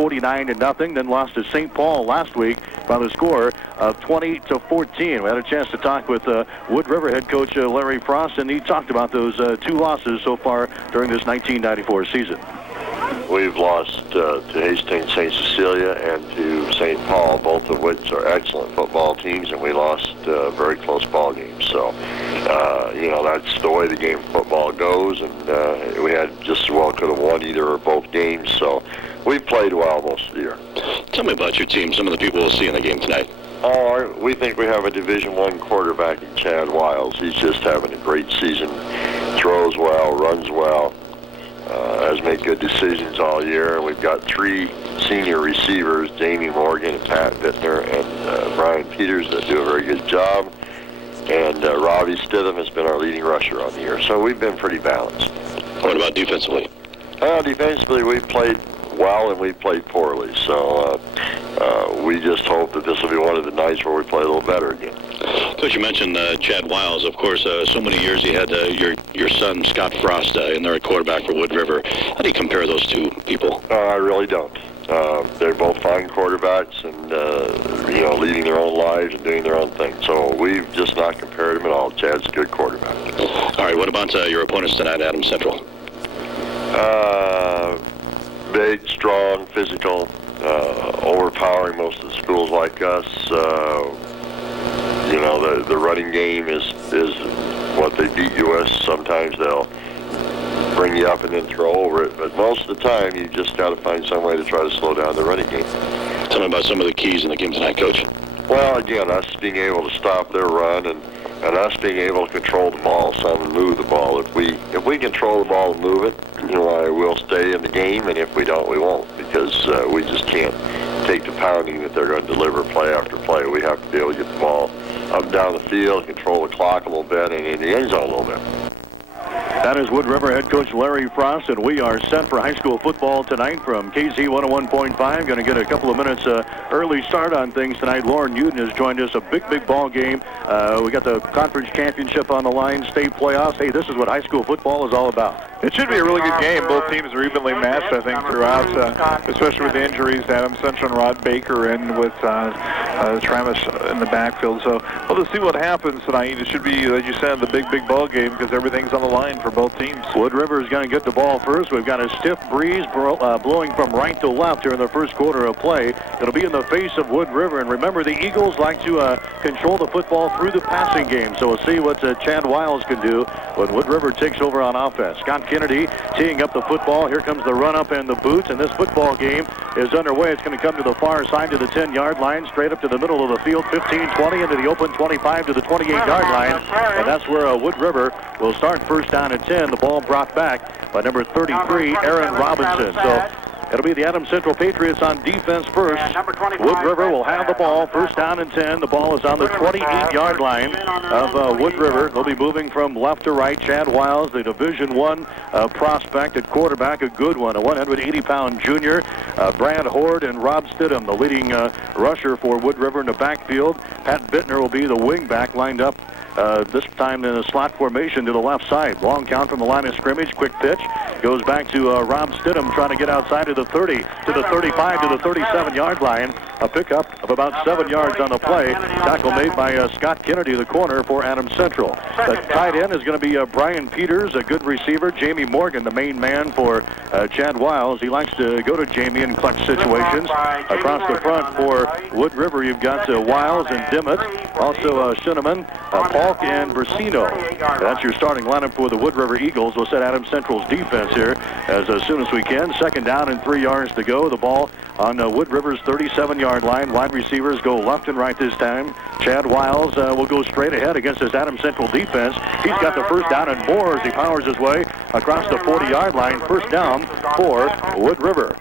49-0, then lost to St. Paul last week by the score of 20-14. We had a chance to talk with Wood River head coach Larry Frost, and he talked about those two losses so far during this 1994 season. We've lost to Hastings St. Cecilia and to St. Paul, both of which are excellent football teams, and we lost very close ball games. So, that's the way the game of football goes, and we had just as well could have won either or both games. So we've played well most of the year. Tell me about your team, some of the people we'll see in the game tonight. Oh, we think we have a Division I quarterback in Chad Wiles. He's just having a great season, throws well, runs well. Has made good decisions all year, and we've got three senior receivers, Jamie Morgan and Pat Bittner and Brian Peters, that do a very good job. And Robbie Stidham has been our leading rusher on the year. So we've been pretty balanced. What about defensively? Defensively, we've played well and we've played poorly. So we just hope that this will be one of the nights where we play a little better again. Coach, you mentioned Chad Wiles. Of course, so many years he had your son, Scott Frost, in there at quarterback for Wood River. How do you compare those two people? I really don't. They're both fine quarterbacks and, leading their own lives and doing their own thing. So we've just not compared them at all. Chad's a good quarterback. All right, what about your opponents tonight, Adams Central? Big, strong, physical, overpowering most of the schools like us. The running game is what they beat you with. Sometimes they'll bring you up and then throw over it, but most of the time you just got to find some way to try to slow down the running game. Tell me about some of the keys in the game tonight, Coach. Well, again, us being able to stop their run and us being able to control the ball some and move the ball. If we control the ball and move it, we'll stay in the game, and if we don't, we won't, because we just can't take the pounding that they're going to deliver play after play. We have to be able to get the ball up and down the field, control the clock a little bit, and in the end zone a little bit. That is Wood River head coach Larry Frost, and we are set for high school football tonight from KZ 101.5. Going to get a couple of minutes early start on things tonight. Lauren Newton has joined us. A big ball game. We got the conference championship on the line, state playoffs. Hey, this is what high school football is all about. It should be a really good game. Both teams are evenly matched, I think, throughout, especially with the injuries. Adams Central and Rod Baker in with Travis in the backfield. So we'll just see what happens tonight. It should be, as you said, the big ball game because everything's on the line for both teams. Wood River is going to get the ball first. We've got a stiff breeze blowing from right to left here in the first quarter of play. It'll be in the face of Wood River. And remember, the Eagles like to control the football through the passing game. So we'll see what Chad Wiles can do when Wood River takes over on offense. Scott Kennedy teeing up the football. Here comes the run-up and the boots, and this football game is underway. It's going to come to the far side to the 10-yard line, straight up to the middle of the field, 15-20, into the open 25 to the 28-yard line, and that's where Wood River will start first down at 10. The ball brought back by number 33, Aaron Robinson. So it'll be the Adams Central Patriots on defense first. Wood River will have the ball, first down and 10. The ball is on the 28-yard line of Wood River. They'll be moving from left to right. Chad Wiles, the Division I prospect at quarterback, a good one, a 180-pound junior. Brad Horde and Rob Stidham, the leading rusher for Wood River in the backfield. Pat Bittner will be the wingback lined up this time in a slot formation to the left side. Long count from the line of scrimmage. Quick pitch. Goes back to Rob Stidham trying to get outside to the 30, to the 35, to the 37-yard line. A pickup of about 7 yards on the play. Tackle made by Scott Kennedy, the corner for Adams Central. The tight end is going to be Brian Peters, a good receiver. Jamie Morgan, the main man for Chad Wiles. He likes to go to Jamie in clutch situations. Across the front for Wood River, you've got Wiles and Dimmitt. Also Shinneman, Falk, and Versino. That's your starting lineup for the Wood River Eagles. We'll set Adams Central's defense here as soon as we can. Second down and 3 yards to go. The ball on Wood River's 37-yard line. Wide receivers go left and right this time. Chad Wiles will go straight ahead against his Adams Central defense. He's got the first down and more as he powers his way across the 40-yard line. First down for Wood River.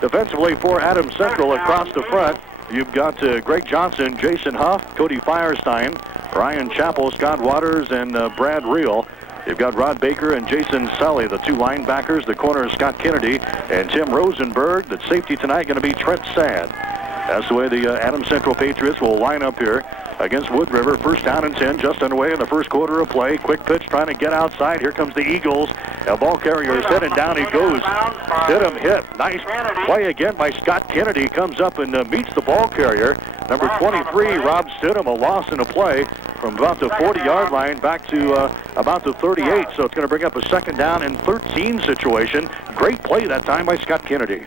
Defensively for Adams Central across the front, you've got Greg Johnson, Jason Huff, Cody Firestein, Ryan Chappell, Scott Waters, and Brad Reel. You've got Rod Baker and Jason Sully, the two linebackers. The corner is Scott Kennedy and Tim Rosenberg. The safety tonight going to be Trent Sad. That's the way the Adams Central Patriots will line up here against Wood River. First down and 10, just underway in the first quarter of play. Quick pitch trying to get outside. Here comes the Eagles. A ball carrier is hit, and down he goes. Stidham hit. Nice play again by Scott Kennedy. Comes up and meets the ball carrier. Number 23, Rob Stidham, a loss in a play from about the 40-yard line back to about the 38. So it's going to bring up a second down and 13 situation. Great play that time by Scott Kennedy.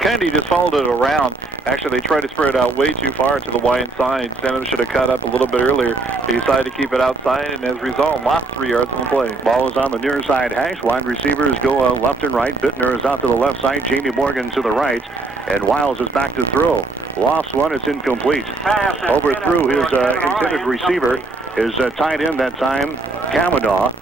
Kennedy just followed it around. Actually, they tried to spread it out way too far to the wide inside. Stidham should have cut up a little bit earlier. He decided to keep it outside, and as a result, lost 3 yards on the play. Ball is on the near side hash. Wide receivers go left and right. Bittner is out to the left side. Jamie Morgan to the right. And Wiles is back to throw. Lofts one. It's incomplete. Overthrew his intended receiver. His tight end that time, Kavanaugh.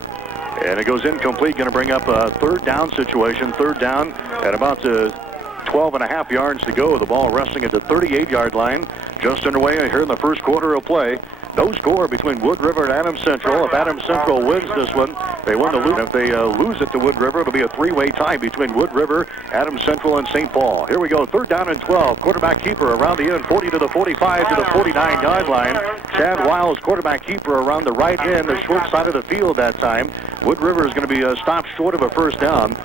And it goes incomplete. Going to bring up a third down situation. Third down at about 12.5 yards to go. The ball resting at the 38-yard line. Just underway here in the first quarter of play. No score between Wood River and Adams Central. If Adams Central wins this one, they win the loot. If they lose it to Wood River, it'll be a three-way tie between Wood River, Adams Central, and St. Paul. Here we go. Third down and 12. Quarterback keeper around the end, 40 to the 45 to the 49-yard line. Chad Wiles, quarterback keeper around the right end, the short side of the field that time. Wood River is going to be stopped short of a first down.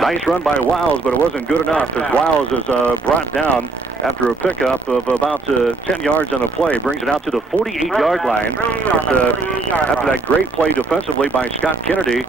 Nice run by Wiles, but it wasn't good enough as Wiles is brought down after a pickup of about 10 yards on the play. Brings it out to the 48-yard line. But, after that great play defensively by Scott Kennedy,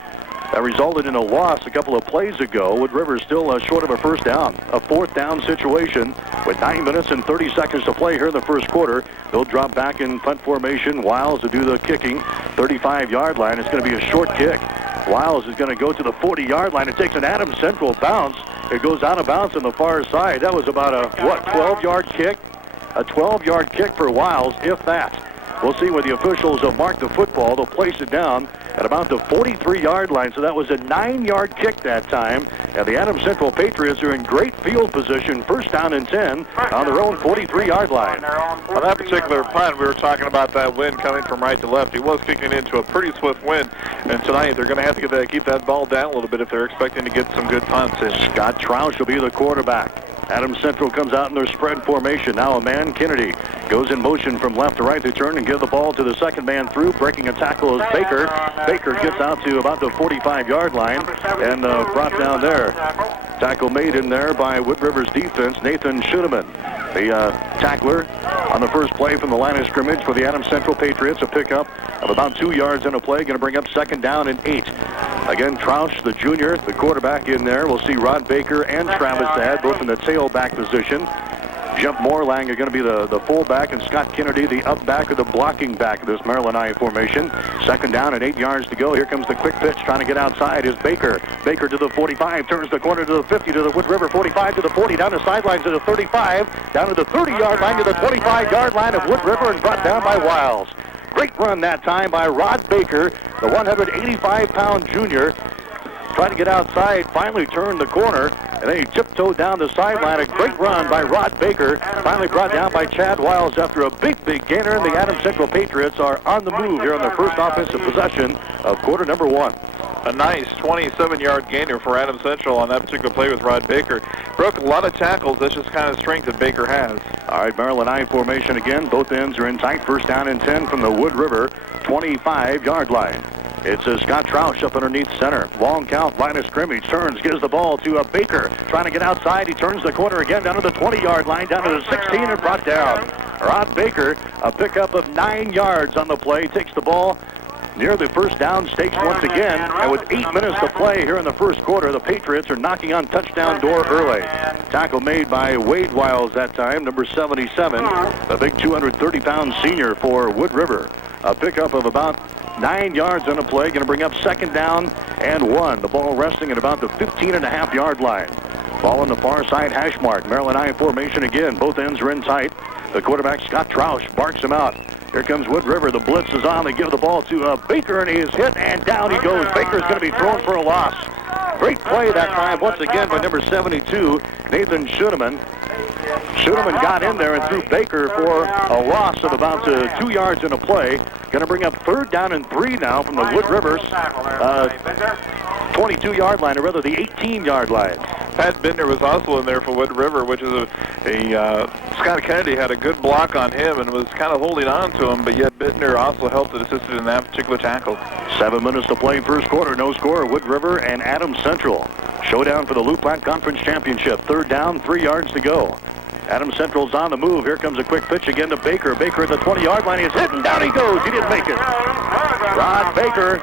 that resulted in a loss a couple of plays ago. Wood River is still short of a first down. A fourth down situation with 9 minutes and 30 seconds to play here in the first quarter. They'll drop back in punt formation. Wiles to do the kicking. 35-yard line. It's going to be a short kick. Wiles is going to go to the 40-yard line. It takes an Adams Central bounce. It goes out of bounds on the far side. That was about a, 12-yard kick? A 12-yard kick for Wiles, if that. We'll see where the officials will mark the football. They'll place it down at about the 43-yard line. So that was a 9-yard kick that time. And the Adams Central Patriots are in great field position. First down and 10 on their own 43-yard line. On that particular punt, we were talking about that wind coming from right to left. He was kicking into a pretty swift wind. And tonight they're going to have to keep that ball down a little bit if they're expecting to get some good punts in. Scott Troush will be the quarterback. Adams Central comes out in their spread formation. Now a man, Kennedy, goes in motion from left to right. They turn and give the ball to the second man through. Breaking a tackle is Baker. Baker gets out to about the 45-yard line and brought down there. Tackle made in there by Wood River's defense, Nathan Schudeman. The tackler on the first play from the line of scrimmage for the Adams Central Patriots. A pickup of about 2 yards in a play. Going to bring up second down and 8. Again, Troush, the junior, the quarterback in there. We'll see Rod Baker and Travis Add both in the tailback position. Jump Morlang are going to be the fullback, and Scott Kennedy the up back or the blocking back of this Maryland I formation. Second down and 8 yards to go. Here comes the quick pitch. Trying to get outside is Baker. Baker to the 45, turns the corner to the 50, to the Wood River 45, to the 40, down the sidelines to the 35, down to the 30-yard line, to the 25-yard line of Wood River, and brought down by Wiles. Great run that time by Rod Baker, the 185-pound junior. Tried to get outside, finally turned the corner, and then he tiptoed down the sideline. A great run by Rod Baker, finally brought down by Chad Wiles after a big gainer. And the Adams Central Patriots are on the move here on their first offensive possession of quarter number 1. A nice 27-yard gainer for Adams Central on that particular play with Rod Baker. Broke a lot of tackles. That's just kind of strength that Baker has. All right, Maryland I formation again. Both ends are in tight. First down and 10 from the Wood River 25-yard line. It's Scott Troush up underneath center. Long count, line of scrimmage. Turns, gives the ball to Baker. Trying to get outside. He turns the corner again down to the 20-yard line, down to the 16, and brought down. Rod Baker, a pickup of 9 yards on the play. Takes the ball near the first down stakes once again. And with 8 minutes to play here in the first quarter, the Patriots are knocking on touchdown door early. Tackle made by Wade Wiles that time, number 77. The big 230-pound senior for Wood River. A pickup of about 9 yards on a play. Going to bring up second down and 1. The ball resting at about the 15.5-yard line. Ball on the far side hash mark. Maryland I formation again. Both ends are in tight. The quarterback, Scott Troush, barks him out. Here comes Wood River. The blitz is on. They give the ball to Baker, and he is hit, and down he goes. Baker's going to be thrown for a loss. Great play that time once again by number 72, Nathan Schudeman. Schudeman got in there and threw Baker for a loss of about 2 yards in a play. Going to bring up third down and 3 now from the Wood River's 22-yard line, or rather the 18-yard line. Pat Bittner was also in there for Wood River, which is Scott Kennedy had a good block on him and was kind of holding on to him, but yet Bittner also helped and assisted in that particular tackle. 7 minutes to play first quarter. No score. Wood River and Adams Central. Showdown for the Loup Platte Conference Championship. Third down, 3 yards to go. Adams Central's on the move. Here comes a quick pitch again to Baker. Baker at the 20-yard line. He's hit and down he goes. He didn't make it. Rod Baker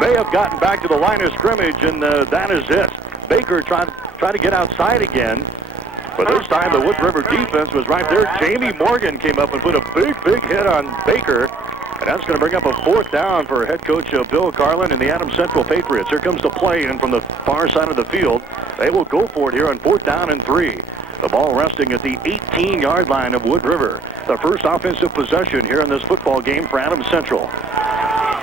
may have gotten back to the line of scrimmage, and that is it. Baker trying to get outside again. But this time the Wood River defense was right there. Jamie Morgan came up and put a big hit on Baker. And that's going to bring up a fourth down for head coach Bill Carlin and the Adams Central Patriots. Here comes the play in from the far side of the field. They will go for it here on 4th down and 3. The ball resting at the 18-yard line of Wood River. The first offensive possession here in this football game for Adams Central.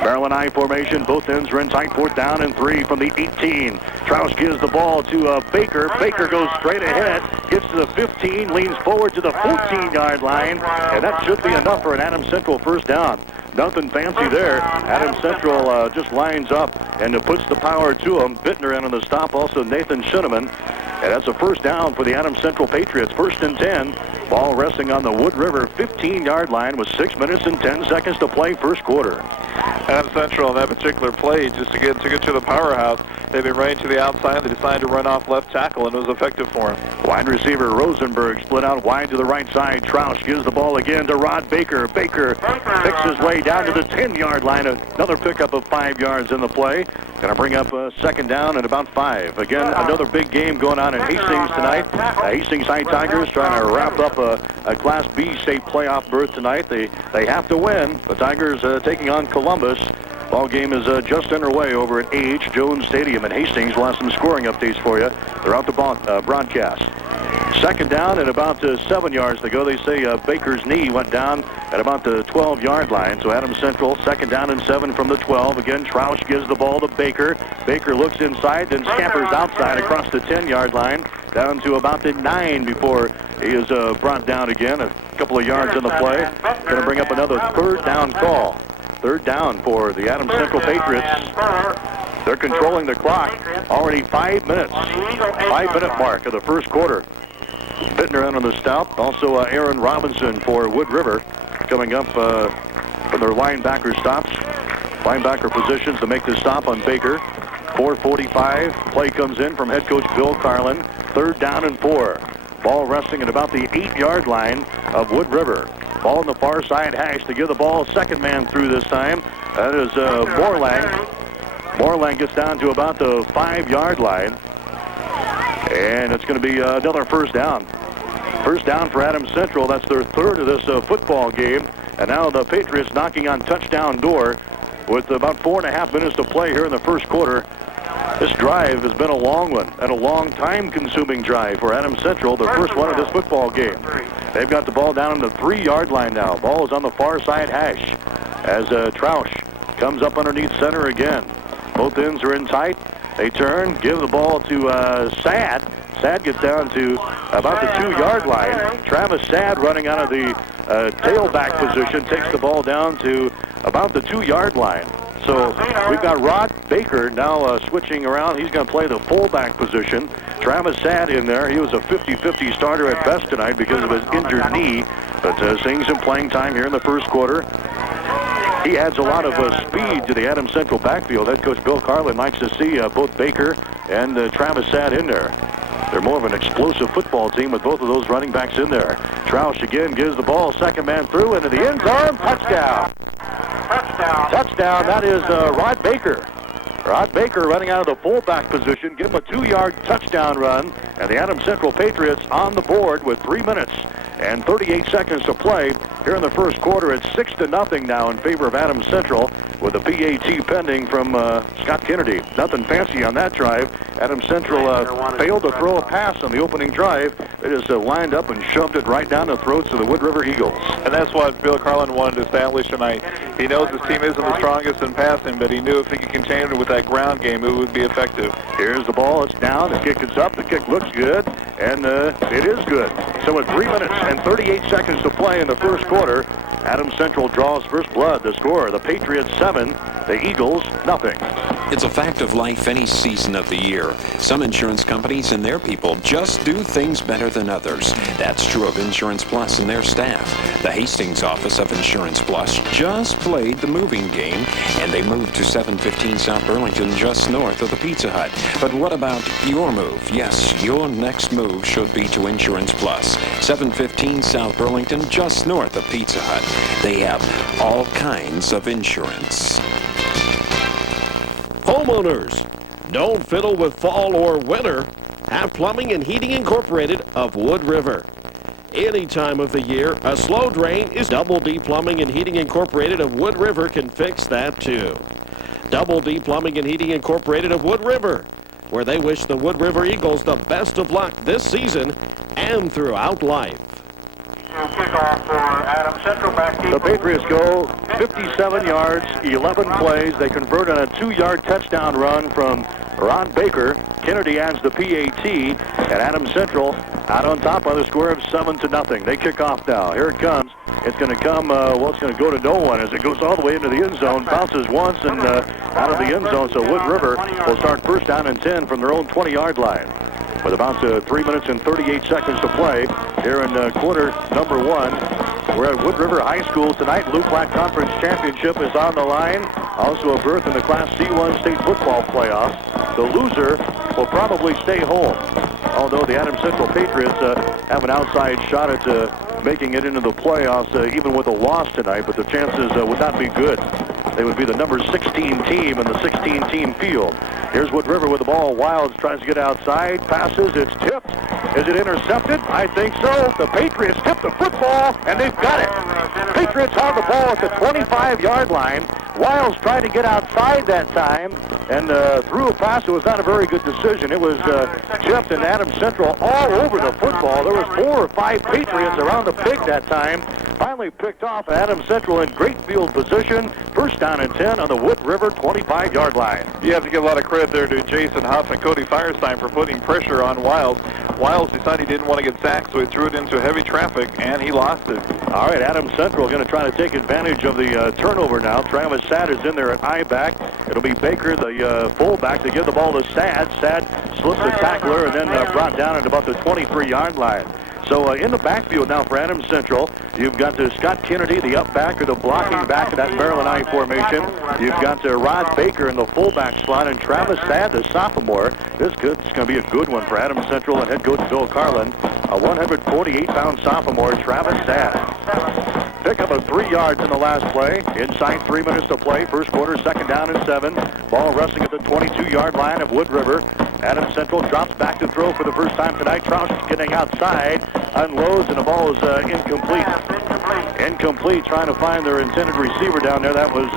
Maryland I formation. Both ends are in tight. 4th down and 3 from the 18. Troush gives the ball to Baker. Baker goes straight ahead. Gets to the 15. Leans forward to the 14-yard line. And that should be enough for an Adams Central first down. Nothing fancy there. Adams Central just lines up and puts the power to them. Bittner in on the stop. Also Nathan Shinneman. And that's a first down for the Adams Central Patriots. 1st and 10. Ball resting on the Wood River 15-yard line with 6 minutes and 10 seconds to play first quarter. Adams Central on that particular play, just to get to the powerhouse, they've been running to the outside. They decided to run off left tackle, and it was effective for him. Wide receiver Rosenberg split out wide to the right side. Troush gives the ball again to Rod Baker. Baker picks his way down to the 10-yard line. Another pickup of 5 yards in the play. Going to bring up a second down at about 5. Again, another big game going on in Hastings tonight. Hastings High Tigers trying to wrap up a Class B state playoff berth tonight. They have to win. The Tigers taking on Columbus. Ball game is just underway over at A.H. Jones Stadium in Hastings. We'll have some scoring updates for you throughout the broadcast. Second down and about 7 yards to go. They say Baker's knee went down at about the 12-yard line. So Adams Central, second down and 7 from the 12. Again, Troush gives the ball to Baker. Baker looks inside, then scampers outside across the 10-yard line, down to about the 9 before he is brought down again. A couple of yards in the play. Going to bring up another third down call. Third down for the Adams Central Patriots. They're controlling the clock. Already 5 minutes. 5-minute mark of the first quarter. Bittner in on the stop. Also Aaron Robinson for Wood River coming up from their linebacker stops. Linebacker positions to make the stop on Baker. 4:45. Play comes in from head coach Bill Carlin. 3rd down and 4. Ball resting at about the 8-yard line of Wood River. Ball on the far side hash to give the ball. Second man through this time. That is Morlang. Morlang gets down to about the 5-yard line. And it's going to be another first down. First down for Adams Central. That's their 3rd of this football game. And now the Patriots knocking on touchdown door with about 4.5 minutes to play here in the first quarter. This drive has been a long one and a long time-consuming drive for Adams Central, the first one of this football game. They've got the ball down on the 3-yard line now. Ball is on the far side hash as Troush comes up underneath center again. Both ends are in tight. They turn, give the ball to Sad. Sad gets down to about the 2-yard line. Travis Sad running out of the tailback position takes the ball down to about the 2-yard line. So we've got Rod Baker now switching around. He's going to play the fullback position. Travis Sad in there. He was a 50-50 starter at best tonight because of his injured knee, but seeing some playing time here in the first quarter. He adds a lot of speed to the Adams Central backfield. Head coach Bill Carlin likes to see both Baker and Travis Sad in there. They're more of an explosive football team with both of those running backs in there. Troush again gives the ball. Second man through into the end zone. Touchdown. Touchdown. That is Rod Baker. Rod Baker running out of the fullback position. Give him a 2-yard touchdown run. And the Adams Central Patriots on the board with 3 minutes and 38 seconds to play here in the first quarter. It's 6-0 now in favor of Adams Central with a PAT pending from Scott Kennedy. Nothing fancy on that drive. Adams Central failed to throw a pass on the opening drive. They just lined up and shoved it right down the throats of the Wood River Eagles. And that's what Bill Carlin wanted to establish tonight. He knows his team isn't the strongest in passing, but he knew if he could continue with that ground game, it would be effective. Here's the ball. It's down. The kick is up. The kick looks good, and it is good. So with 3 minutes and 38 seconds to play in the first quarter, Adams Central draws first blood. The score, the Patriots 7, the Eagles nothing. It's a fact of life any season of the year. Some insurance companies and their people just do things better than others. That's true of Insurance Plus and their staff. The Hastings office of Insurance Plus just played the moving game, and they moved to 715 South Burlington, just north of the Pizza Hut. But what about your move? Yes, your next move should be to Insurance Plus. 715 South Burlington, just north of Pizza Hut. They have all kinds of insurance. Homeowners, don't fiddle with fall or winter. Have Plumbing and Heating Incorporated of Wood River. Any time of the year, a slow drain is Double D Plumbing and Heating Incorporated of Wood River can fix that too. Double D Plumbing and Heating Incorporated of Wood River, where they wish the Wood River Eagles the best of luck this season and throughout life. Kickoff for Adam Central. The Patriots go 57 yards, 11 plays. They convert on a 2-yard touchdown run from Ron Baker. Kennedy adds the PAT, and Adam Central out on top by the score of 7-0. They kick off now. Here it comes. It's going to come, it's going to go to no one as it goes all the way into the end zone, bounces once and out of the end zone. So Wood River will start first down and 10 from their own 20-yard line. With about 3 minutes and 38 seconds to play here in quarter number 1. We're at Wood River High School tonight. Blue Flag Conference Championship is on the line. Also a berth in the Class C1 state football playoffs. The loser will probably stay home. Although the Adams Central Patriots have an outside shot at making it into the playoffs even with a loss tonight, but the chances would not be good. They would be the number 16 team in the 16-team field. Here's Wood River with the ball. Wilds tries to get outside, passes, it's tipped. Is it intercepted? I think so. The Patriots tip the football, and they've got it. Patriots have the ball at the 25-yard line. Wilds tried to get outside that time and threw a pass. It was not a very good decision. It was tipped, and Adams Central all over the football. There was 4 or 5 Patriots around the pig that time. Finally picked off. Adams Central in great field position. First down and 10 on the Wood River 25-yard line. You have to give a lot of credit there to Jason Huff and Cody Firestein for putting pressure on Wilds. Wilds decided he didn't want to get sacked, so he threw it into heavy traffic, and he lost it. All right, Adams Central going to try to take advantage of the turnover now. Travis Sad is in there at I-back. It'll be Baker, the fullback, to give the ball to Sad. Sad slips the tackler and then brought down at about the 23-yard line. So in the backfield now for Adams Central, you've got Scott Kennedy, the up back or the blocking back of that Maryland I formation. You've got Rod Baker in the fullback slot and Travis Sad, the sophomore. It's going to be a good one for Adams Central and head coach Bill Carlin. A 148-pound sophomore, Travis Sad. Pick up of 3 yards in the last play. Inside 3 minutes to play. First quarter, second down and 7. Ball resting at the 22-yard line of Wood River. Adams Central drops back to throw for the first time tonight. Troush getting outside, unloads, and the ball is incomplete. Incomplete, trying to find their intended receiver down there. That was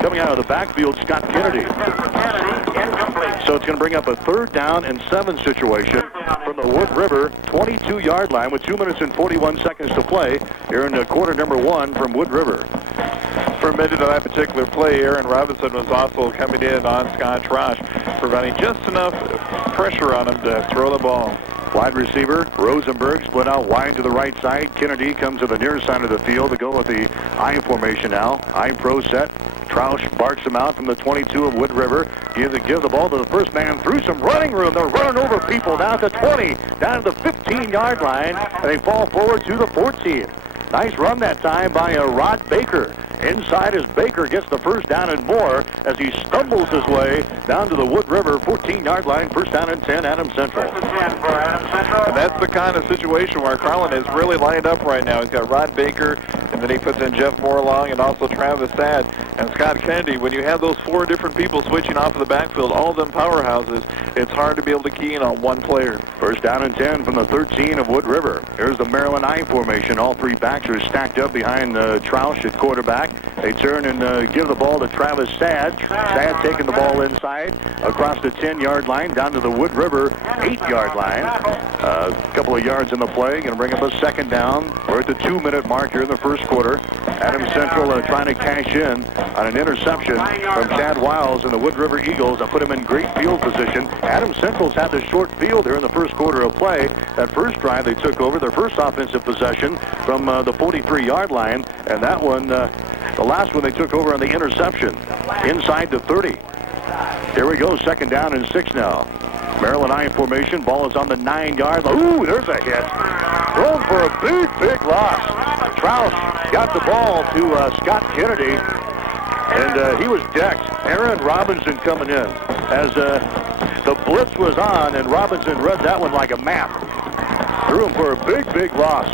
coming out of the backfield, Scott Kennedy. So it's going to bring up a 3rd down and 7 situation from the Wood River 22-yard line with 2 minutes and 41 seconds to play here in quarter number 1 from Wood River. For a minute of that particular play, Aaron Robinson was also coming in on Scott Troush, providing just enough pressure on him to throw the ball. Wide receiver, Rosenberg split out wide to the right side. Kennedy comes to the near side of the field to go with the I formation now. I pro set. Troush barks him out from the 22 of Wood River. Give the ball to the first man through some running room. They're running over people down to 20, down to the 15-yard line, and they fall forward to the 14. Nice run that time by Rod Baker. Inside as Baker gets the first down and more as he stumbles his way down to the Wood River 14-yard line. First down and 10, Adams Central. And that's the kind of situation where Carlin is really lined up right now. He's got Rod Baker, and then he puts in Jeff Morlong and also Travis Sad and Scott Kennedy. When you have those 4 different people switching off of the backfield, all of them powerhouses, it's hard to be able to key in on one player. First down and 10 from the 13 of Wood River. Here's the Maryland I formation. All 3 backs are stacked up behind Troush at quarterback. They turn and give the ball to Travis Sad. Sad taking the ball inside across the 10-yard line down to the Wood River 8-yard line. A couple of yards in the play. Going to bring up a second down. We're at the 2-minute mark here in the first quarter. Adams Central trying to cash in on an interception from Chad Wiles and the Wood River Eagles that put him in great field position. Adams Central's had the short field here in the first quarter of play. That first drive they took over, their first offensive possession from the 43-yard line, and that one The last one they took over on the interception inside the 30. Here we go, 2nd down and 6 now. Maryland I formation. Ball is on the 9-yard line. Ooh, there's a hit. Thrown for a big loss. Troush got the ball to Scott Kennedy, and he was decked. Aaron Robinson coming in as the blitz was on, and Robinson read that one like a map. Threw him for a big loss.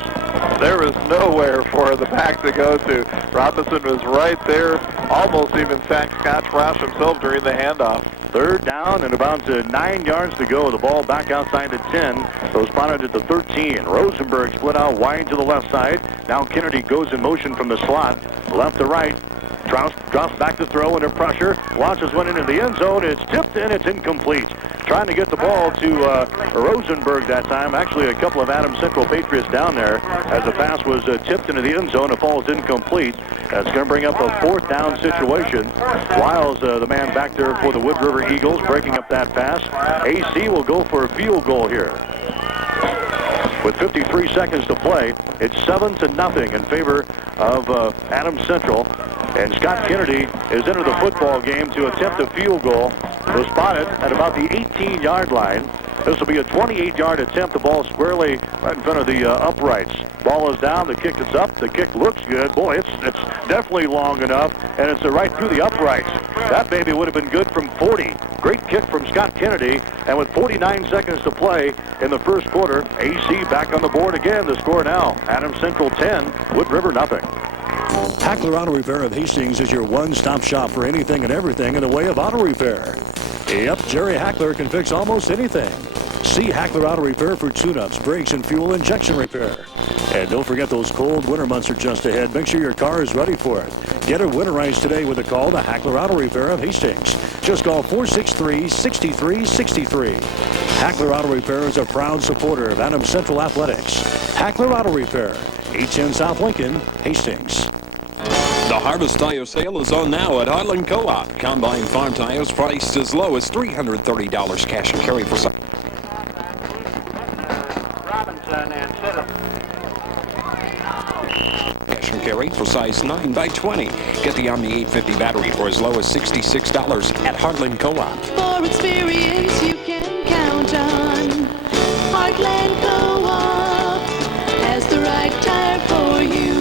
There was nowhere for the back to go to. Robinson was right there, almost even sacked Scott Troush himself during the handoff. 3rd down and about 9 yards to go. The ball back outside the 10. So spotted at the 13. Rosenberg split out wide to the left side. Now Kennedy goes in motion from the slot, left to right. Troush drops back to throw under pressure. Launches one into the end zone. It's tipped and it's incomplete. Trying to get the ball to Rosenberg that time. Actually, a couple of Adams Central Patriots down there as the pass was tipped into the end zone. It falls incomplete. That's going to bring up a 4th down situation. Wiles, the man back there for the Wood River Eagles, breaking up that pass. AC will go for a field goal here. With 53 seconds to play, it's 7-0 in favor of Adams Central. And Scott Kennedy is into the football game to attempt a field goal. Was spotted at about the 18-yard line. This will be a 28-yard attempt. The ball squarely right in front of the uprights. Ball is down. The kick is up. The kick looks good. Boy, it's definitely long enough, and it's right through the uprights. That baby would have been good from 40. Great kick from Scott Kennedy. And with 49 seconds to play in the first quarter, AC back on the board again. The score now, Adams Central 10, Wood River nothing. Hackler Auto Repair of Hastings is your one-stop shop for anything and everything in the way of auto repair. Yep, Jerry Hackler can fix almost anything. See Hackler Auto Repair for tune-ups, brakes, and fuel injection repair. And don't forget those cold winter months are just ahead. Make sure your car is ready for it. Get it winterized today with a call to Hackler Auto Repair of Hastings. Just call 463-6363. Hackler Auto Repair is a proud supporter of Adams Central Athletics. Hackler Auto Repair, 810 South Lincoln, Hastings. The Harvest Tire Sale is on now at Heartland Co-op. Combine farm tires priced as low as $330 cash and carry for some. Robinson and Sidham. Cash and carry for size 9x20. Get the Omni 850 battery for as low as $66 at Heartland Co-op. For experience you can count on. Heartland Co-op has the right tire for you.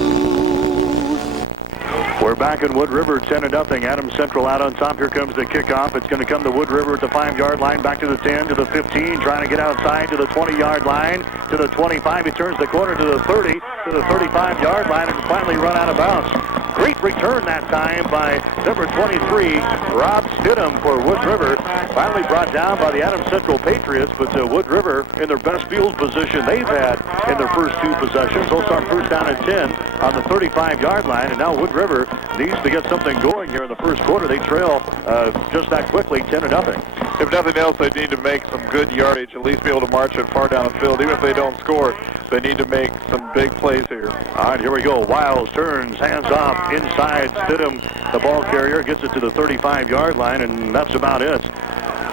We're back in Wood River, 10-0. Adams Central out on top. Here comes the kickoff. It's going to come to Wood River at the 5-yard line, back to the 10, to the 15, trying to get outside to the 20-yard line, to the 25. He turns the corner to the 30, to the 35-yard line, and finally run out of bounds. Great return that time by number 23, Rob Stidham for Wood River. Finally brought down by the Adams Central Patriots, but Wood River in their best field position they've had in their first 2 possessions. Also on first down and 10 on the 35-yard line, and now Wood River needs to get something going here in the first quarter. They trail just that quickly, 10-0. If nothing else, they need to make some good yardage, at least be able to march it far down the field. Even if they don't score, they need to make some big plays here. All right, here we go. Wiles turns, hands off, inside. Stidham, the ball carrier, gets it to the 35-yard line, and that's about it.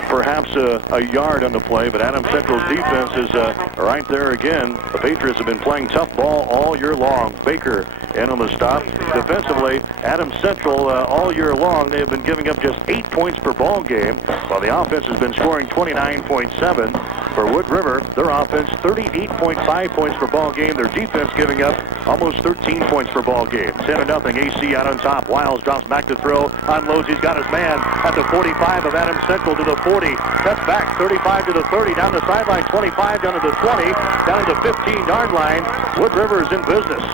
Perhaps a yard on the play, but Adams Central's defense is right there again. The Patriots have been playing tough ball all year long. Baker in on the stop. Defensively, Adams Central all year long, they have been giving up just 8 points per ball game, while the offense has been scoring 29.7. For Wood River, their offense 38.5 points per ball game. Their defense giving up almost 13 points per ball game. 10-0. AC out on top. Wiles drops back to throw. Unloads. He's got his man at the 45 of Adams Central to the 40. Cuts back 35 to the 30. Down the sideline 25 down to the 20. Down to the 15-yard line. Wood River is in business.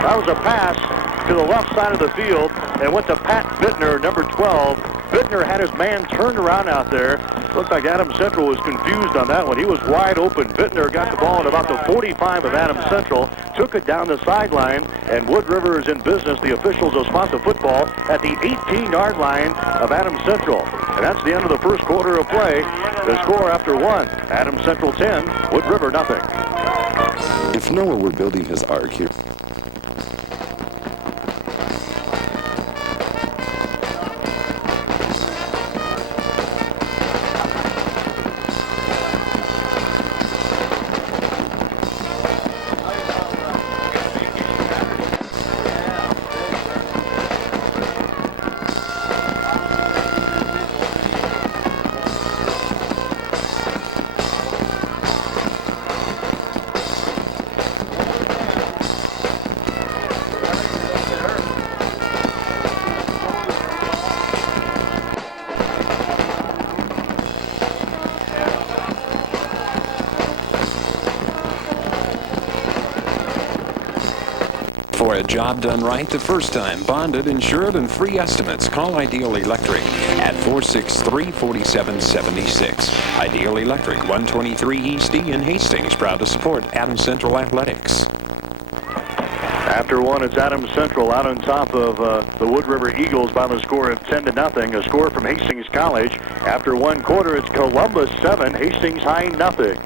That was a pass to the left side of the field and went to Pat Bittner, number 12. Bittner had his man turned around out there. Looked like Adams Central was confused on that one. He was wide open. Bittner got the ball at about the 45 of Adams Central, took it down the sideline, and Wood River is in business. The officials will spot the football at the 18-yard line of Adams Central. And that's the end of the first quarter of play. The score after 1, Adams Central 10, Wood River nothing. If Noah were building his ark here, a job done right the first time. Bonded, insured, and free estimates. Call Ideal Electric at 463-4776. Ideal Electric, 123 East D in Hastings. Proud to support Adams Central Athletics. After one, it's Adams Central out on top of the Wood River Eagles by the score of 10-0. A score from Hastings College. After one quarter, it's Columbus 7, Hastings High 0.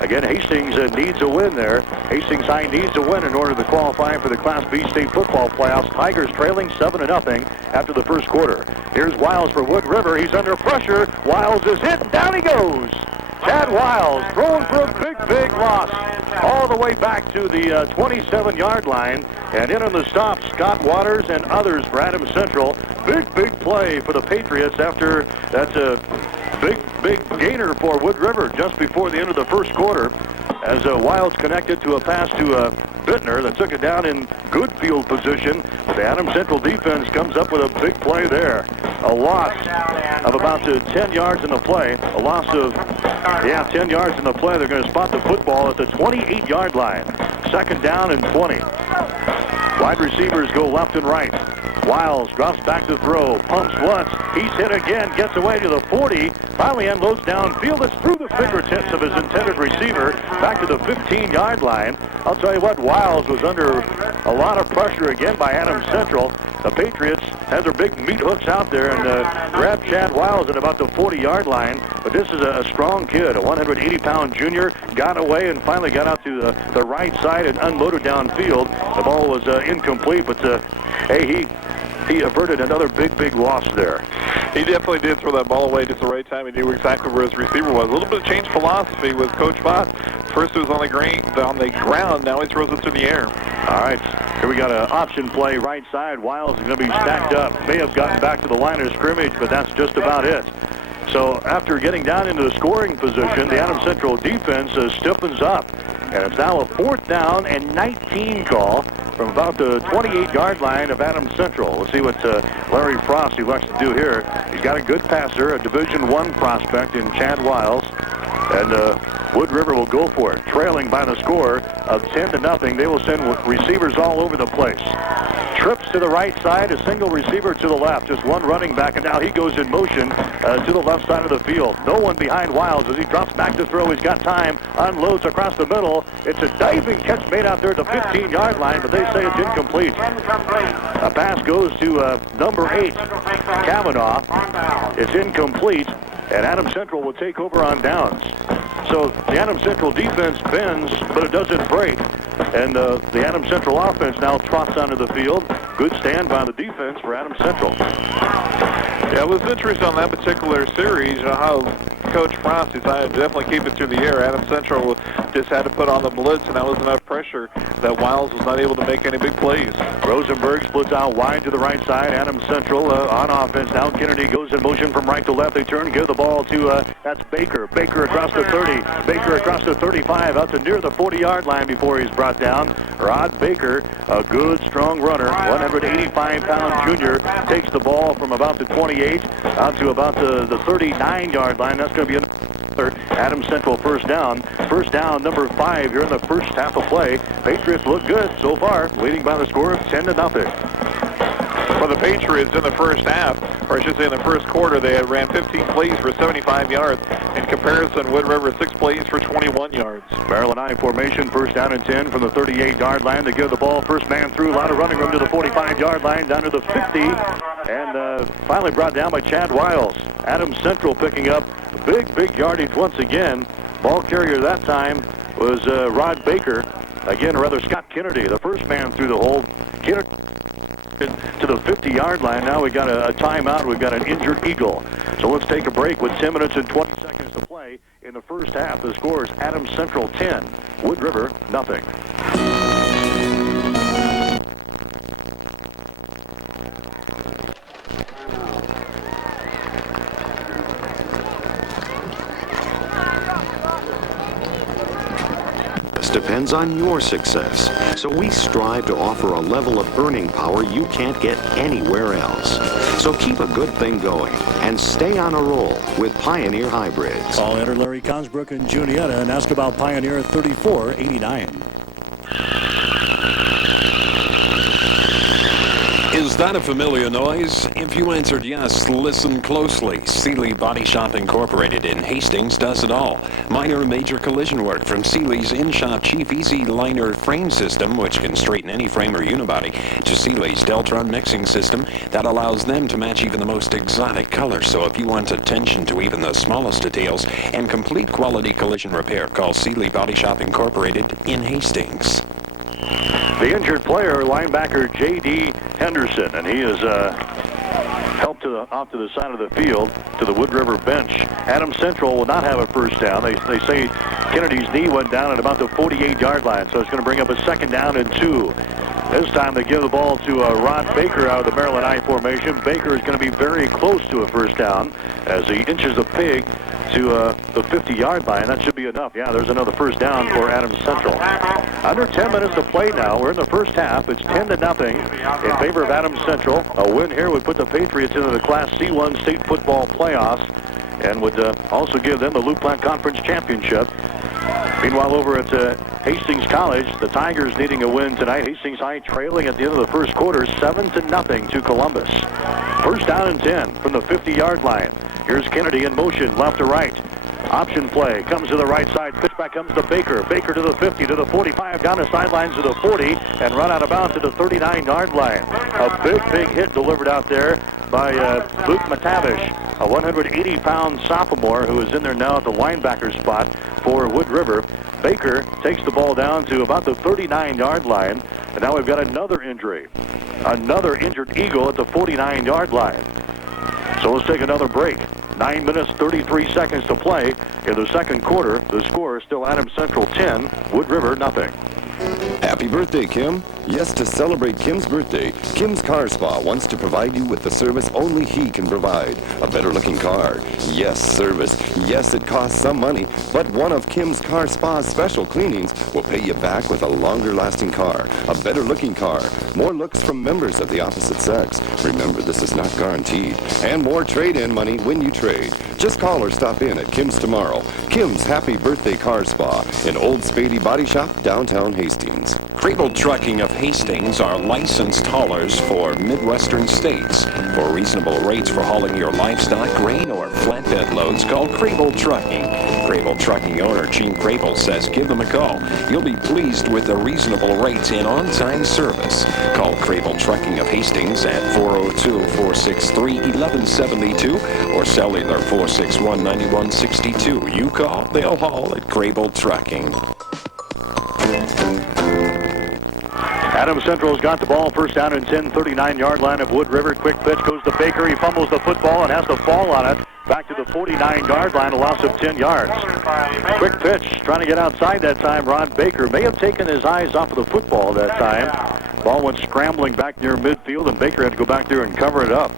Again, Hastings needs a win there. Hastings High needs a win in order to qualify for the Class B state football playoffs. Tigers trailing 7-0 after the first quarter. Here's Wiles for Wood River. He's under pressure. Wiles is hit, and down he goes. Chad Wiles throwing for a big loss all the way back to the 27-yard line. And in on the stop, Scott Waters and others for Adams Central. Big play for the Patriots after that's a big gainer for Wood River just before the end of the first quarter as Wiles connected to a pass to Bittner that took it down in good field position. The Adams Central defense comes up with a big play there. A loss of about 10 yards in the play. A loss of, 10 yards in the play. They're going to spot the football at the 28-yard line. Second down and 20. Wide receivers go left and right. Wiles drops back to throw, pumps once, he's hit again, gets away to the 40, finally unloads downfield. It's through the fingertips of his intended receiver, back to the 15-yard line. I'll tell you what, Wiles was under a lot of pressure again by Adams Central. The Patriots had their big meat hooks out there and grabbed Chad Wiles at about the 40-yard line. But this is a strong kid, a 180-pound junior, got away and finally got out to the right side and unloaded downfield. The ball was incomplete, but hey, he averted another big loss there. He definitely did throw that ball away just the right time. He knew exactly where his receiver was. A little bit of change philosophy with Coach Voss. First it was on the ground. Now he throws it through the air. All right, here we got an option play right side. Wiles is going to be stacked up. May have gotten back to the line of scrimmage, but that's just about it. So after getting down into the scoring position, the Adams Central defense stiffens up. And it's now a 4th down and 19 call from about the 28-yard line of Adams Central. We'll see what Larry Frost elects to do here. He's got a good passer, a Division I prospect in Chad Wiles. And Wood River will go for it, trailing by the score of 10-0. They will send receivers all over the place. Trips to the right side, a single receiver to the left, just one running back, and now he goes in motion to the left side of the field. No one behind Wiles as he drops back to throw. He's got time, unloads across the middle. It's a diving catch made out there at the 15-yard line, but they say it's incomplete. A pass goes to number 8, Kavanaugh. It's incomplete, and Adams Central will take over on downs. So the Adams Central defense bends, but it doesn't break. And the Adams Central offense now trots onto the field. Good stand by the defense for Adams Central. Yeah, it was interesting on that particular series, how Coach Frost decided to definitely keep it through the air. Adams Central just had to put on the blitz, and that was enough pressure that Wiles was not able to make any big plays. Rosenberg splits out wide to the right side. Adams Central on offense now. Kennedy goes in motion from right to left. They turn, give the ball to, that's Baker. Baker across the 30. Baker across the 35, out to near the 40-yard line before he's brought down. Rod Baker, a good, strong runner, 185-pound junior, takes the ball from about the 28 out to about the 39-yard line. That's going to be another Adams Central first down. First down, number 5 here in the first half of play. Patriots look good so far, leading by the score of 10-0. For the Patriots in the first half, or I should say in the first quarter, they had ran 15 plays for 75 yards. In comparison, Wood River 6 plays for 21 yards. Maryland I formation, first down and 10 from the 38-yard line. They give the ball first man through, a lot of running room to the 45-yard line, down to the 50, and finally brought down by Chad Wiles. Adams Central picking up big yardage once again. Ball carrier that time was Rod Baker. Again, or rather Scott Kennedy, the first man through the hole. Kennedy to the 50-yard line. Now we got a timeout. We've got an injured Eagle. So let's take a break with 10 minutes and 20 seconds to play in the first half. The score is Adams Central 10, Wood River nothing. Depends on your success. So we strive to offer a level of earning power you can't get anywhere else. So keep a good thing going and stay on a roll with Pioneer Hybrids. Call enter Larry Consbrook and Juniata and ask about Pioneer 3489. that a familiar noise? If you answered yes, listen closely. Seeley Body Shop Incorporated in Hastings does it all. Minor and major collision work from Seeley's in-shop Chief Easy Liner frame system, which can straighten any frame or unibody, to Seeley's Deltron mixing system that allows them to match even the most exotic colors. So if you want attention to even the smallest details and complete quality collision repair, call Seeley Body Shop Incorporated in Hastings. The injured player, linebacker J.D. Henderson, and he is helped off to the side of the field to the Wood River bench. Adams Central will not have a first down. They say Kennedy's knee went down at about the 48-yard line, so it's going to bring up a 2nd down and 2. This time they give the ball to Rod Baker out of the Maryland I formation. Baker is going to be very close to a first down as he inches the pig to the 50-yard line. That should be enough. Yeah, there's another first down for Adams Central. Under 10 minutes to play now. We're in the first half. It's 10-0 in favor of Adams Central. A win here would put the Patriots into the Class C1 state football playoffs and would also give them the Loup Platte Conference Championship. Meanwhile, over at Hastings College, the Tigers needing a win tonight. Hastings High trailing at the end of the first quarter, 7-0 to Columbus. First down and 10 from the 50-yard line. Here's Kennedy in motion, left to right. Option play, comes to the right side. Pitch back comes to Baker. Baker to the 50, to the 45, down the sidelines to the 40, and run out of bounds to the 39-yard line. A big hit delivered out there by Luke McTavish, a 180-pound sophomore who is in there now at the linebacker spot for Wood River. Baker takes the ball down to about the 39-yard line, and now we've got another injury. Another injured Eagle at the 49-yard line. So let's take another break. 9 minutes, 33 seconds to play in the second quarter. The score is still Adams Central 10, Wood River nothing. Happy birthday, Kim. Yes, to celebrate Kim's birthday, Kim's Car Spa wants to provide you with the service only he can provide. A better-looking car. Yes, service. Yes, it costs some money, but one of Kim's Car Spa's special cleanings will pay you back with a longer-lasting car, a better-looking car, more looks from members of the opposite sex. Remember, this is not guaranteed. And more trade-in money when you trade. Just call or stop in at Kim's tomorrow. Kim's Happy Birthday Car Spa in Old Spady Body Shop, downtown Hastings. Crable Trucking of Hastings are licensed haulers for Midwestern states. For reasonable rates for hauling your livestock, grain, or flatbed loads, call Crable Trucking. Crable Trucking owner Gene Crable says give them a call. You'll be pleased with the reasonable rates and on-time service. Call Crable Trucking of Hastings at 402-463-1172 or cellular 461-9162. You call, they'll haul at Crable Trucking. Adams Central's got the ball, first down and 10, 39-yard line of Wood River. Quick pitch goes to Baker. He fumbles the football and has to fall on it. Back to the 49-yard line, a loss of 10 yards. Quick pitch, trying to get outside that time. Rod Baker may have taken his eyes off of the football that time. Ball went scrambling back near midfield, and Baker had to go back there and cover it up.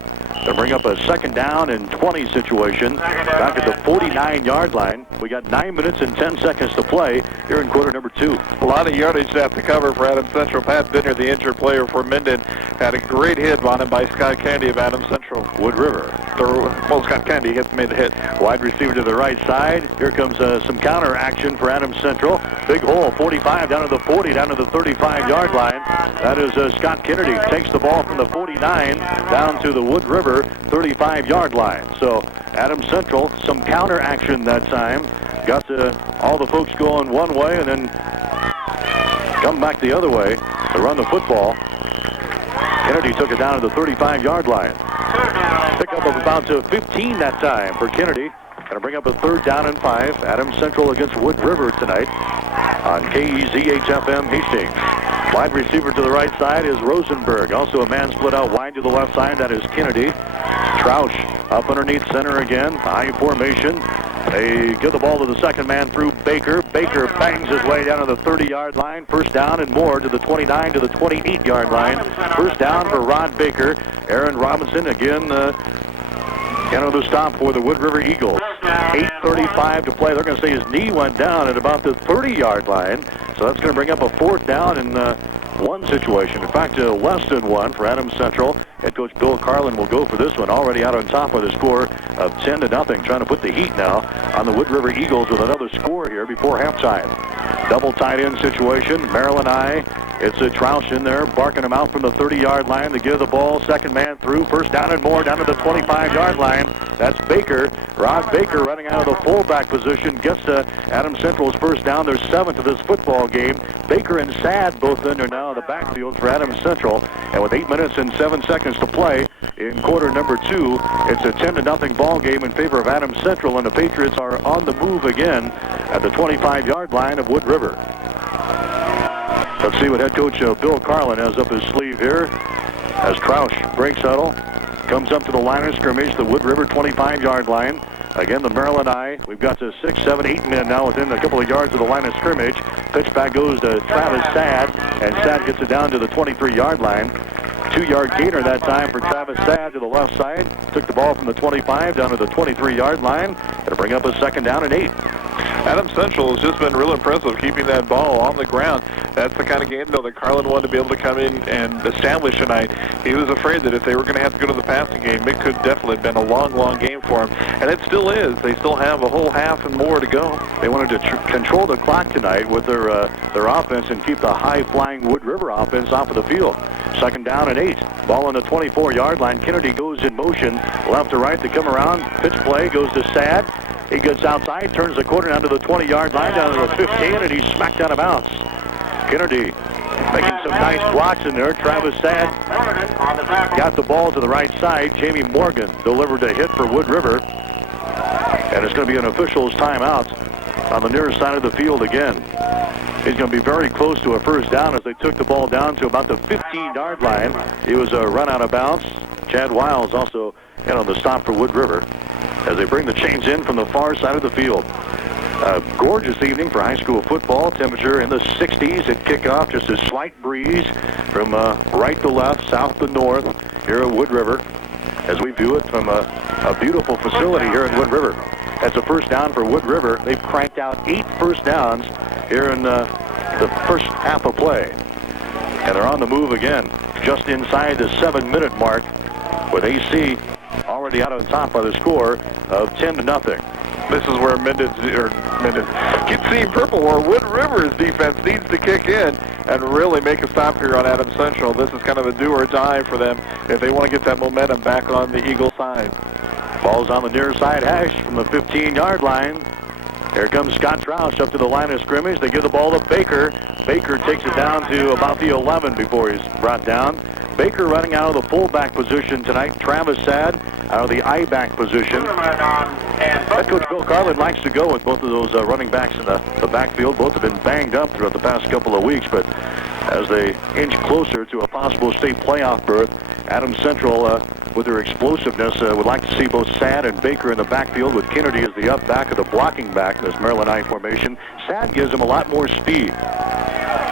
They'll bring up a 2nd down and 20 situation back at the 49-yard line. We got 9 minutes and 10 seconds to play here in quarter number 2. A lot of yardage to have to cover for Adams Central. Pat Bittner, the injured player for Minden, had a great hit on him by Scott Kennedy of Adams Central. Wood River. Scott Kennedy made the hit. Wide receiver to the right side. Here comes some counter action for Adams Central. Big hole, 45 down to the 40, down to the 35-yard line. That is Scott Kennedy. Takes the ball from the 49 down to the Wood River 35-yard line. So Adams Central, some counter action that time. Got all the folks going one way and then come back the other way to run the football. Kennedy took it down to the 35-yard line. Pickup of about 15 that time for Kennedy. Going to bring up a 3rd down and 5. Adams Central against Wood River tonight on KEZH-FM Hastings. Wide receiver to the right side is Rosenberg. Also a man split out wide to the left side. That is Kennedy. Troush up underneath center again. High formation. They give the ball to the second man through Baker. Baker bangs his way down to the 30-yard line. First down and more to the 29 to the 28-yard line. First down for Rod Baker. Aaron Robinson again the stop for the Wood River Eagles. 8:35 to play. They're going to say his knee went down at about the 30-yard line. So that's going to bring up a 4th down and 1 situation. In fact, less than 1 for Adams Central. Head coach Bill Carlin will go for this one. Already out on top with a score of 10-0. Trying to put the heat now on the Wood River Eagles with another score here before halftime. Double tight end situation. Maryland I It's a Troush in there, barking him out from the 30-yard line to give the ball. Second man through, first down and more, down to the 25-yard line. That's Baker. Rod Baker running out of the fullback position gets to Adams Central's first down. Their 7th of this football game. Baker and Sad both in there now in the backfield for Adams Central. And with 8 minutes and 7 seconds to play in quarter number 2, it's a 10-0 ball game in favor of Adams Central, and the Patriots are on the move again at the 25-yard line of Wood River. Let's see what head coach Bill Carlin has up his sleeve here as Troush breaks huddle, comes up to the line of scrimmage, the Wood River 25-yard line. Again, the Maryland Eye. We've got to 6, 7, 8 men now within a couple of yards of the line of scrimmage. Pitch back goes to Travis Sad, and Sad gets it down to the 23-yard line. 2-yard gainer that time for Travis Sad to the left side. Took the ball from the 25 down to the 23-yard line. It'll bring up a second down and 8. Adams Central has just been real impressive keeping that ball on the ground. That's the kind of game, though, that Carlin wanted to be able to come in and establish tonight. He was afraid that if they were going to have to go to the passing game, it could definitely have been a long, long game for him. And it still is. They still have a whole half and more to go. They wanted to control the clock tonight with their offense and keep the high-flying Wood River offense off of the field. Second down and 8. Ball on the 24-yard line. Kennedy goes in motion left to right to come around. Pitch play goes to Sad. He gets outside, turns the corner down to the 20-yard line, down to the 15, and he's smacked out of bounds. Kennedy making some nice blocks in there. Travis Sad got the ball to the right side. Jamie Morgan delivered a hit for Wood River. And it's going to be an official's timeout on the near side of the field again. He's going to be very close to a first down as they took the ball down to about the 15-yard line. It was a run out of bounds. Chad Wiles also in on the stop for Wood River as they bring the chains in from the far side of the field. A gorgeous evening for high school football. Temperature in the 60s at kickoff. Just a slight breeze from right to left, south to north here at Wood River as we view it from a beautiful facility here in Wood River. That's a first down for Wood River. They've cranked out 8 first downs here in the first half of play. And they're on the move again, just inside the 7-minute mark with AC already out on top by the score of 10-0. This is where Kinsey Purple or Wood River's defense needs to kick in and really make a stop here on Adams Central. This is kind of a do or die for them if they want to get that momentum back on the Eagle side. Ball's on the near side hash from the 15-yard line. Here comes Scott Troush up to the line of scrimmage. They give the ball to Baker. Baker takes it down to about the 11 before he's brought down. Baker running out of the fullback position tonight. Travis Sad out of the I-back position. Head coach Bill Carlin likes to go with both of those running backs in the backfield. Both have been banged up throughout the past couple of weeks, but as they inch closer to a possible state playoff berth, Adams Central, with their explosiveness, would like to see both Sad and Baker in the backfield with Kennedy as the up back of the blocking back in this Maryland I formation. Sad gives them a lot more speed.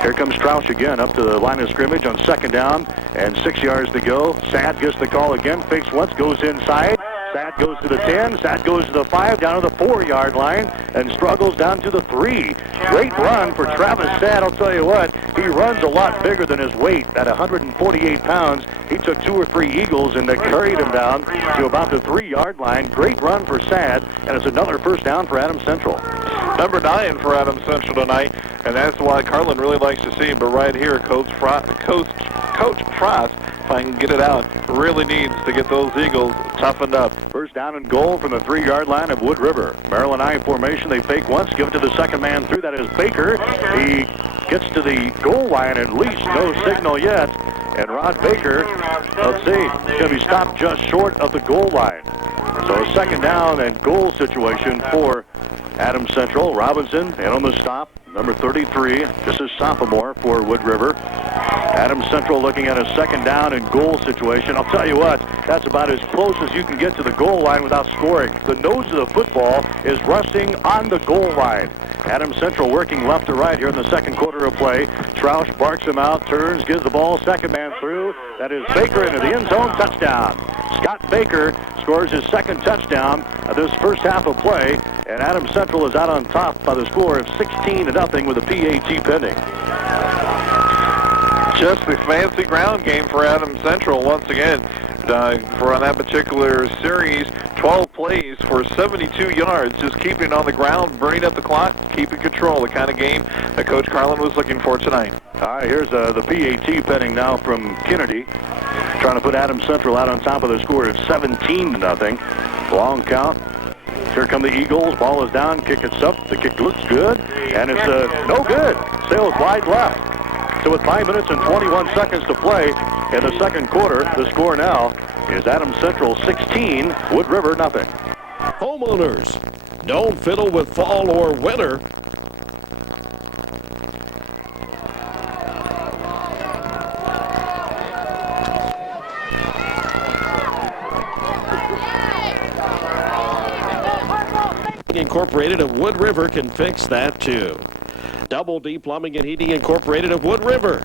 Here comes Troush again up to the line of scrimmage on second down and 6 yards to go. Sad gets the call again, fakes once, goes inside. Sad goes to the 10, Sad goes to the 5, down to the 4-yard line, and struggles down to the 3. Great run for Travis Sad. I'll tell you what, he runs a lot bigger than his weight. At 148 pounds, he took 2 or 3 Eagles and they carried him down to about the 3-yard line. Great run for Sad, and it's another first down for Adams Central. Number 9 for Adams Central tonight, and that's why Carlin really likes to see him. But right here, Coach Frost, if I can get it out, really needs to get those Eagles toughened up. First down and goal from the 3-yard line of Wood River. Maryland I formation. They fake once, give it to the second man through. That is Baker. He gets to the goal line, at least no signal yet. And Rod Baker, let's see, is going to be stopped just short of the goal line. So a second down and goal situation for Adams Central. Robinson in on the stop, number 33, just a sophomore for Wood River. Adams Central looking at a second down and goal situation. I'll tell you what, that's about as close as you can get to the goal line without scoring. The nose of the football is resting on the goal line. Adams Central working left to right here in the second quarter of play. Troush barks him out, turns, gives the ball, second man through. That is Baker into the end zone, touchdown. Scott Baker scores his second touchdown of this first half of play, and Adams Central is out on top by the score of 16-0 with a PAT pending. Just the fancy ground game for Adams Central once again. for on that particular series, 12 plays for 72 yards, just keeping it on the ground, burning up the clock, keeping control, the kind of game that Coach Carlin was looking for tonight. All right, here's the PAT penning now from Kennedy, trying to put Adams Central out on top of the score of 17-0. Long count. Here come the Eagles. Ball is down. Kick it's up. The kick looks good, and it's no good. Sails wide left. So with 5 minutes and 21 seconds to play in the second quarter, the score now is Adams Central 16, Wood River nothing. Homeowners, don't fiddle with fall or winter. Incorporated of Wood River can fix that too. Double D Plumbing and Heating Incorporated of Wood River,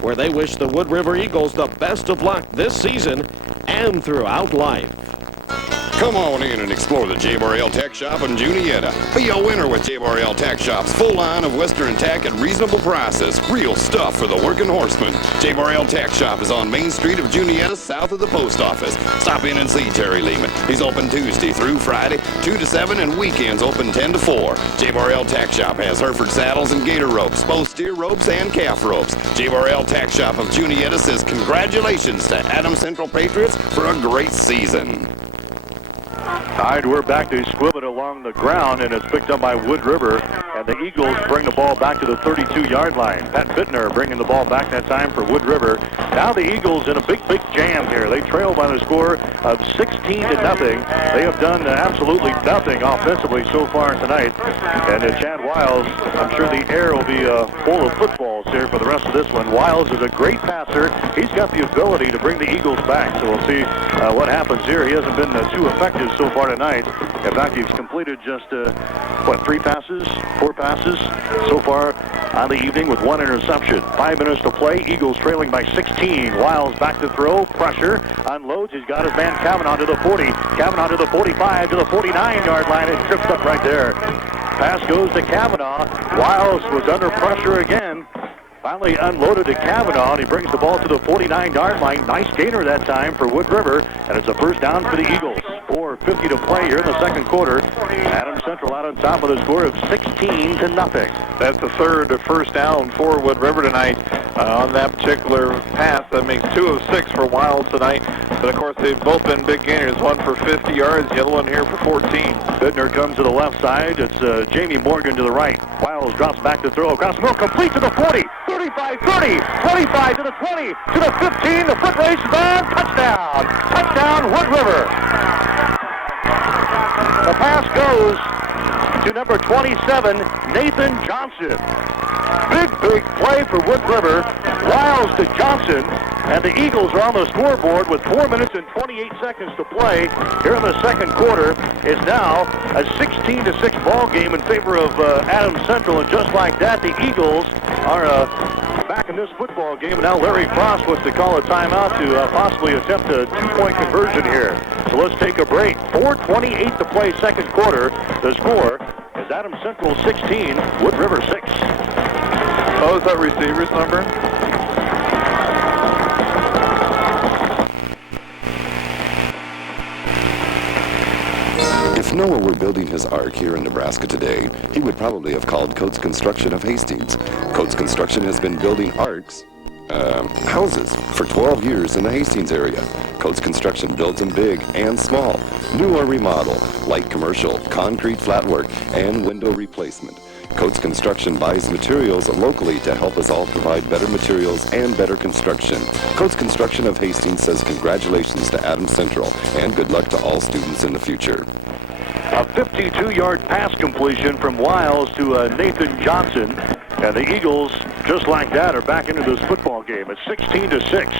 where they wish the Wood River Eagles the best of luck this season and throughout life. Come on in and explore the J-Bar Tech Shop in Juniata. Be a winner with J-Bar Tech Shop's full line of Western tech at reasonable prices. Real stuff for the working horseman. J-Bar Tech Shop is on Main Street of Juniata, south of the post office. Stop in and see Terry Lehman. He's open Tuesday through Friday, 2 to 7, and weekends open 10 to 4. J-Bar Tech Shop has Hereford saddles and gator ropes, both steer ropes and calf ropes. J-Bar Tech Shop of Juniata says congratulations to Adams Central Patriots for a great season. All right, we're back to squib it along the ground, and it's picked up by Wood River, and the Eagles bring the ball back to the 32-yard line. Pat Bittner bringing the ball back that time for Wood River. Now the Eagles in a big jam here. They trail by the score of 16-0. They have done absolutely nothing offensively so far tonight. And Chad Wiles, I'm sure the air will be full of footballs here for the rest of this one. Wiles is a great passer. He's got the ability to bring the Eagles back, so we'll see what happens here. He hasn't been too effective so far tonight. In fact, he's completed just, 4 passes so far on the evening with 1 interception. 5 minutes to play. Eagles trailing by 16. Wiles back to throw. Pressure. Unloads. He's got his man Kavanaugh to the 40. Kavanaugh to the 45, to the 49-yard line. It trips up right there. Pass goes to Kavanaugh. Wiles was under pressure again. Finally unloaded to Kavanaugh, and he brings the ball to the 49-yard line. Nice gainer that time for Wood River, and it's a first down for the Eagles. 4:50 to play here in the second quarter. Adams Central out on top of the score of 16-0. That's the third first down for Wood River tonight on that particular pass. That makes 2 of 6 for Wiles tonight. But, of course, they've both been big gainers. One for 50 yards, the other one here for 14. Bittner comes to the left side. It's Jamie Morgan to the right. Wiles drops back to throw across the middle, complete to the 40, 35, 30, 25 to the 20, to the 15. The foot race is on. Touchdown. Touchdown, Wood River. The pass goes to number 27, Nathan Johnson. Big play for Wood River. Wiles to Johnson, and the Eagles are on the scoreboard with 4 minutes and 28 seconds to play here in the second quarter. It's now a 16-6 ball game in favor of Adams Central, and just like that, the Eagles are back in this football game. Now Larry Frost wants to call a timeout to possibly attempt a 2-point conversion here. So let's take a break. 4:28 to play second quarter. The score is Adams Central 16, Wood River 6. Oh, is that receiver's number? If Noah were building his ark here in Nebraska today, he would probably have called Coates Construction of Hastings. Coates Construction has been building arks, houses, for 12 years in the Hastings area. Coates Construction builds them big and small, new or remodel, light commercial, concrete flatwork, and window replacement. Coates Construction buys materials locally to help us all provide better materials and better construction. Coates Construction of Hastings says congratulations to Adams Central and good luck to all students in the future. A 52-yard pass completion from Wiles to Nathan Johnson. And the Eagles, just like that, are back into this football game. It's 16-6.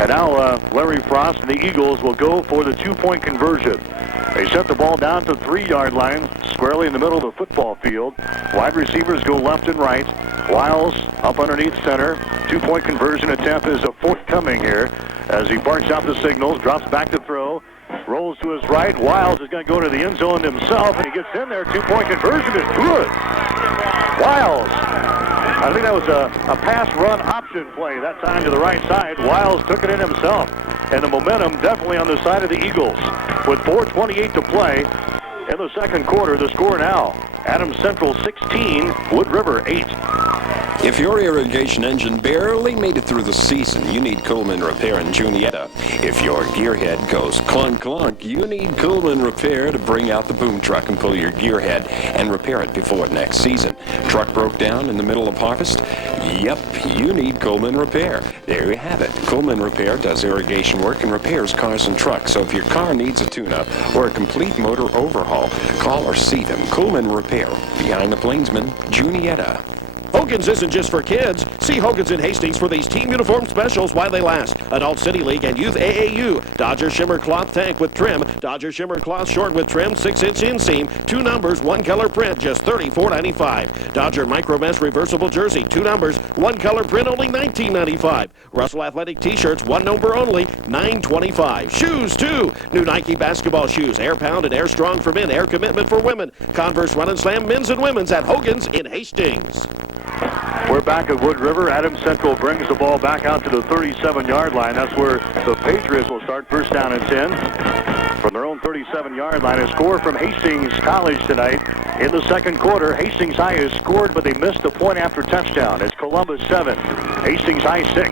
And now Larry Frost and the Eagles will go for the 2-point conversion. They set the ball down to the 3-yard line, squarely in the middle of the football field. Wide receivers go left and right. Wiles up underneath center. 2-point conversion attempt is forthcoming here as he barks out the signals, drops back to throw, rolls to his right. Wiles is going to go to the end zone himself, and he gets in there. 2-point conversion is good. Wiles. I think that was a pass-run option play that time to the right side. Wiles took it in himself. and the momentum definitely on the side of the Eagles. With 4:28 to play in the second quarter, the score now, Adams Central 16, Wood River 8. If your irrigation engine barely made it through the season, you need Coleman Repair in Juniata. If your gearhead goes clunk clunk, you need Coleman Repair to bring out the boom truck and pull your gearhead and repair it before next season. Truck broke down in the middle of harvest? Yep, you need Coleman Repair. There you have it. Coleman Repair does irrigation work and repairs cars and trucks. So if your car needs a tune-up or a complete motor overhaul, call or see them. Coleman Repair, behind the Plainsman, Juniata. Hogan's isn't just for kids. See Hogan's in Hastings for these team uniform specials while they last. Adult City League and Youth AAU. Dodger Shimmer Cloth Tank with trim. Dodger Shimmer Cloth Short with trim, 6-inch inseam. 2 numbers, 1 color print, just $34.95. Dodger Micro Mesh Reversible Jersey, 2 numbers, 1 color print, only $19.95. Russell Athletic T-shirts, 1 number only, $9.25. Shoes, too. New Nike basketball shoes, Air Pound and Air Strong for men, Air Commitment for women. Converse Run and Slam men's and women's at Hogan's in Hastings. We're back at Wood River. Adams Central brings the ball back out to the 37-yard line. That's where the Patriots will start, first down and 10. From their own 37-yard line, a score from Hastings College tonight. In the second quarter, Hastings High has scored, but they missed a point after touchdown. It's Columbus 7, Hastings High 6.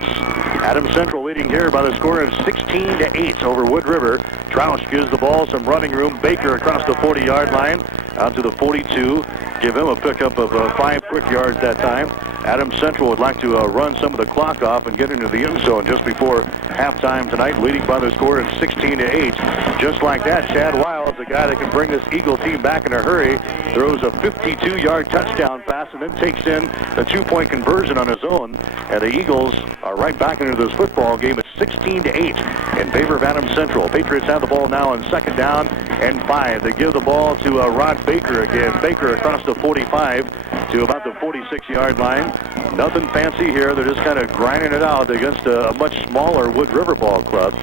Adams Central leading here by the score of 16-8 over Wood River. Troush gives the ball some running room. Baker across the 40-yard line out to the 42. Give him a pickup of 5 quick yards that time. Adams Central would like to run some of the clock off and get into the end zone just before halftime tonight, leading by the score of 16-8. Just like that, Chad Wiles, the guy that can bring this Eagle team back in a hurry, throws a 52-yard touchdown pass and then takes in a 2-point conversion on his own. And the Eagles are right back into this football game at 16-8 in favor of Adams Central. Patriots have the ball now on second down and 5. They give the ball to Rod Baker again. Baker across the 45 to about the 46-yard line. Nothing fancy here. They're just kind of grinding it out against a much smaller Wood River ball club.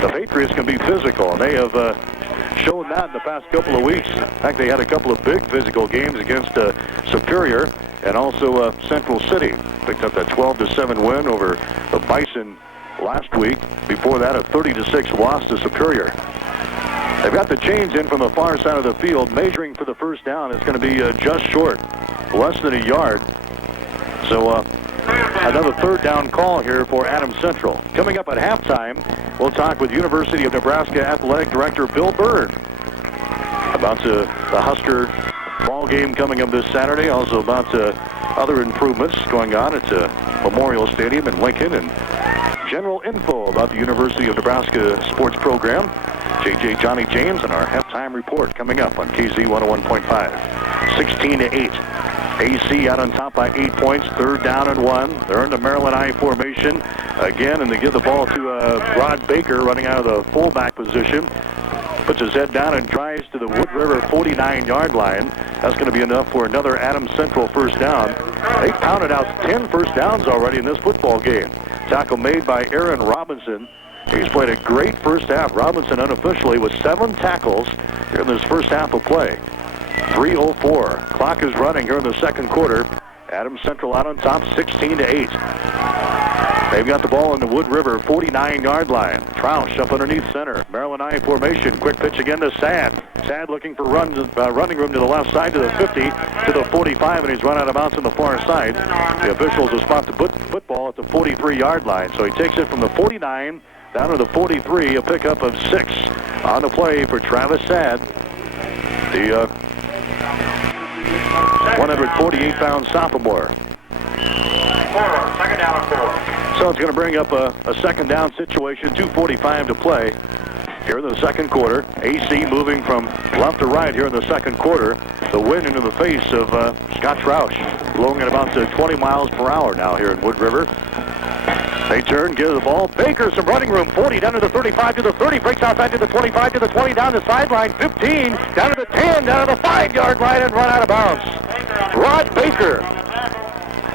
The Patriots can be physical, and they have shown that in the past couple of weeks. In fact, they had a couple of big physical games against Superior and also Central City. Picked up that 12-7 win over the Bison last week. Before that, a 30-6 loss to Superior. They've got the chains in from the far side of the field. Measuring for the first down is going to be just short, less than a yard. So another third down call here for Adams Central. Coming up at halftime, we'll talk with University of Nebraska Athletic Director Bill Bird about the Husker ball game coming up this Saturday. Also about other improvements going on at Memorial Stadium in Lincoln, and general info about the University of Nebraska sports program. JJ Johnny James and our halftime report coming up on KZ 101.5. 16-8. AC out on top by 8 points. Third down and 1. They're in the Maryland I formation again, and they give the ball to Rod Baker running out of the fullback position. Puts his head down and tries to the Wood River 49-yard line. That's going to be enough for another Adams Central first down. They pounded out 10 first downs already in this football game. Tackle made by Aaron Robinson. He's played a great first half. Robinson unofficially with 7 tackles here in this first half of play. 3:04. Clock is running here in the second quarter. Adams Central out on top, 16-8. They've got the ball in the Wood River 49-yard line. Troush up underneath center. Maryland I formation. Quick pitch again to Sad. Sad looking for running room to the left side to the 50, to the 45, and he's run out of bounds on the far side. The officials will spot the football at the 43-yard line. So he takes it from the 49 down to the 43, a pickup of 6 on the play for Travis Sad. The 148-pound sophomore. Second down and 4. So it's going to bring up a second down situation, 2:45 to play here in the second quarter. AC moving from left to right here in the second quarter. The wind into the face of Scott Troush, blowing at about 20 miles per hour now here in Wood River. They turn, give the ball. Baker, some running room. 40 down to the 35 to the 30. Breaks outside to the 25 to the 20, down the sideline. 15 down to the 10, down to the 5-yard line, and run out of bounds. Rod Baker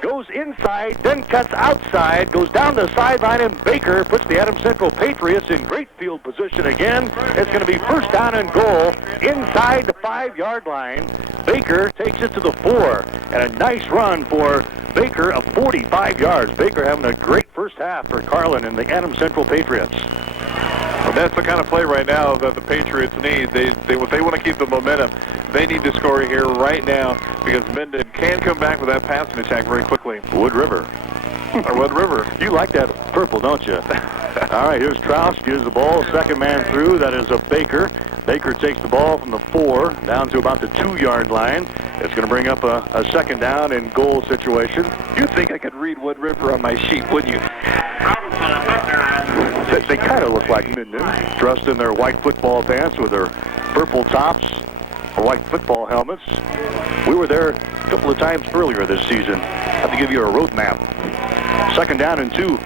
goes inside, then cuts outside, goes down the sideline, and Baker puts the Adams Central Patriots in great field position again. It's going to be first down and goal inside the 5-yard line. Baker takes it to the 4, and a nice run for Baker of 45 yards. Baker having a great first first half for Carlin and the Adams Central Patriots. Well, that's the kind of play right now that the Patriots need. If they want to keep the momentum, they need to score here right now because Minden can come back with that passing attack very quickly. Wood River. Or Wood River. You like that purple, don't you? All right, here's Troush, gives the ball, second man through. That is a Baker. Baker takes the ball from the 4 down to about the 2-yard line. It's going to bring up a second down and goal situation. You'd think I could read Wood River on my sheet, wouldn't you? They kind of look like Minden, dressed in their white football pants with their purple tops or white football helmets. We were there a couple of times earlier this season. I have to give you a road map. Second down and 2.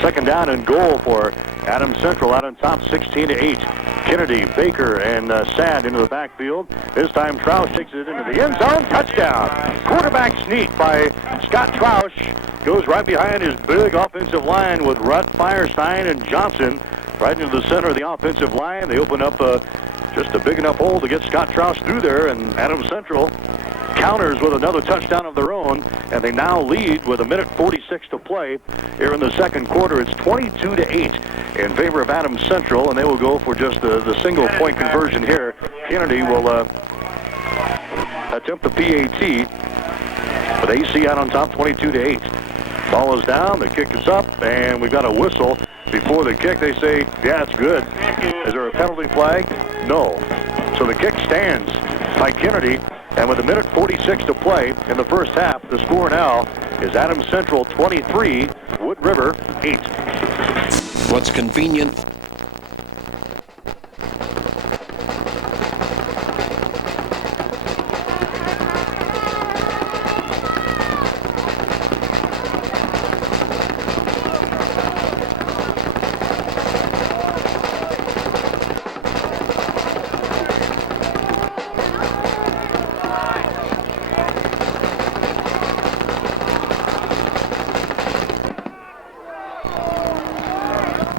Second down and goal for Adams Central out on top, 16-8. Kennedy, Baker, and Sad into the backfield. This time Troush takes it into the end zone. Touchdown. Quarterback sneak by Scott Troush. Goes right behind his big offensive line with Rutt, Firestein, and Johnson. Right into the center of the offensive line. They open up just a big enough hole to get Scott Troush through there, and Adams Central counters with another touchdown of their own, and they now lead with 1:46 to play here in the second quarter. It's 22-8 in favor of Adams Central, and they will go for just the single-point conversion here. Kennedy will attempt the PAT, but AC out on top, 22-8. Ball is down, the kick is up, and we've got a whistle before the kick. They say, yeah, it's good. Is there a penalty flag? No. So the kick stands by Kennedy. And with 1:46 to play in the first half, the score now is Adams Central 23, Wood River 8. What's convenient?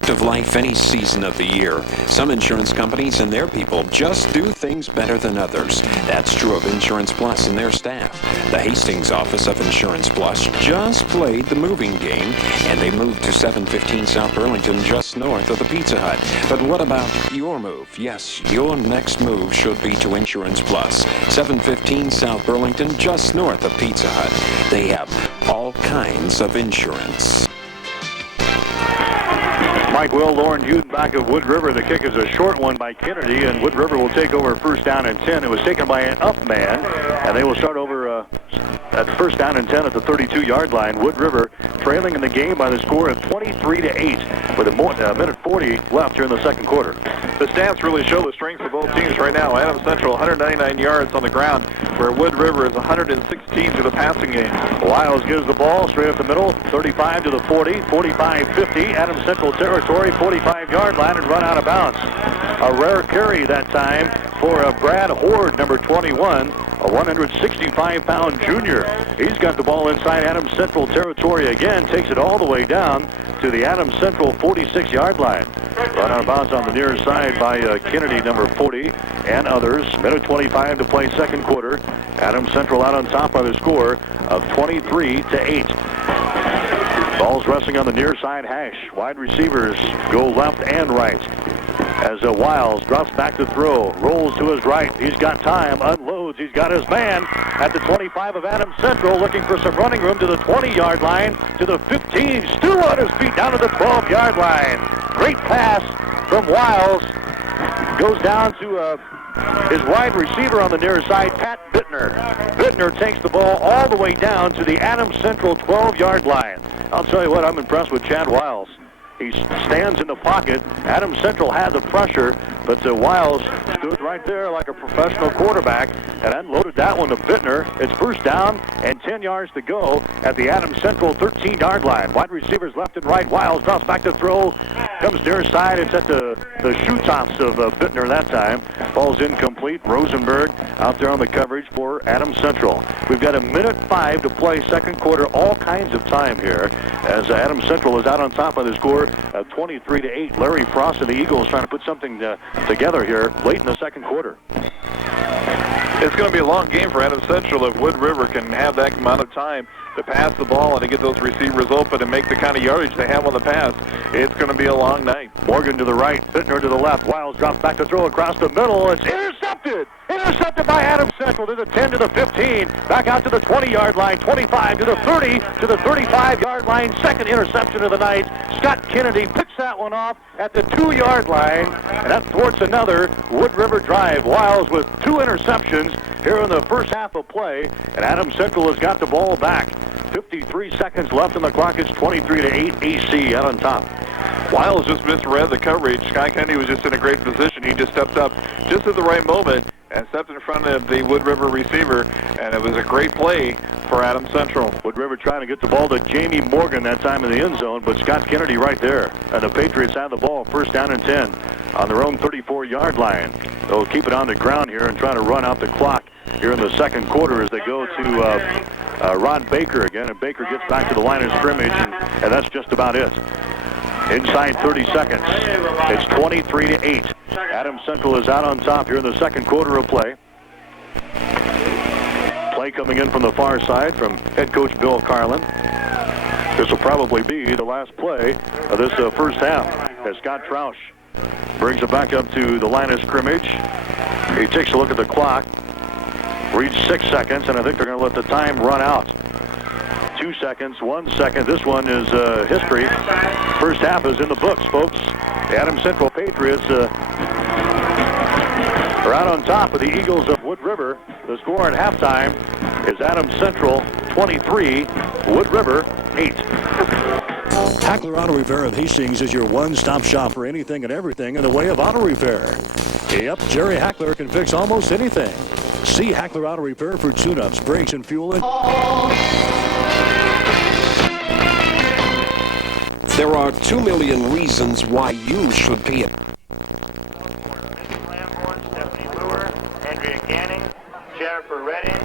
Of life any season of the year. Some insurance companies and their people just do things better than others. That's true of Insurance Plus and their staff. The Hastings office of Insurance Plus just played the moving game, and they moved to 715 South Burlington, just north of the Pizza Hut. But what about your move? Yes, your next move should be to Insurance Plus. 715 South Burlington, just north of Pizza Hut. They have all kinds of insurance. Mike Will, Lauren Huden back of Wood River. The kick is a short one by Kennedy, and Wood River will take over first down and 10. It was taken by an up man, and they will start over at first down and 10 at the 32-yard line. Wood River trailing in the game by the score of 23-8 with a minute 40 left here in the second quarter. The stats really show the strengths of both teams right now. Adams Central 199 yards on the ground, where Wood River is 116 to the passing game. Wiles gives the ball straight up the middle, 35 to the 40, 45-50. Adams Central territory, 45-yard line, and run out of bounds. A rare carry that time for Brad Horde, number 21, a 165-pound junior. He's got the ball inside Adams Central territory again, takes it all the way down to the Adams Central 46-yard line. Run out of bounds on the near side by Kennedy, number 40, and others. Minute 25 to play second quarter. Adams Central out on top by the score of 23-8. Ball's resting on the near side hash. Wide receivers go left and right. As Wiles drops back to throw, rolls to his right. He's got time, unloads. He's got his man at the 25 of Adams Central, looking for some running room to the 20-yard line, to the 15. Still on his feet down to the 12-yard line. Great pass from Wiles. Goes down to his wide receiver on the near side, Pat Bittner. Bittner takes the ball all the way down to the Adams Central 12-yard line. I'll tell you what, I'm impressed with Chad Wiles. He stands in the pocket. Adams Central had the pressure, but Wiles stood right there like a professional quarterback and unloaded that one to Bittner. It's first down and 10 yards to go at the Adams Central 13-yard line. Wide receivers left and right. Wiles drops back to throw. Comes near side. It's at the shoe tops of Bittner that time. Ball's incomplete. Rosenberg out there on the coverage for Adams Central. We've got a minute 5 to play second quarter. All kinds of time here as Adams Central is out on top of the score of 23-8. Larry Frost and the Eagles trying to put something together here late in the second quarter. It's going to be a long game for Adams Central if Wood River can have that amount of time to pass the ball and to get those receivers open and make the kind of yardage they have on the pass. It's going to be a long night. Morgan to the right, Bittner to the left. Wiles drops back to throw across the middle. It's intercepted. Intercepted by Adams Central to the 10 to the 15. Back out to the 20-yard line, 25 to the 30 to the 35-yard line. Second interception of the night. Scott Kennedy picks that one off at the 2-yard line, and that thwarts another Wood River drive. Wiles with 2 interceptions here in the first half of play, and Adams Central has got the ball back. 53 seconds left on the clock. It's 23-8 AC out on top. Wiles just misread the coverage. Scott Kennedy was just in a great position. He just stepped up just at the right moment and stepped in front of the Wood River receiver, and it was a great play for Adams Central. Wood River trying to get the ball to Jamie Morgan that time in the end zone, but Scott Kennedy right there. And the Patriots have the ball, first down and 10 on their own 34-yard line. They'll keep it on the ground here and try to run out the clock here in the second quarter as they go to Ron Baker again, and Baker gets back to the line of scrimmage, and that's just about it. Inside 30 seconds. It's 23-8. Adams Central is out on top here in the second quarter of play. Play coming in from the far side from head coach Bill Carlin. This will probably be the last play of this first half as Scott Troush brings it back up to the line of scrimmage. He takes a look at the clock. Reads 6 seconds, and I think they're going to let the time run out. 2 seconds, 1 second. This one is history. First half is in the books, folks. The Adams Central Patriots are out on top of the Eagles of Wood River. The score at halftime is Adams Central 23, Wood River 8. Hackler Auto Repair of Hastings is your one-stop shop for anything and everything in the way of auto repair. Yep, Jerry Hackler can fix almost anything. See Hackler Auto Repair for tune-ups, brakes, and fuel. There are 2 million reasons why you should be a... Stephanie Brewer, Andrea Ganning, Jennifer Redding,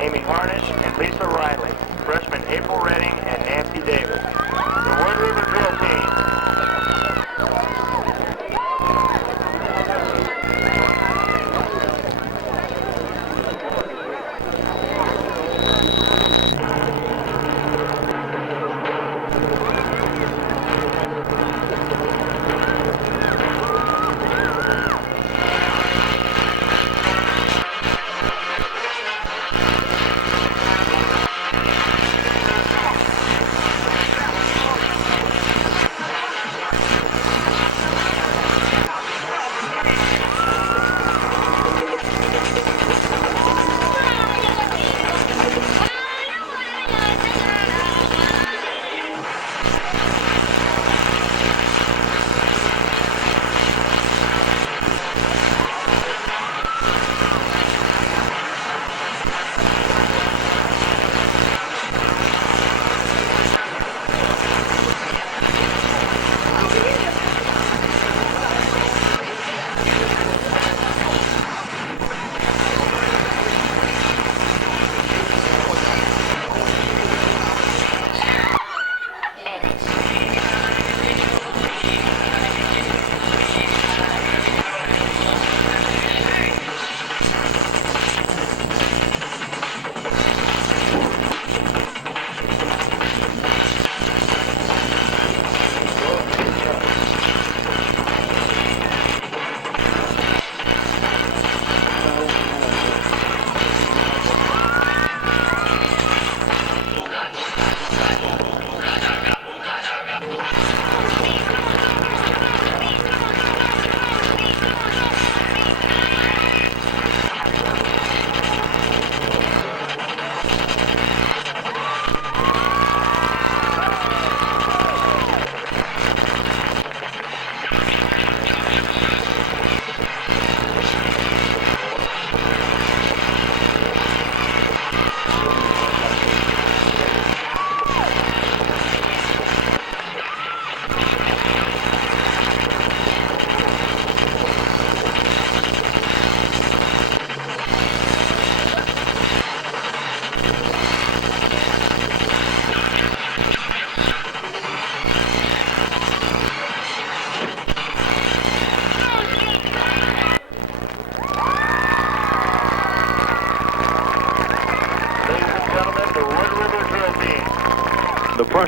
Amy Harnish, and Lisa Riley. Freshman April Redding and Nancy Davis. The Wood River Drill Team.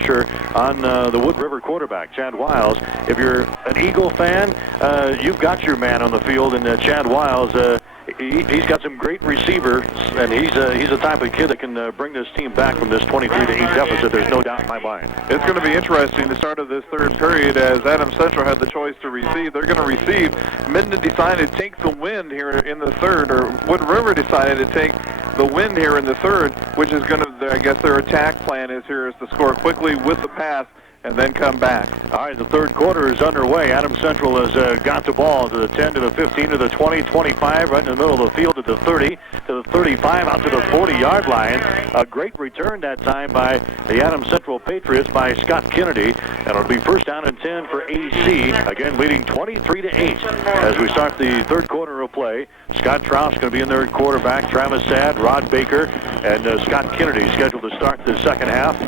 pressure on the Wood River quarterback, Chad Wiles. If you're an Eagle fan, you've got your man on the field, and Chad Wiles, he's got some great receivers, and he's the type of kid that can bring this team back from this 23-8 deficit. There's no doubt in my mind. It's going to be interesting the start of this third period as Adams Central had the choice to receive. They're going to receive. Minden decided to take the wind here in the third, or Wood River decided to take the wind here in the third, which is going to, I guess their attack plan is here is to score quickly with the pass and then come back. All right, the third quarter is underway. Adams Central has got the ball to the 10, to the 15, to the 20, 25, right in the middle of the field to the 30, to the 35, out to the 40-yard line. A great return that time by the Adams Central Patriots by Scott Kennedy, and it'll be first down and 10 for AC, again leading 23-8 as we start the third quarter of play. Scott Troush going to be in there at quarterback, Travis Sadd, Rod Baker, and Scott Kennedy scheduled to start the second half.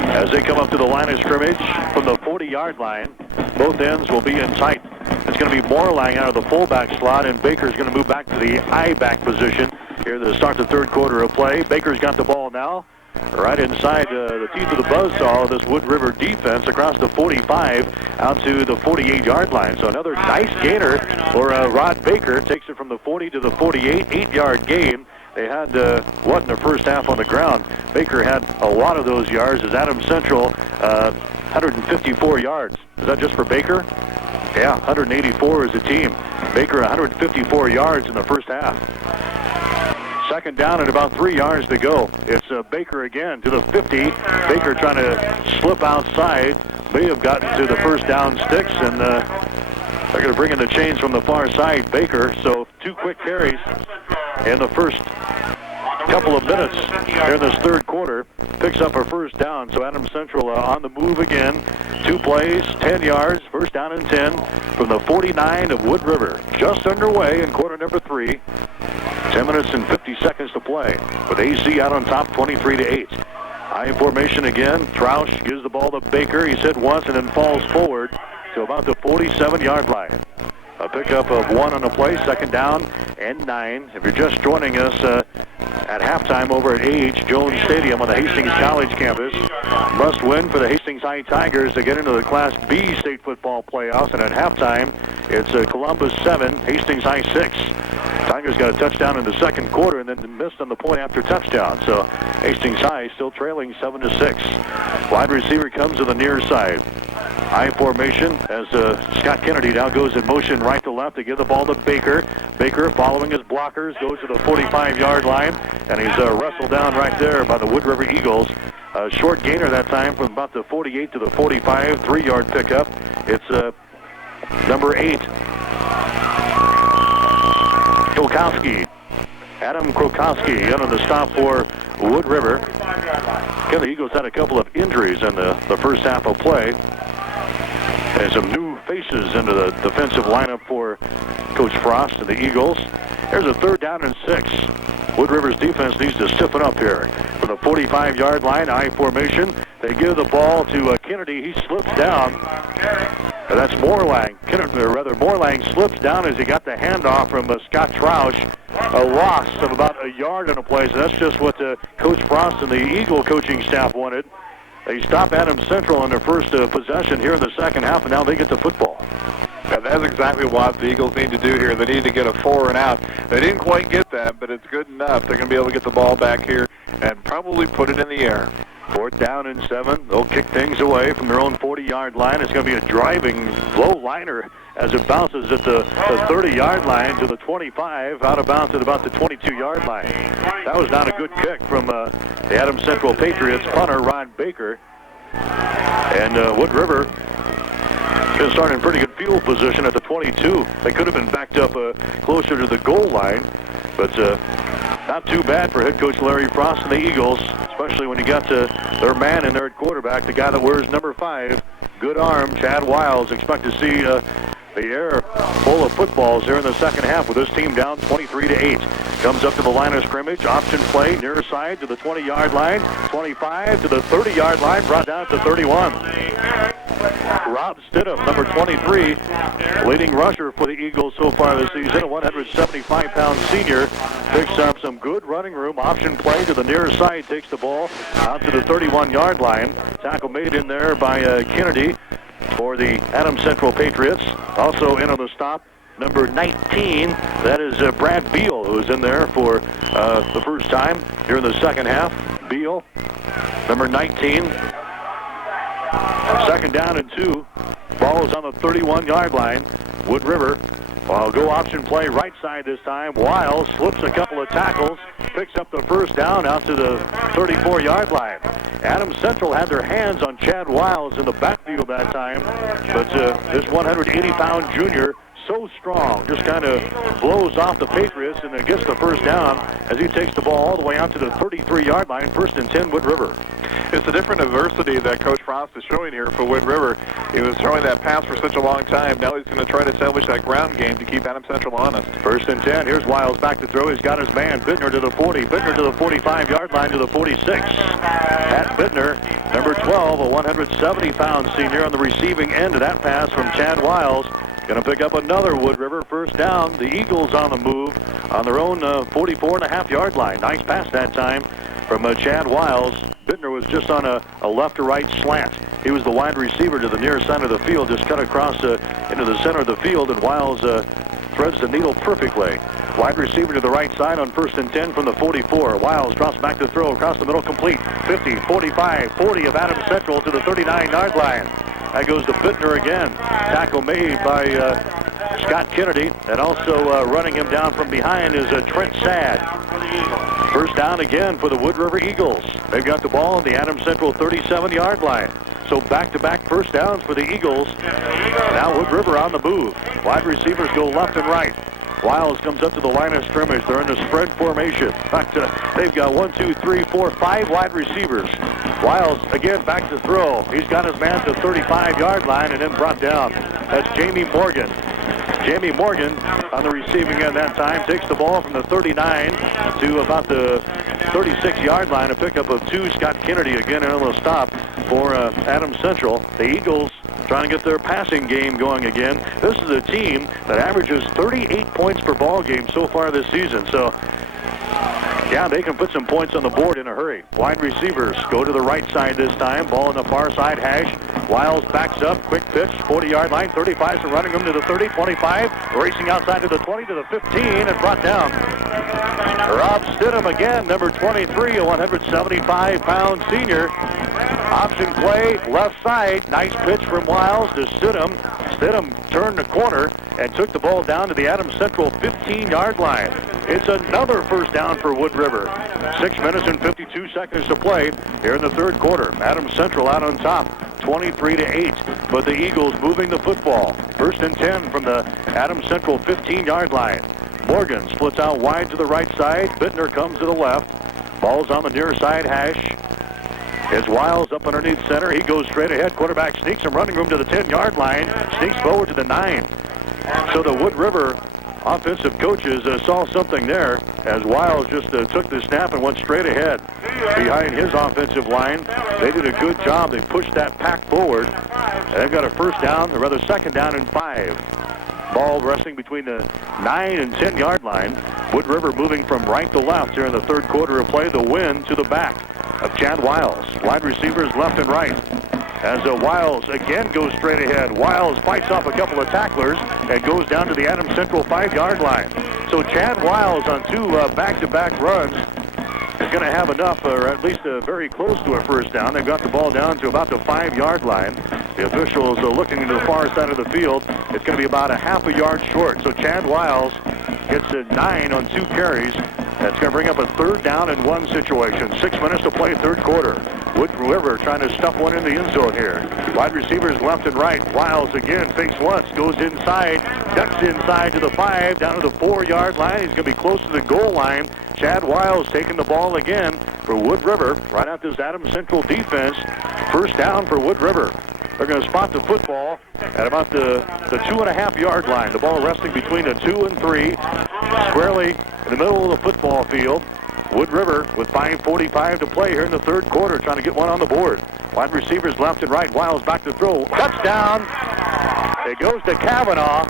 As they come up to the line of scrimmage from the 40-yard line, both ends will be in tight. It's going to be Morlang out of the fullback slot, and Baker's going to move back to the I-back position here to start the third quarter of play. Baker's got the ball now right inside the teeth of the buzzsaw of this Wood River defense across the 45 out to the 48-yard line. So another nice gainer for Rod Baker. Takes it from the 40 to the 48, 8-yard gain. They had, in the first half on the ground. Baker had a lot of those yards as Adams Central, 154 yards. Is that just for Baker? Yeah, 184 as a team. Baker 154 yards in the first half. Second down and about 3 yards to go. It's Baker again to the 50. Baker trying to slip outside. May have gotten to the first down sticks, and they're going to bring in the chains from the far side, Baker. So 2 quick carries in the first couple of minutes here in this third quarter. Picks up a first down. So Adams Central on the move again. 2 plays, 10 yards, first down and 10 from the 49 of Wood River. Just underway in quarter number 3. 10 minutes and 50 seconds to play with AC out on top 23-8. High formation again. Troush gives the ball to Baker. He's hit once and then falls forward to about the 47-yard line. A pickup of 1 on the play, second down and 9. If you're just joining us at halftime over at A.H. Jones Stadium on the Hastings College campus, must win for the Hastings High Tigers to get into the Class B state football playoffs. And at halftime, it's Columbus 7, Hastings High 6. Tigers got a touchdown in the second quarter and then missed on the point after touchdown. So Hastings High still trailing 7-6. Wide receiver comes to the near side. High formation as Scott Kennedy now goes in motion right to left to give the ball to Baker. Baker, following his blockers, goes to the 45-yard line, and he's wrestled down right there by the Wood River Eagles. A short gainer that time from about the 48 to the 45, 3-yard pickup. It's number 8, Krokowski. Adam Krokowski in on the stop for Wood River. Again, the Eagles had a couple of injuries in the first half of play. And some new faces into the defensive lineup for Coach Frost and the Eagles. There's a third down and 6. Wood River's defense needs to stiffen up here. From the 45-yard line, I formation. They give the ball to Kennedy. He slips down. And that's Morlang. Morlang slips down as he got the handoff from Scott Troush. A loss of about a yard on a play. So that's just what Coach Frost and the Eagle coaching staff wanted. They stop Adams Central on their first possession here in the second half, and now they get the football. And that's exactly what the Eagles need to do here. They need to get a 4 and out. They didn't quite get that, but it's good enough. They're going to be able to get the ball back here and probably put it in the air. Fourth down and 7. They'll kick things away from their own 40-yard line. It's going to be a driving low liner as it bounces at the 30-yard line to the 25, out of bounds at about the 22-yard line. That was not a good kick from the Adams Central Patriots punter, Rod Baker. And Wood River is starting in pretty good field position at the 22. They could have been backed up closer to the goal line, but not too bad for head coach Larry Frost and the Eagles, especially when you got their man in there at quarterback, the guy that wears number 5. Good arm, Chad Wiles. Expect to see the air full of footballs here in the second half with this team down 23-8. Comes up to the line of scrimmage, option play, near side to the 20-yard line, 25 to the 30-yard line, brought down to 31. Rob Stidham, number 23, leading rusher for the Eagles so far this season, a 175-pound senior, picks up some good running room. Option play to the near side, takes the ball out to the 31-yard line. Tackle made in there by Kennedy for the Adams Central Patriots. Also in on the stop, number 19, that is Brad Beal, who is in there for the first time here in the second half. Beal, number 19. Second down and 2. Ball is on the 31-yard line. Wood River will go option play right side this time. Wiles slips a couple of tackles, picks up the first down out to the 34-yard line. Adams Central had their hands on Chad Wiles in the backfield that time, but this 180-pound junior, so strong, just kind of blows off the Patriots and then gets the first down as he takes the ball all the way out to the 33-yard line. 1st and 10, Wood River. It's a different adversity that Coach Frost is showing here for Wood River. He was throwing that pass for such a long time. Now he's going to try to establish that ground game to keep Adams Central honest. 1st and 10. Here's Wiles back to throw. He's got his man, Bittner, to the 40. Bittner to the 45-yard line to the 46. Pat Bittner, number 12, a 170-pound senior on the receiving end of that pass from Chad Wiles. Going to pick up another Wood River first down. The Eagles on the move on their own 44.5-yard line. Nice pass that time from Chad Wiles. Bittner was just on a left to right slant. He was the wide receiver to the near center of the field, just cut across into the center of the field, and Wiles threads the needle perfectly. Wide receiver to the right side on 1st and 10 from the 44. Wiles drops back to throw across the middle, complete. 50, 45, 40 of Adams Central to the 39-yard line. That goes to Bittner again. Tackle made by Scott Kennedy, and also running him down from behind is Trent Sad. First down again for the Wood River Eagles. They've got the ball on the Adams Central 37-yard line. So back-to-back first downs for the Eagles. Now Wood River on the move. Wide receivers go left and right. Wiles comes up to the line of scrimmage. They're in the spread formation. In fact, they've got 1, 2, 3, 4, 5 wide receivers. Wiles again back to throw. He's got his man to the 35-yard line and then brought down. That's Jamie Morgan. Jamie Morgan on the receiving end that time takes the ball from the 39 to about the 36-yard line. A pickup of 2. Scott Kennedy again in a little stop for Adams Central. The Eagles trying to get their passing game going again. This is a team that averages 38 points per ball game so far this season. So, yeah, they can put some points on the board in a hurry. Wide receivers go to the right side this time. Ball on the far side hash. Wiles backs up. Quick pitch. 40-yard line. 35 from running him to the 30. 25. Racing outside to the 20 to the 15 and brought down. Rob Stidham again, number 23, a 175-pound senior. Option play, left side. Nice pitch from Wiles to Stidham. Stidham turned the corner and took the ball down to the Adams Central 15-yard line. It's another first down for Wood River. 6 minutes and 52 seconds to play here in the third quarter. Adams Central out on top, 23-8, but the Eagles moving the football. 1st and 10 from the Adams Central 15-yard line. Morgan splits out wide to the right side. Bittner comes to the left. Ball's on the near side hash. It's Wiles up underneath center. He goes straight ahead. Quarterback sneaks some running room to the 10-yard line. Sneaks forward to the 9. So the Wood River offensive coaches saw something there as Wiles just took the snap and went straight ahead behind his offensive line. They did a good job. They pushed that pack forward. And they've got a first down, or rather second down and 5. Ball resting between the 9 and 10-yard line. Wood River moving from right to left here in the third quarter of play. The win to the back of Chad Wiles. Wide receivers left and right. As Wiles again goes straight ahead. Wiles fights off a couple of tacklers and goes down to the Adams Central 5-yard line. So Chad Wiles on 2 back-to-back runs is going to have enough, or at least very close to a first down. They've got the ball down to about the 5-yard line. The officials are looking into the far side of the field. It's going to be about a half a yard short. So Chad Wiles gets a 9 on 2 carries. That's going to bring up a third down and 1 situation. 6 minutes to play, third quarter. Wood River trying to stuff one in the end zone here. Wide receivers left and right. Wiles again fakes once, goes inside, ducks inside to the 5, down to the 4-yard line. He's going to be close to the goal line. Chad Wiles taking the ball again for Wood River right after this Adams Central defense. First down for Wood River. They're going to spot the football at about the 2.5-yard line. The ball resting between the 2 and 3, squarely in the middle of the football field. Wood River with 5:45 to play here in the third quarter, trying to get one on the board. Wide receivers left and right. Wiles back to throw. Touchdown. It goes to Kavanaugh.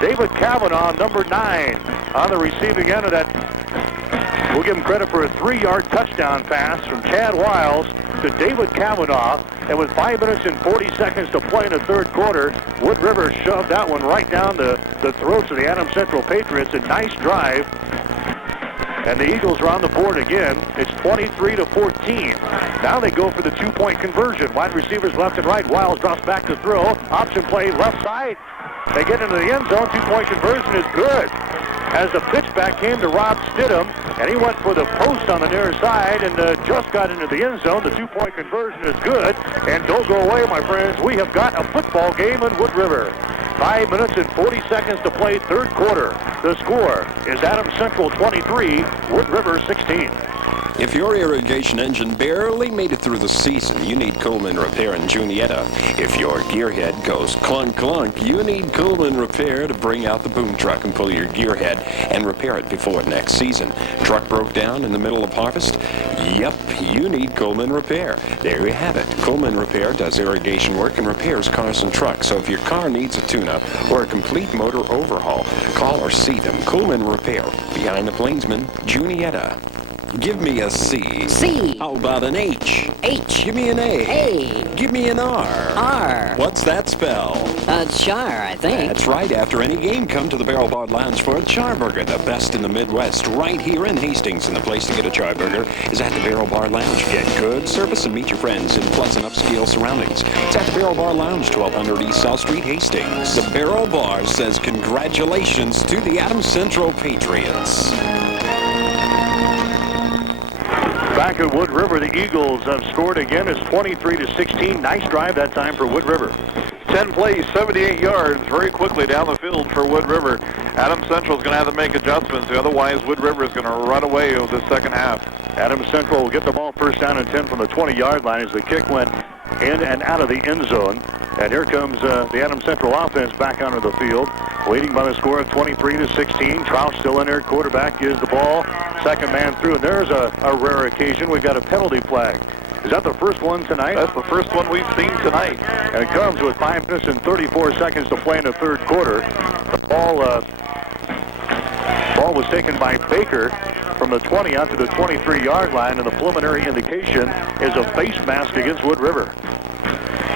David Kavanaugh, number 9, on the receiving end of that. We'll give him credit for a 3-yard touchdown pass from Chad Wiles to David Kavanaugh. And with 5 minutes and 40 seconds to play in the third quarter, Wood River shoved that one right down the throats of the Adams Central Patriots. A nice drive. And the Eagles are on the board again. It's 23-14. Now they go for the 2-point conversion. Wide receivers left and right. Wiles drops back to throw. Option play left side. They get into the end zone. 2-point conversion is good. As the pitchback came to Rob Stidham, and he went for the post on the near side and just got into the end zone. The 2-point conversion is good. And don't go away, my friends. We have got a football game in Wood River. 5 minutes and 40 seconds to play, third quarter. The score is Adams Central 23, Wood River 16. If your irrigation engine barely made it through the season, you need Coleman Repair in Juniata. If your gearhead goes clunk clunk, you need Coleman Repair to bring out the boom truck and pull your gearhead and repair it before next season. Truck broke down in the middle of harvest? Yep, you need Coleman Repair. There you have it. Coleman Repair does irrigation work and repairs cars and trucks. So if your car needs a tune-up or a complete motor overhaul, call or see them. Coleman Repair, behind the Plainsman, Juniata. Give me a C. C. How about an H? H. Give me an A. A. Give me an R. R. What's that spell? Char, I think. That's right. After any game, come to the Barrel Bar Lounge for a Charburger, the best in the Midwest, right here in Hastings. And the place to get a Charburger is at the Barrel Bar Lounge. Get good service and meet your friends in pleasant upscale surroundings. It's at the Barrel Bar Lounge, 1200 East South Street, Hastings. The Barrel Bar says congratulations to the Adams Central Patriots. Back at Wood River, the Eagles have scored again. It's 23-16. Nice drive that time for Wood River. 10 plays, 78 yards, very quickly down the field for Wood River. Adams Central is going to have to make adjustments. Otherwise, Wood River is going to run away over the second half. Adams Central will get the ball first down and 10 from the 20-yard line as the kick went in and out of the end zone. And here comes the Adams Central offense back onto the field, leading by the score of 23-16. Troush still in there. Quarterback gives the ball. Second man through, and there's a rare occasion. We've got a penalty flag. Is that the first one tonight? That's the first one we've seen tonight. And it comes with 5 minutes and 34 seconds to play in the third quarter. The ball was taken by Baker from the 20 out to the 23-yard line, and the preliminary indication is a face mask against Wood River.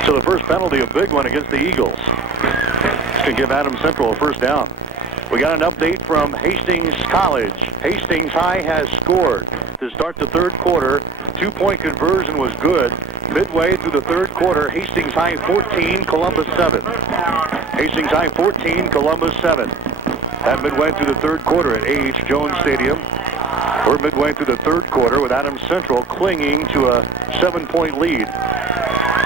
So the first penalty, a big one against the Eagles. It's going to give Adams Central a first down. We got an update from Hastings College. Hastings High has scored to start the third quarter. 2-point conversion was good. Midway through the third quarter, Hastings High 14, Columbus 7. Hastings High 14, Columbus 7. That midway through the third quarter at A.H. Jones Stadium. We're midway through the third quarter with Adams Central clinging to a 7-point lead.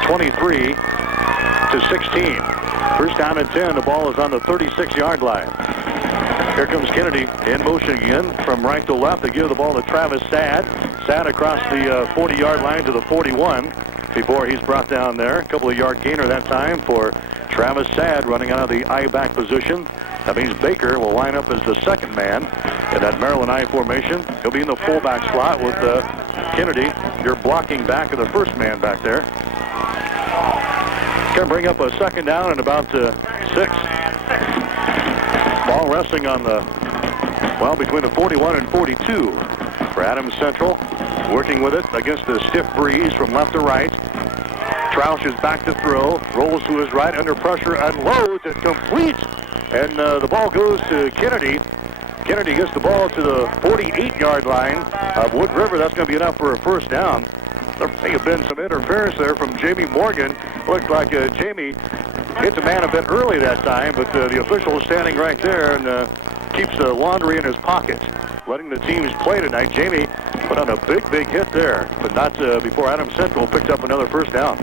23-16. First down and 10. The ball is on the 36-yard line. Here comes Kennedy in motion again from right to left. They give the ball to Travis Sad. Sad across the 40-yard line to the 41 before he's brought down there. A couple of yard gainer that time for Travis Sad running out of the I-back position. That means Baker will line up as the second man in that Maryland I formation. He'll be in the fullback slot with Kennedy, your blocking back of the first man back there. Going to bring up a second down and about 6. Ball resting on between the 41 and 42 for Adams Central. Working with it against the stiff breeze from left to right. Troush is back to throw. Rolls to his right under pressure. Unloads and completes. And the ball goes to Kennedy. Kennedy gets the ball to the 48-yard line of Wood River. That's going to be enough for a first down. There may have been some interference there from Jamie Morgan. Looked like Jamie hit the man a bit early that time, but the official is standing right there and keeps the laundry in his pocket, letting the teams play tonight. Jamie put on a big hit there, but not before Adams Central picked up another first down.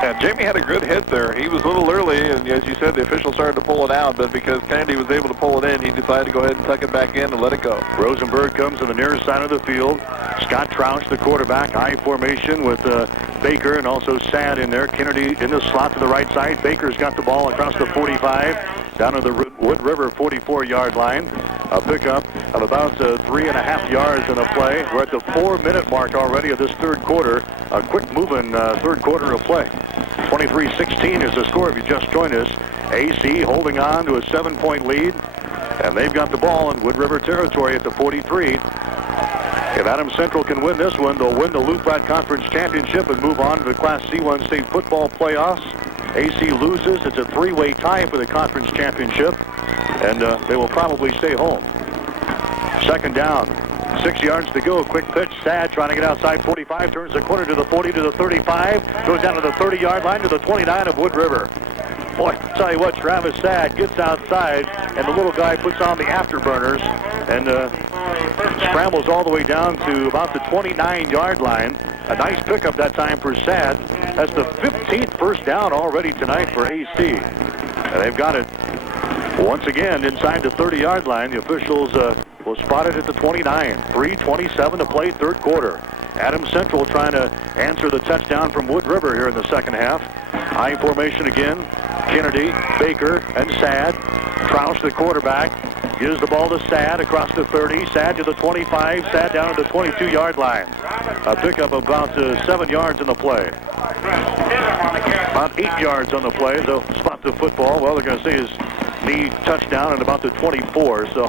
And Jamie had a good hit there. He was a little early, and as you said, the official started to pull it out, but because Kennedy was able to pull it in, he decided to go ahead and tuck it back in and let it go. Rosenberg comes to the nearest side of the field. Scott Troush, the quarterback, I formation with Baker and also Sad in there. Kennedy in the slot to the right side. Baker's got the ball across the 45 down to the Wood River 44-yard line. A pickup of about 3.5 yards in the play. We're at the 4-minute mark already of this third quarter. A quick moving third quarter of play. 23-16 is the score if you just joined us. AC holding on to a 7-point lead. And they've got the ball in Wood River territory at the 43. If Adams Central can win this one, they'll win the Loup Platte Conference Championship and move on to the Class C1 state football playoffs. AC loses. It's a 3-way tie for the conference championship. And they will probably stay home. Second down. 6 yards to go. Quick pitch. Sad trying to get outside 45. Turns the corner to the 40 to the 35. Goes down to the 30-yard line to the 29 of Wood River. Boy, I'll tell you what, Travis Sad gets outside, and the little guy puts on the afterburners and scrambles all the way down to about the 29-yard line. A nice pickup that time for Sad. That's the 15th first down already tonight for AC. And they've got it once again inside the 30-yard line. The officials will spot it at the 29. 3:27 to play, third quarter. Adams Central trying to answer the touchdown from Wood River here in the second half. High formation again. Kennedy, Baker, and Sad. Troush, the quarterback, gives the ball to Sad across the 30. Sad to the 25. Sad down to the 22-yard line. A pickup of about 7 yards in the play. About 8 yards on the play. They'll spot the football. Well, they're going to see his knee touchdown at about the 24. So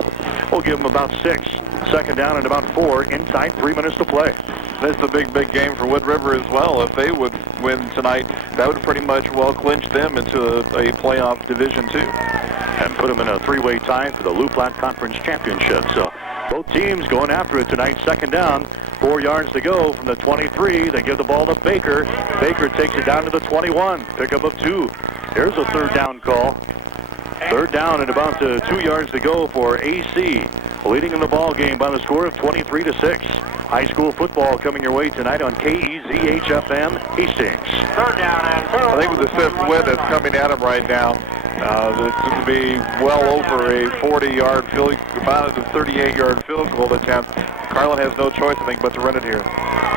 we'll give him about 6. Second down and about 4 inside 3 minutes to play. This is a big game for Wood River as well. If they would win tonight, that would pretty much well clinch them into a playoff Division II. And put them in a 3-way tie for the Loup Platte Conference Championship. So both teams going after it tonight. Second down, 4 yards to go from the 23. They give the ball to Baker. Baker takes it down to the 21. Pickup of 2. Here's a third down call. Third down and about 2 yards to go for AC. Leading in the ball game by the score of 23-6. High school football coming your way tonight on KEZH-FM Hastings. Third down and 2. I think with the stiff wind that's coming at them right now, it's going to be well over a 40-yard field, about a 38-yard field goal attempt. Carlin has no choice, I think, but to run it here.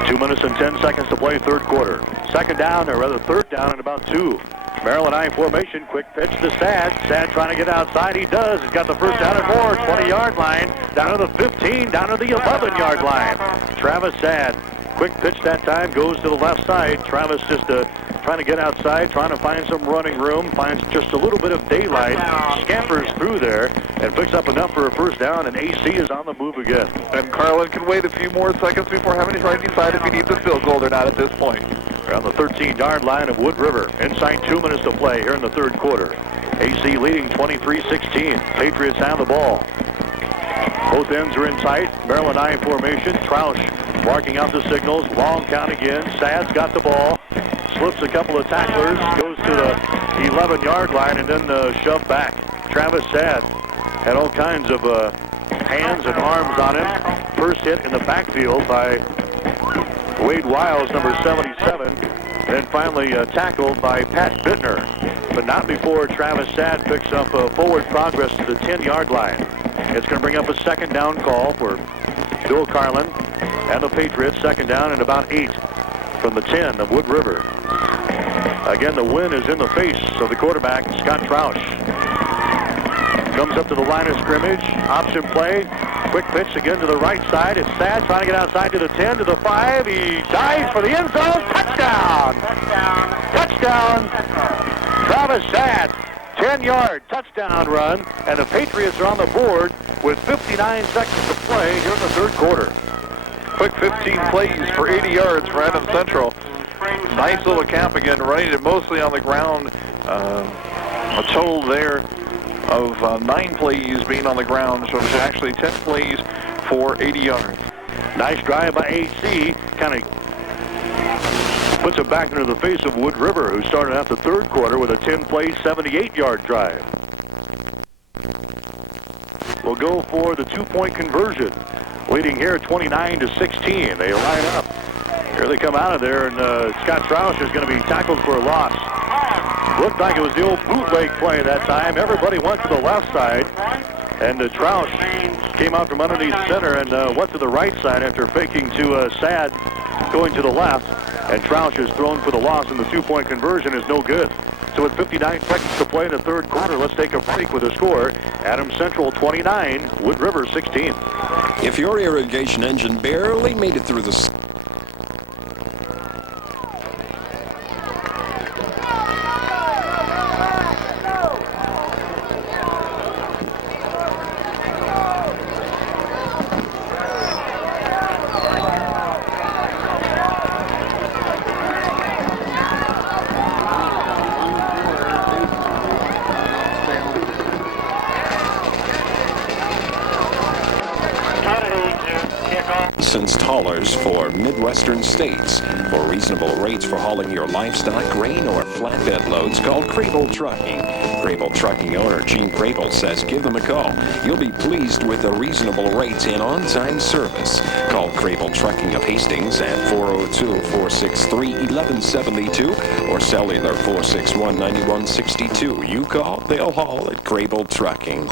2 minutes and 10 seconds to play third quarter. Second down, or rather third down and about 2. Maryland I formation, quick pitch to Sad. Sad trying to get outside. He does. He's got the first down and more. 20-yard line, down to the 15, down to the 11-yard line. Travis Sad. Quick pitch that time, goes to the left side. Travis just trying to get outside, trying to find some running room, finds just a little bit of daylight, scampers through there, and picks up enough for a first down, and AC is on the move again. And Carlin can wait a few more seconds before having to try to decide if he needs a field goal or not at this point. We're on the 13-yard line of Wood River. Inside 2 minutes to play here in the third quarter. AC leading 23-16. Patriots have the ball. Both ends are in tight. Maryland I formation. Troush marking out the signals. Long count again. Sad's got the ball. Slips a couple of tacklers. Goes to the 11-yard line and then shoved back. Travis Sad had all kinds of hands and arms on him. First hit in the backfield by Wade Wiles, number 77, then finally tackled by Pat Bittner, but not before Travis Sad picks up forward progress to the 10-yard line. It's going to bring up a second down call for Bill Carlin and the Patriots. Second down and about 8 from the 10 of Wood River. Again, the wind is in the face of the quarterback, Scott Troush. Comes up to the line of scrimmage, option play. Quick pitch again to the right side. It's Sad trying to get outside to the 10, to the 5. He dives for the end zone. Touchdown! Touchdown! Travis Sad, 10-yard touchdown run, and the Patriots are on the board with 59 seconds to play here in the third quarter. Quick 15 plays for 80 yards for Adams Central. Nice little camp again, running it mostly on the ground. A total there of 9 plays being on the ground, so it's actually 10 plays for 80 yards. Nice drive by AC, kind of puts it back into the face of Wood River, who started out the third quarter with a 10-play, 78-yard drive. We'll go for the 2-point conversion. Leading here 29-16. They line up. Here they come out of there, and Scott Troush is going to be tackled for a loss. Looked like it was the old bootleg play that time. Everybody went to the left side, and Troush came out from underneath center and went to the right side after faking to Sad going to the left. And Troush is thrown for the loss, and the 2-point conversion is no good. So with 59 seconds to play in the third quarter, let's take a break with a score. Adams Central 29, Wood River 16. If your irrigation engine barely made it through the... Haulers for Midwestern states. For reasonable rates for hauling your livestock, grain, or flatbed loads, call Crable Trucking. Crable Trucking owner Gene Crable says give them a call. You'll be pleased with the reasonable rates and on-time service. Call Crable Trucking of Hastings at 402-463-1172 or cellular 461-9162. You call, they'll haul at Crable Trucking.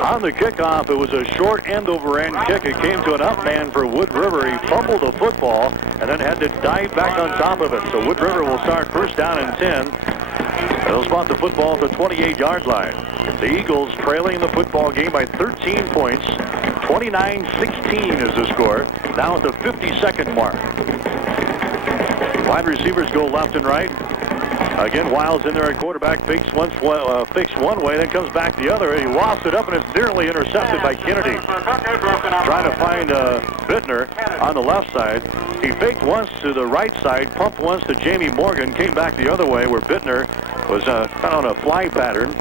On the kickoff, it was a short end-over-end kick. It came to an up man for Wood River. He fumbled the football and then had to dive back on top of it. So Wood River will start first down and 10. They'll spot the football at the 28-yard line. The Eagles trailing the football game by 13 points. 29-16 is the score. Now at the 52nd mark. Wide receivers go left and right. Again, Wiles in there at quarterback, fakes one way, then comes back the other. He lofts it up, and it's nearly intercepted by Kennedy. Trying to find Bittner on the left side. He faked once to the right side, pumped once to Jamie Morgan, came back the other way where Bittner was kind of on a fly pattern.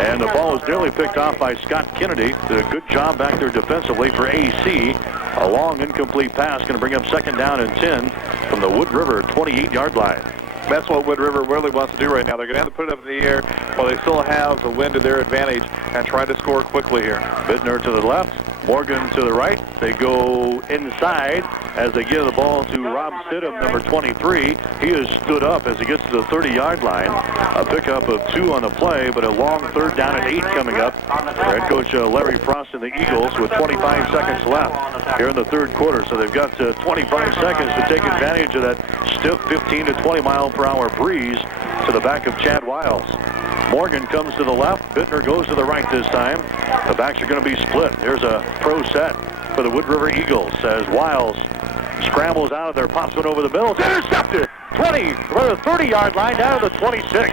And the ball was nearly picked off by Scott Kennedy. Did a good job back there defensively for AC. A long incomplete pass going to bring up second down and 10 from the Wood River 28-yard line. That's what Wood River really wants to do right now. They're going to have to put it up in the air while they still have the wind to their advantage and try to score quickly here. Bittner to the left, Morgan to the right. They go inside as they give the ball to Rob Stidham, number 23. He has stood up as he gets to the 30-yard line. A pickup of 2 on the play, but a long third down and 8 coming up. Head coach Larry Frost and the Eagles with 25 seconds left here in the third quarter. So they've got 25 seconds to take advantage of that stiff 15 to 20 mile per hour breeze to the back of Chad Wiles. Morgan comes to the left. Bittner goes to the right this time. The backs are going to be split. Here's a pro set for the Wood River Eagles as Wiles scrambles out of there, pops one over the middle. It's intercepted. 20 for the 30-yard line down to the 26.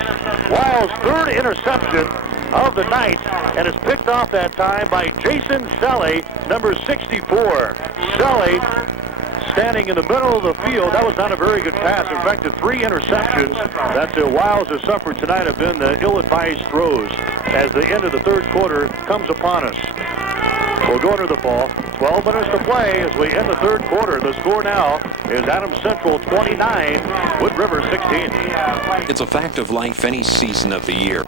Wiles' third interception of the night, and it's picked off that time by Jason Selly, number 64. Selly standing in the middle of the field. That was not a very good pass. In fact, the 3 interceptions that Wiles has suffered tonight have been the ill-advised throws as the end of the third quarter comes upon us. We'll go into the ball. 12 minutes to play as we end the third quarter. The score now is Adams Central 29, Wood River 16. It's a fact of life any season of the year.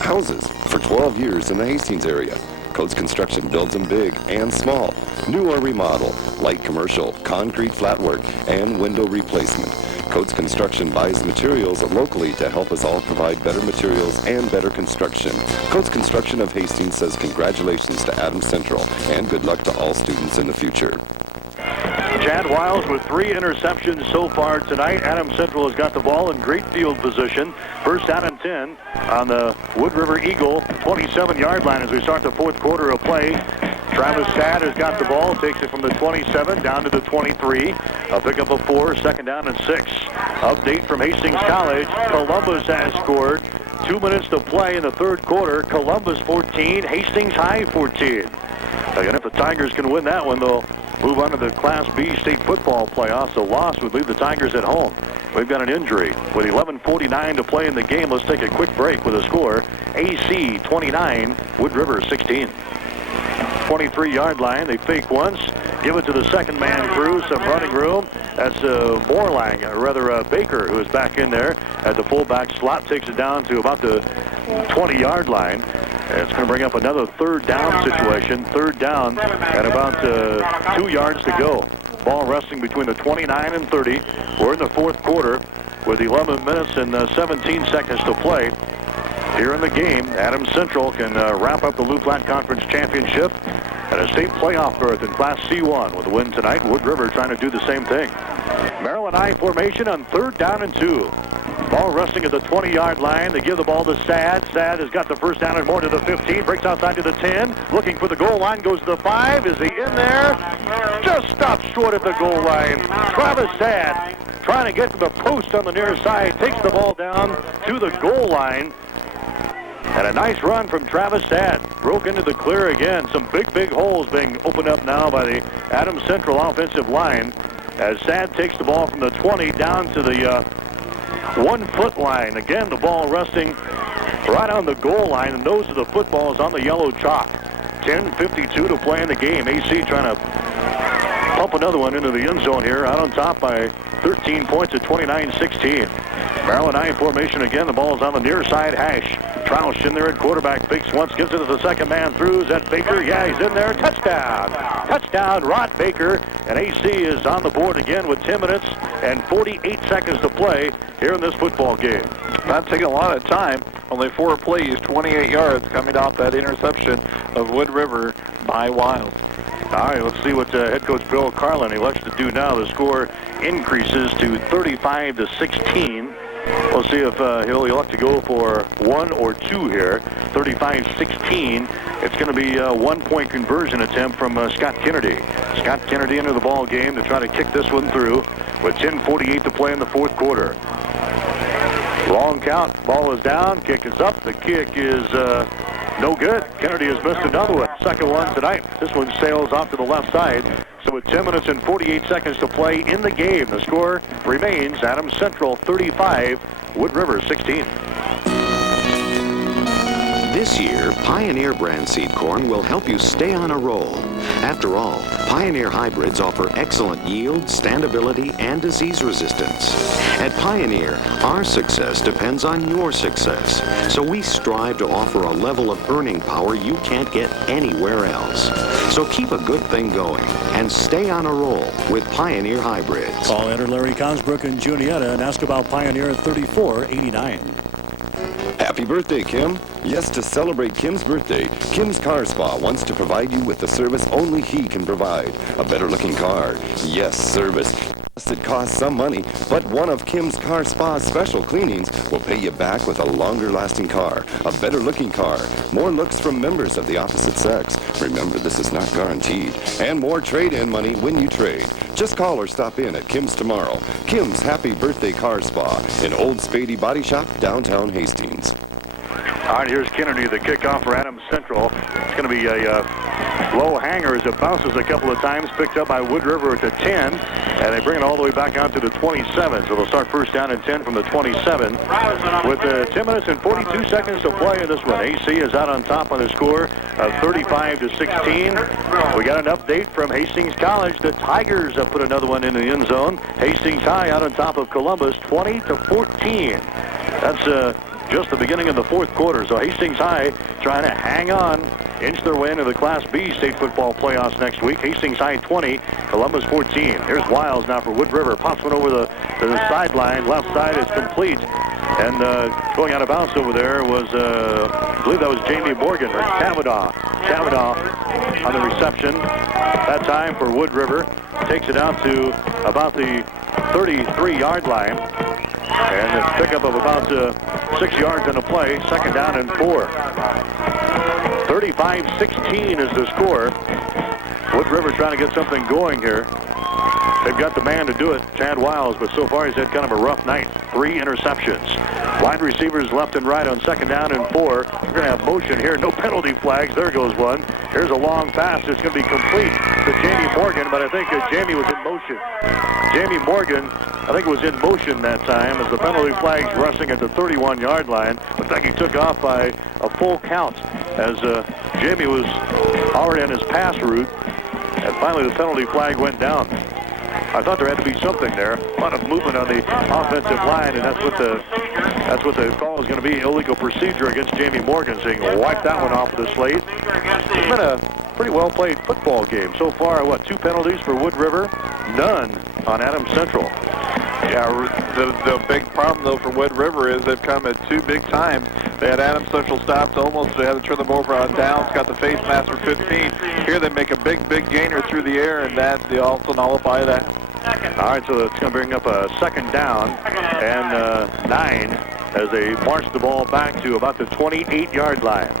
Houses for 12 years in the Hastings area. Coates Construction builds them big and small, new or remodel, light commercial, concrete flatwork, and window replacement. Coates Construction buys materials locally to help us all provide better materials and better construction. Coates Construction of Hastings says congratulations to Adams Central and good luck to all students in the future. Chad Wiles with 3 interceptions so far tonight. Adams Central has got the ball in great field position. First down and 10 on the Wood River Eagle 27-yard line as we start the fourth quarter of play. Travis Sad has got the ball, takes it from the 27 down to the 23. A pickup of 4, second down and 6. Update from Hastings College. Columbus has scored. 2 minutes to play in the third quarter. Columbus 14, Hastings High 14. Again, if the Tigers can win that one, they'll move on to the Class B state football playoffs. A loss would leave the Tigers at home. we've got an injury. With 11:49 to play in the game, let's take a quick break with a score. AC 29, Wood River 16. 23-yard line. They fake once, give it to the second man through, some running room. That's Morlang, or rather Baker, who is back in there at the fullback slot, takes it down to about the 20-yard line. It's going to bring up another third down situation. Third down at about 2 yards to go. Ball resting between the 29 and 30. We're in the fourth quarter with 11 minutes and 17 seconds to play. Here in the game, Adams Central can wrap up the Loup Platte Conference Championship and a state playoff berth in Class C1 with a win tonight. Wood River trying to do the same thing. Maryland I formation on 3rd down and 2. Ball resting at the 20-yard line. They give the ball to Sad. Sad has got the first down and more to the 15. Breaks outside to the 10. Looking for the goal line. Goes to the 5. Is he in there? Just stops short at the goal line. Travis Sad trying to get to the post on the near side. Takes the ball down to the goal line. And a nice run from Travis Sad. Broke into the clear again. Some big holes being opened up now by the Adams Central offensive line. As Sad takes the ball from the 20 down to the 1 foot line. Again, the ball resting right on the goal line. The nose of the football is on the yellow chalk. 10:52 to play in the game. AC trying to pump another one into the end zone here. Out on top by 13 points at 29-16. Maryland I formation again. The ball is on the near side hash. Troush in there at quarterback. Fakes once, gives it to the second man through. Is that Baker? Yeah, he's in there. Touchdown. Touchdown, Rod Baker. And AC is on the board again with 10 minutes and 48 seconds to play here in this football game. Not taking a lot of time. Only 4 plays, 28 yards coming off that interception of Wood River by Wiles. All right, let's see what head coach Bill Carlin elects to do now. The score increases to 35-16. We'll see if he'll elect to go for 1 or 2 here. 35-16. It's going to be a 1-point conversion attempt from Scott Kennedy. Scott Kennedy into the ball game to try to kick this one through with 10:48 to play in the fourth quarter. Long count. Ball is down. Kick is up. The kick is no good. Kennedy has missed another one. Second one tonight. This one sails off to the left side. So with 10 minutes and 48 seconds to play in the game, the score remains Adams Central 35, Wood River 16. This year, Pioneer brand seed corn will help you stay on a roll. After all, Pioneer hybrids offer excellent yield, standability, and disease resistance. At Pioneer, our success depends on your success. So we strive to offer a level of earning power you can't get anywhere else. So keep a good thing going and stay on a roll with Pioneer hybrids. Call enter Larry Consbrook and Juniata and ask about Pioneer 3489. Happy birthday, Kim. Yes, to celebrate Kim's birthday, Kim's Car Spa wants to provide you with the service only he can provide. A better-looking car. Yes, service. Yes, it costs some money, but one of Kim's Car Spa's special cleanings will pay you back with a longer-lasting car, a better-looking car, more looks from members of the opposite sex. Remember, this is not guaranteed. And more trade-in money when you trade. Just call or stop in at Kim's tomorrow. Kim's Happy Birthday Car Spa in Old Spady Body Shop, downtown Hastings. All right, here's Kennedy, the kickoff for Adams Central. It's going to be a low hanger as it bounces a couple of times, picked up by Wood River at the 10, and they bring it all the way back out to the 27. So they'll start first down and 10 from the 27. With 10 minutes and 42 seconds to play in this one, AC is out on top on the score of 35-16. We got an update from Hastings College. The Tigers have put another one in the end zone. Hastings High out on top of Columbus, 20-14. That's just the beginning of the fourth quarter. So Hastings High trying to hang on, inch their way into the Class B state football playoffs next week. Hastings High 20, Columbus 14. Here's Wiles now for Wood River. Pops one over the sideline. Left side is complete. And going out of bounds over there was, I believe that was Jamie Morgan or Cavanaugh. Cavanaugh on the reception. That time for Wood River. Takes it out to about the 33-yard line. And a pickup of about 6 yards in a play. Second down and 4. 35-16 is the score. Wood River trying to get something going here. they've got the man to do it, Chad Wiles, but so far he's had kind of a rough night. 3 interceptions. Wide receivers left and right on 2nd down and 4. We're going to have motion here. No penalty flags. There goes one. Here's a long pass. It's going to be complete to Jamie Morgan, but I think Jamie was in motion. Jamie Morgan, I think, was in motion that time as the penalty flags rushing at the 31-yard line. Looked like he took off by a full count as Jamie was already on his pass route, and finally the penalty flag went down. I thought there had to be something there. A lot of movement on the offensive line, and that's what the call is going to be. Illegal procedure against Jamie Morgan, so you can wipe that one off the slate. It's been a pretty well-played football game. So far, 2 penalties for Wood River? None on Adams Central. Yeah, the big problem, though, for Wood River is they've come at 2 big times. They had Adams Central stopped almost. They had to turn them over on downs, got the face mask for 15. Here they make a big gainer through the air, and that they also nullify that. All right, so it's going to bring up a 2nd down and 9 as they march the ball back to about the 28-yard line.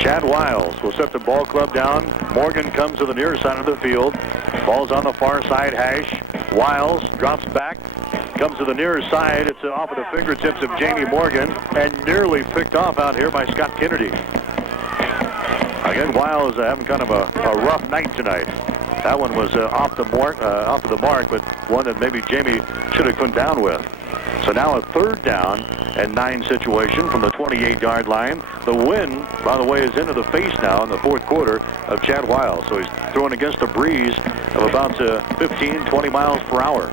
Chad Wiles will set the ball club down. Morgan comes to the near side of the field. Ball's on the far side hash. Wiles drops back, comes to the near side. It's off of the fingertips of Jamie Morgan and nearly picked off out here by Scott Kennedy. Again, Wiles having kind of a rough night tonight. That one was off the mark, but one that maybe Jamie should have come down with. So now a 3rd down and 9 situation from the 28-yard line. The wind, by the way, is into the face now in the 4th quarter of Chad Wiles. So he's throwing against a breeze of about 15, 20 miles per hour.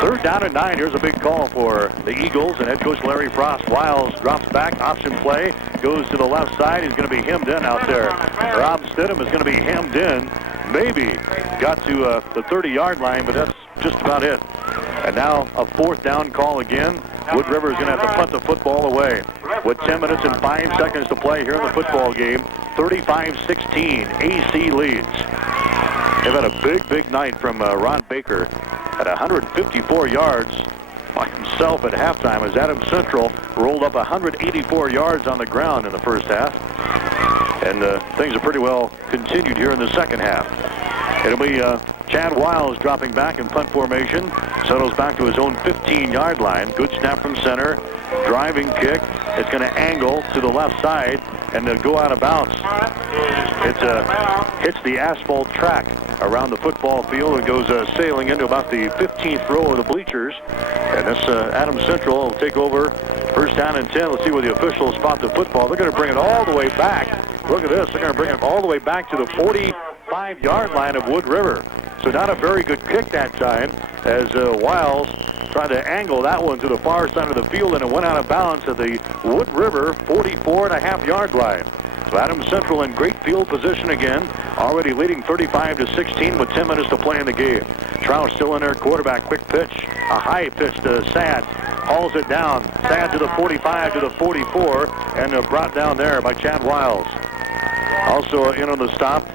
3rd down and 9. Here's a big call for the Eagles and head coach Larry Frost. Wiles drops back, option play, goes to the left side. He's going to be hemmed in out there. Rob Stidham is going to be hemmed in. Maybe got to the 30-yard line, but that's just about it. And now a 4th down call again. Wood River is going to have to punt the football away. With 10 minutes and 5 seconds to play here in the football game, 35-16, AC leads. They've had a big night from Ron Baker at 154 yards by himself at halftime as Adams Central rolled up 184 yards on the ground in the first half. And things are pretty well continued here in the second half. It'll be Chad Wiles dropping back in punt formation. Settles back to his own 15-yard line. Good snap from center. Driving kick. It's going to angle to the left side and go out of bounds. It hits the asphalt track around the football field and goes sailing into about the 15th row of the bleachers. And this Adams Central will take over 1st down and 10. Let's see where the officials spot the football. They're going to bring it all the way back. Look at this. They're going to bring it all the way back to the 45-yard line of Wood River. So not a very good kick that time as Wiles tried to angle that one to the far side of the field, and it went out of bounds at the Wood River 44.5-yard line. So Adams Central in great field position again, already leading 35-16 with 10 minutes to play in the game. Troush still in there, quarterback, quick pitch, a high pitch to Sad. Hauls it down. Sad to the 45, to the 44, and brought down there by Chad Wiles. Also in on the stop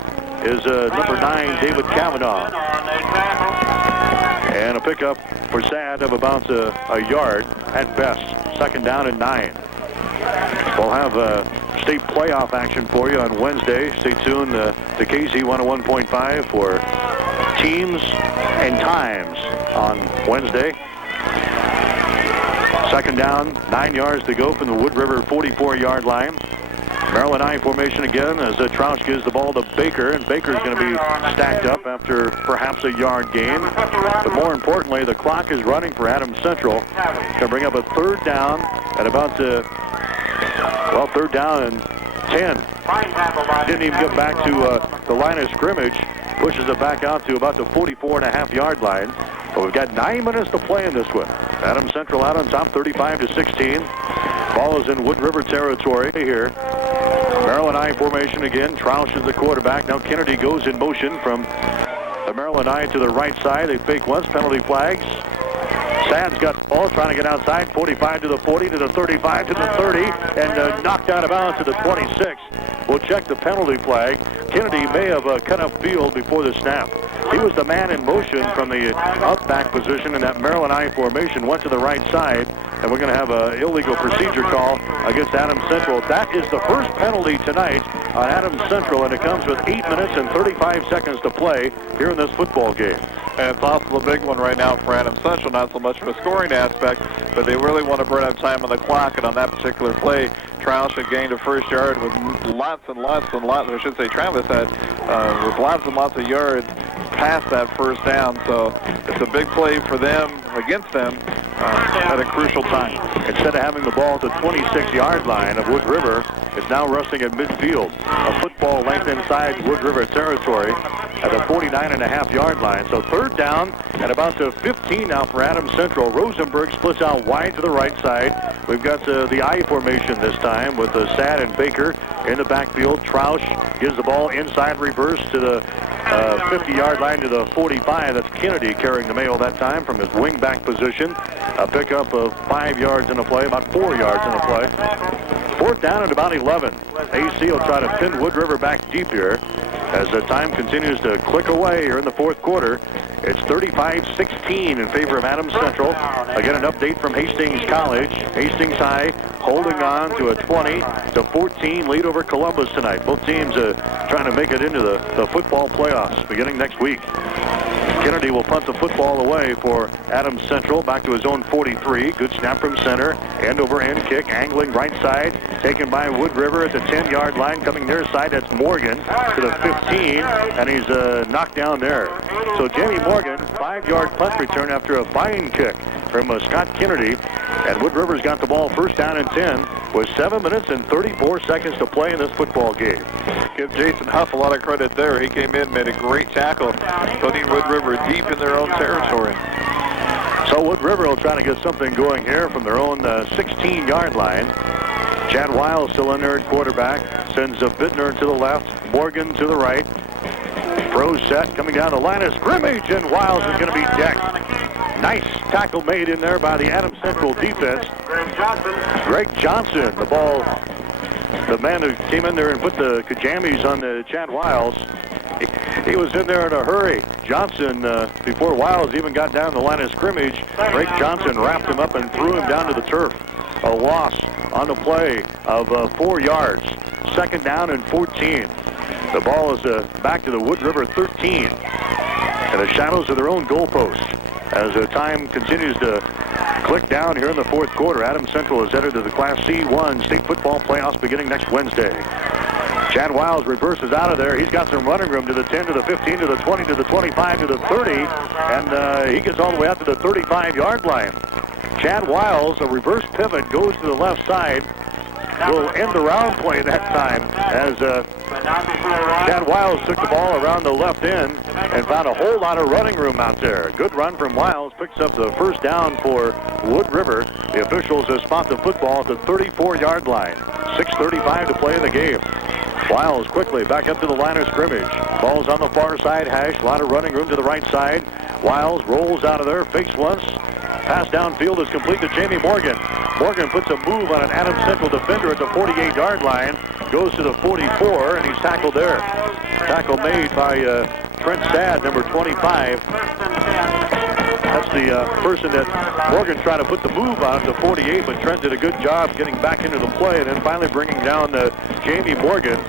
is number 9, David Kavanaugh. And a pickup for Sad of about a yard at best. 2nd down and 9. We'll have state playoff action for you on Wednesday. Stay tuned to KZ 101.5 for teams and times on Wednesday. 2nd down, 9 yards to go from the Wood River 44-yard line. Maryland I formation again as Troush gives the ball to Baker, and Baker's going to be stacked up after perhaps a yard gain. But more importantly, the clock is running for Adams Central. Going to bring up a 3rd down at about 3rd down and 10. Didn't even get back to the line of scrimmage. Pushes it back out to about the 44.5-yard line. But we've got 9 minutes to play in this one. Adams Central out on top, 35-16. Ball is in Wood River territory here. Maryland I formation again. Troush is the quarterback. Now Kennedy goes in motion from the Maryland I to the right side. They fake once, penalty flags. Sad's got the ball, trying to get outside. 45 to the 40, to the 35, to the 30, and knocked out of bounds to the 26. We'll check the penalty flag. Kennedy may have cut upfield before the snap. He was the man in motion from the up-back position in that Maryland I formation, went to the right side, and we're going to have an illegal procedure call against Adams Central. That is the first penalty tonight on Adams Central, and it comes with 8 minutes and 35 seconds to play here in this football game. And it's also a big one right now for Adams Central, not so much of a scoring aspect, but they really want to burn up time on the clock. And on that particular play, Troush had gained a first yard with lots and lots, I should say Travis had, with lots and lots of yards past that first down. So it's a big play for them, against them, at a crucial time. Instead of having the ball at the 26-yard line of Wood River, it's now rushing at midfield. A football length inside Wood River territory at the 49.5-yard line. So third down and about the 15 now for Adams Central. Rosenberg splits out wide to the right side. We've got the I formation this time with Sad and Baker in the backfield. Troush gives the ball inside reverse to the 50-yard line to the 45. That's Kennedy carrying the mail that time from his wing-back position. A pickup of 5 yards in a play, about 4 yards in a play. Fourth down at about 11. AC will try to pin Wood River back deep here as the time continues to click away here in the fourth quarter. It's 35-16 in favor of Adams Central. Again, an update from Hastings College. Hastings High holding on to a 20-14 lead over Columbus tonight. Both teams trying to make it into the football playoffs beginning next week. Kennedy will punt the football away for Adams Central back to his own 43. Good snap from center. End-over-end kick, angling right side. Taken by Wood River at the 10-yard line. Coming near side, that's Morgan to the 15, and he's knocked down there. So Jamie Morgan, 5-yard punt return after a fine kick from Scott Kennedy. And Wood River's got the ball first down and 10 with 7 minutes and 34 seconds to play in this football game. Give Jason Huff a lot of credit there. He came in, made a great tackle, putting Wood River deep in their own territory. So Wood River will try to get something going here from their own 16-yard line. Chad Wiles still in there at quarterback. Sends Bittner to the left, Morgan to the right. Pro set coming down the line of scrimmage, and Wiles is going to be decked. Nice tackle made in there by the Adams Central defense. Greg Johnson, the ball, the man who came in there and put the kajamis on the Chad Wiles. He was in there in a hurry. Johnson, before Wiles even got down the line of scrimmage, Greg Johnson wrapped him up and threw him down to the turf. A loss on the play of 4 yards. Second down and 14. The ball is back to the Wood River 13. In the shadows of their own goalpost. As time continues to click down here in the fourth quarter, Adams Central is headed to the Class C1 state football playoffs beginning next Wednesday. Chad Wiles reverses out of there. He's got some running room to the 10, to the 15, to the 20, to the 25, to the 30, and he gets all the way out to the 35-yard line. Chad Wiles, a reverse pivot, goes to the left side. Will end around play that time as Chad Wiles took the ball around the left end and found a whole lot of running room out there. Good run from Wiles, picks up the first down for Wood River. The officials spot the football at the 34-yard line. 6:35 to play in the game. Wiles quickly back up to the line of scrimmage. Ball's on the far side hash. A lot of running room to the right side. Wiles rolls out of there, fakes once. Pass downfield is complete to Jamie Morgan. Morgan puts a move on an Adams Central defender at the 48-yard line. Goes to the 44, and he's tackled there. Tackle made by Trent Sad, number 25. That's the person that Morgan tried to put the move on, the 48, but Trent did a good job getting back into the play and then finally bringing down Jamie Morgan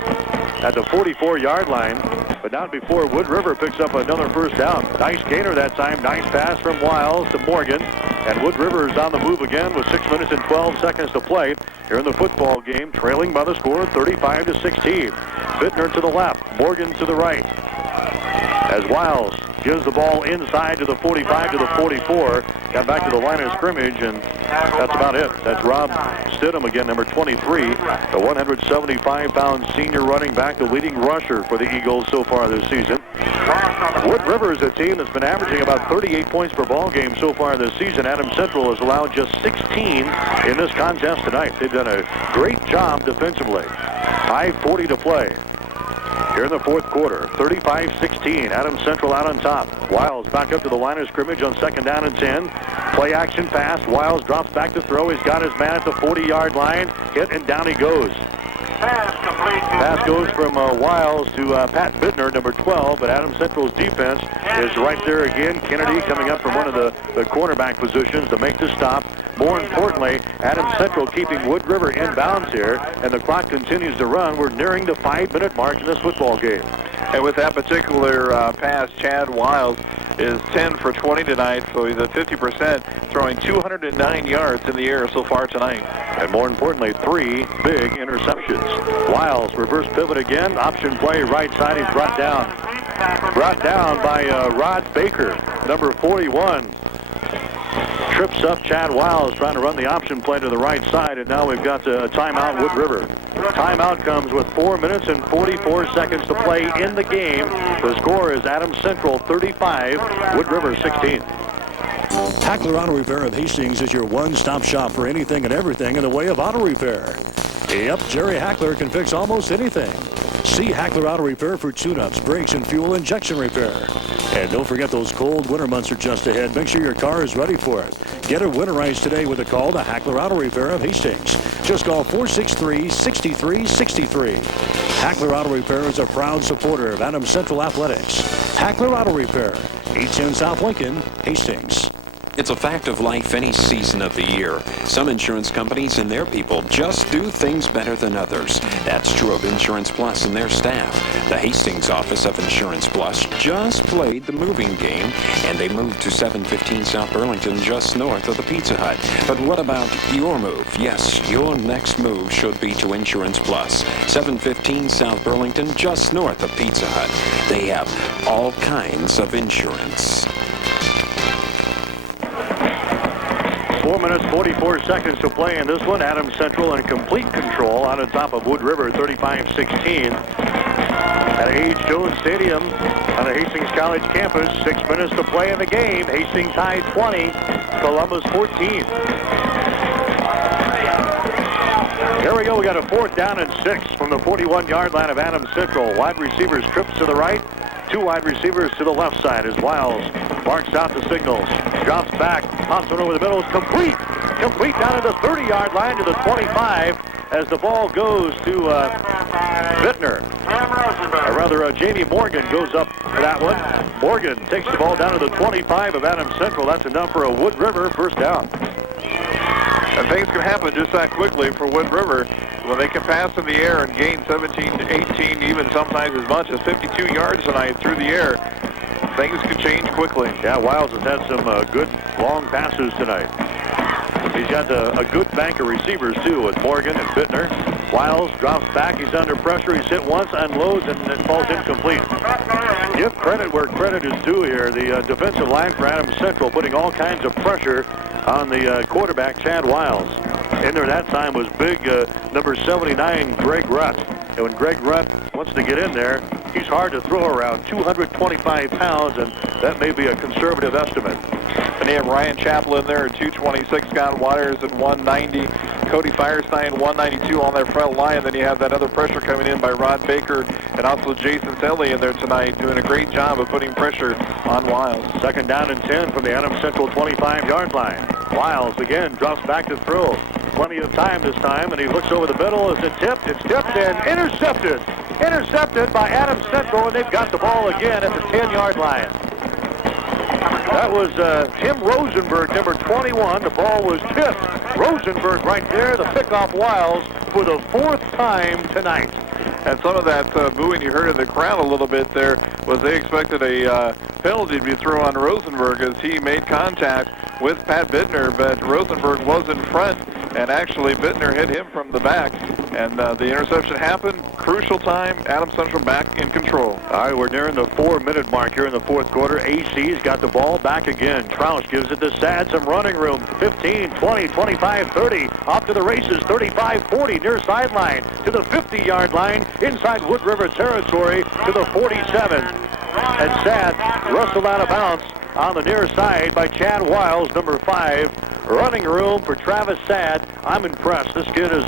at the 44-yard line. But not before Wood River picks up another first down. Nice gainer that time. Nice pass from Wiles to Morgan. And Wood River is on the move again with 6 minutes and 12 seconds to play here in the football game, trailing by the score 35-16. Bittner to the left, Morgan to the right. As Wiles gives the ball inside to the 45 to the 44. Got back to the line of scrimmage, and that's about it. That's Rob Stidham again, number 23, the 175-pound senior running back, the leading rusher for the Eagles so far this season. Wood River is a team that's been averaging about 38 points per ball game so far this season. Adams Central has allowed just 16 in this contest tonight. They've done a great job defensively. 5:40 to play here in the fourth quarter. 35-16. Adams Central out on top. Wiles back up to the line of scrimmage on second down and 10. Play action pass. Wiles drops back to throw. He's got his man at the 40-yard line. Hit and down he goes. Pass goes from Wiles to Pat Bittner, number 12, but Adams Central's defense is right there again. Kennedy coming up from one of the cornerback positions to make the stop. More importantly, Adams Central keeping Wood River in bounds here, and the clock continues to run. We're nearing the 5-minute mark in this football game. And with that particular pass, Chad Wiles is 10 for 20 tonight, so he's at 50%, throwing 209 yards in the air so far tonight. And more importantly, 3 big interceptions. Wiles reverse pivot again, option play right side. He's brought down by Rod Baker, number 41. Trips up Chad Wiles trying to run the option play to the right side, and now we've got a timeout, Wood River. Timeout comes with 4 minutes and 44 seconds to play in the game. The score is Adams Central 35, Wood River 16. Hackler Auto Repair of Hastings is your one-stop shop for anything and everything in the way of auto repair. Yep, Jerry Hackler can fix almost anything. See Hackler Auto Repair for tune-ups, brakes, and fuel injection repair. And don't forget those cold winter months are just ahead. Make sure your car is ready for it. Get it winterized today with a call to Hackler Auto Repair of Hastings. Just call 463-6363. Hackler Auto Repair is a proud supporter of Adams Central Athletics. Hackler Auto Repair, 810 South Lincoln, Hastings. It's a fact of life any season of the year. Some insurance companies and their people just do things better than others. That's true of Insurance Plus and their staff. The Hastings office of Insurance Plus just played the moving game, and they moved to 715 South Burlington, just north of the Pizza Hut. But what about your move? Yes, your next move should be to Insurance Plus. 715 South Burlington, just north of Pizza Hut. They have all kinds of insurance. 4 minutes, 44 seconds to play in this one. Adams Central in complete control out on top of Wood River, 35-16. At H. Jones Stadium on the Hastings College campus, 6 minutes to play in the game. Hastings high 20, Columbus 14. Here we go. We got a 4th down and 6 from the 41-yard line of Adams Central. Wide receivers trips to the right. 2 wide receivers to the left side as Wiles barks out the signals. Drops back, pops one over the middle, is complete down at the 30-yard line to the 25 as the ball goes to Bittner. Or rather, Jamie Morgan goes up for that one. Morgan takes the ball down to the 25 of Adams Central. That's enough for a Wood River first down. And things can happen just that quickly for Wood River when they can pass in the air and gain 17, 18, even sometimes as much as 52 yards tonight through the air. Things can change quickly. Yeah, Wiles has had some good long passes tonight. He's got a good bank of receivers, too, with Morgan and Bittner. Wiles drops back. He's under pressure. He's hit once, unloads, and it falls incomplete. Give credit where credit is due here. The defensive line for Adams Central putting all kinds of pressure on the quarterback, Chad Wiles. In there that time was big number 79, Greg Rutt. And when Greg Rutt wants to get in there, he's hard to throw around, 225 pounds, and that may be a conservative estimate. And they have Ryan Chappell in there at 226, Scott Waters at 190, Cody Firestein 192 on their front line. Then you have that other pressure coming in by Rod Baker and also Jason Selly in there tonight, doing a great job of putting pressure on Wiles. 2nd down and 10 from the Adams Central 25-yard line. Wiles again drops back to throw. Plenty of time this time, and he looks over the middle. Is it tipped? It's tipped and intercepted. Intercepted by Adams Central, and they've got the ball again at the 10-yard line. That was Tim Rosenberg, number 21. The ball was tipped. Rosenberg right there, the pickoff Wiles for the 4th time tonight. And some of that booing you heard in the crowd a little bit there was they expected a penalty to be thrown on Rosenberg as he made contact with Pat Bittner, but Rosenberg was in front, and actually Bittner hit him from the back. And the interception happened. Crucial time. Adams Central back in control. All right, we're nearing the 4-minute mark here in the 4th quarter. AC's got the ball back again. Troush gives it to Sad. Some running room. 15, 20, 25, 30. Off to the races. 35, 40 near sideline to the 50-yard line inside Wood River territory to the 47. And Sad wrestled out of bounds on the near side by Chad Wiles, number 5. Running room for Travis Sad. I'm impressed. This kid is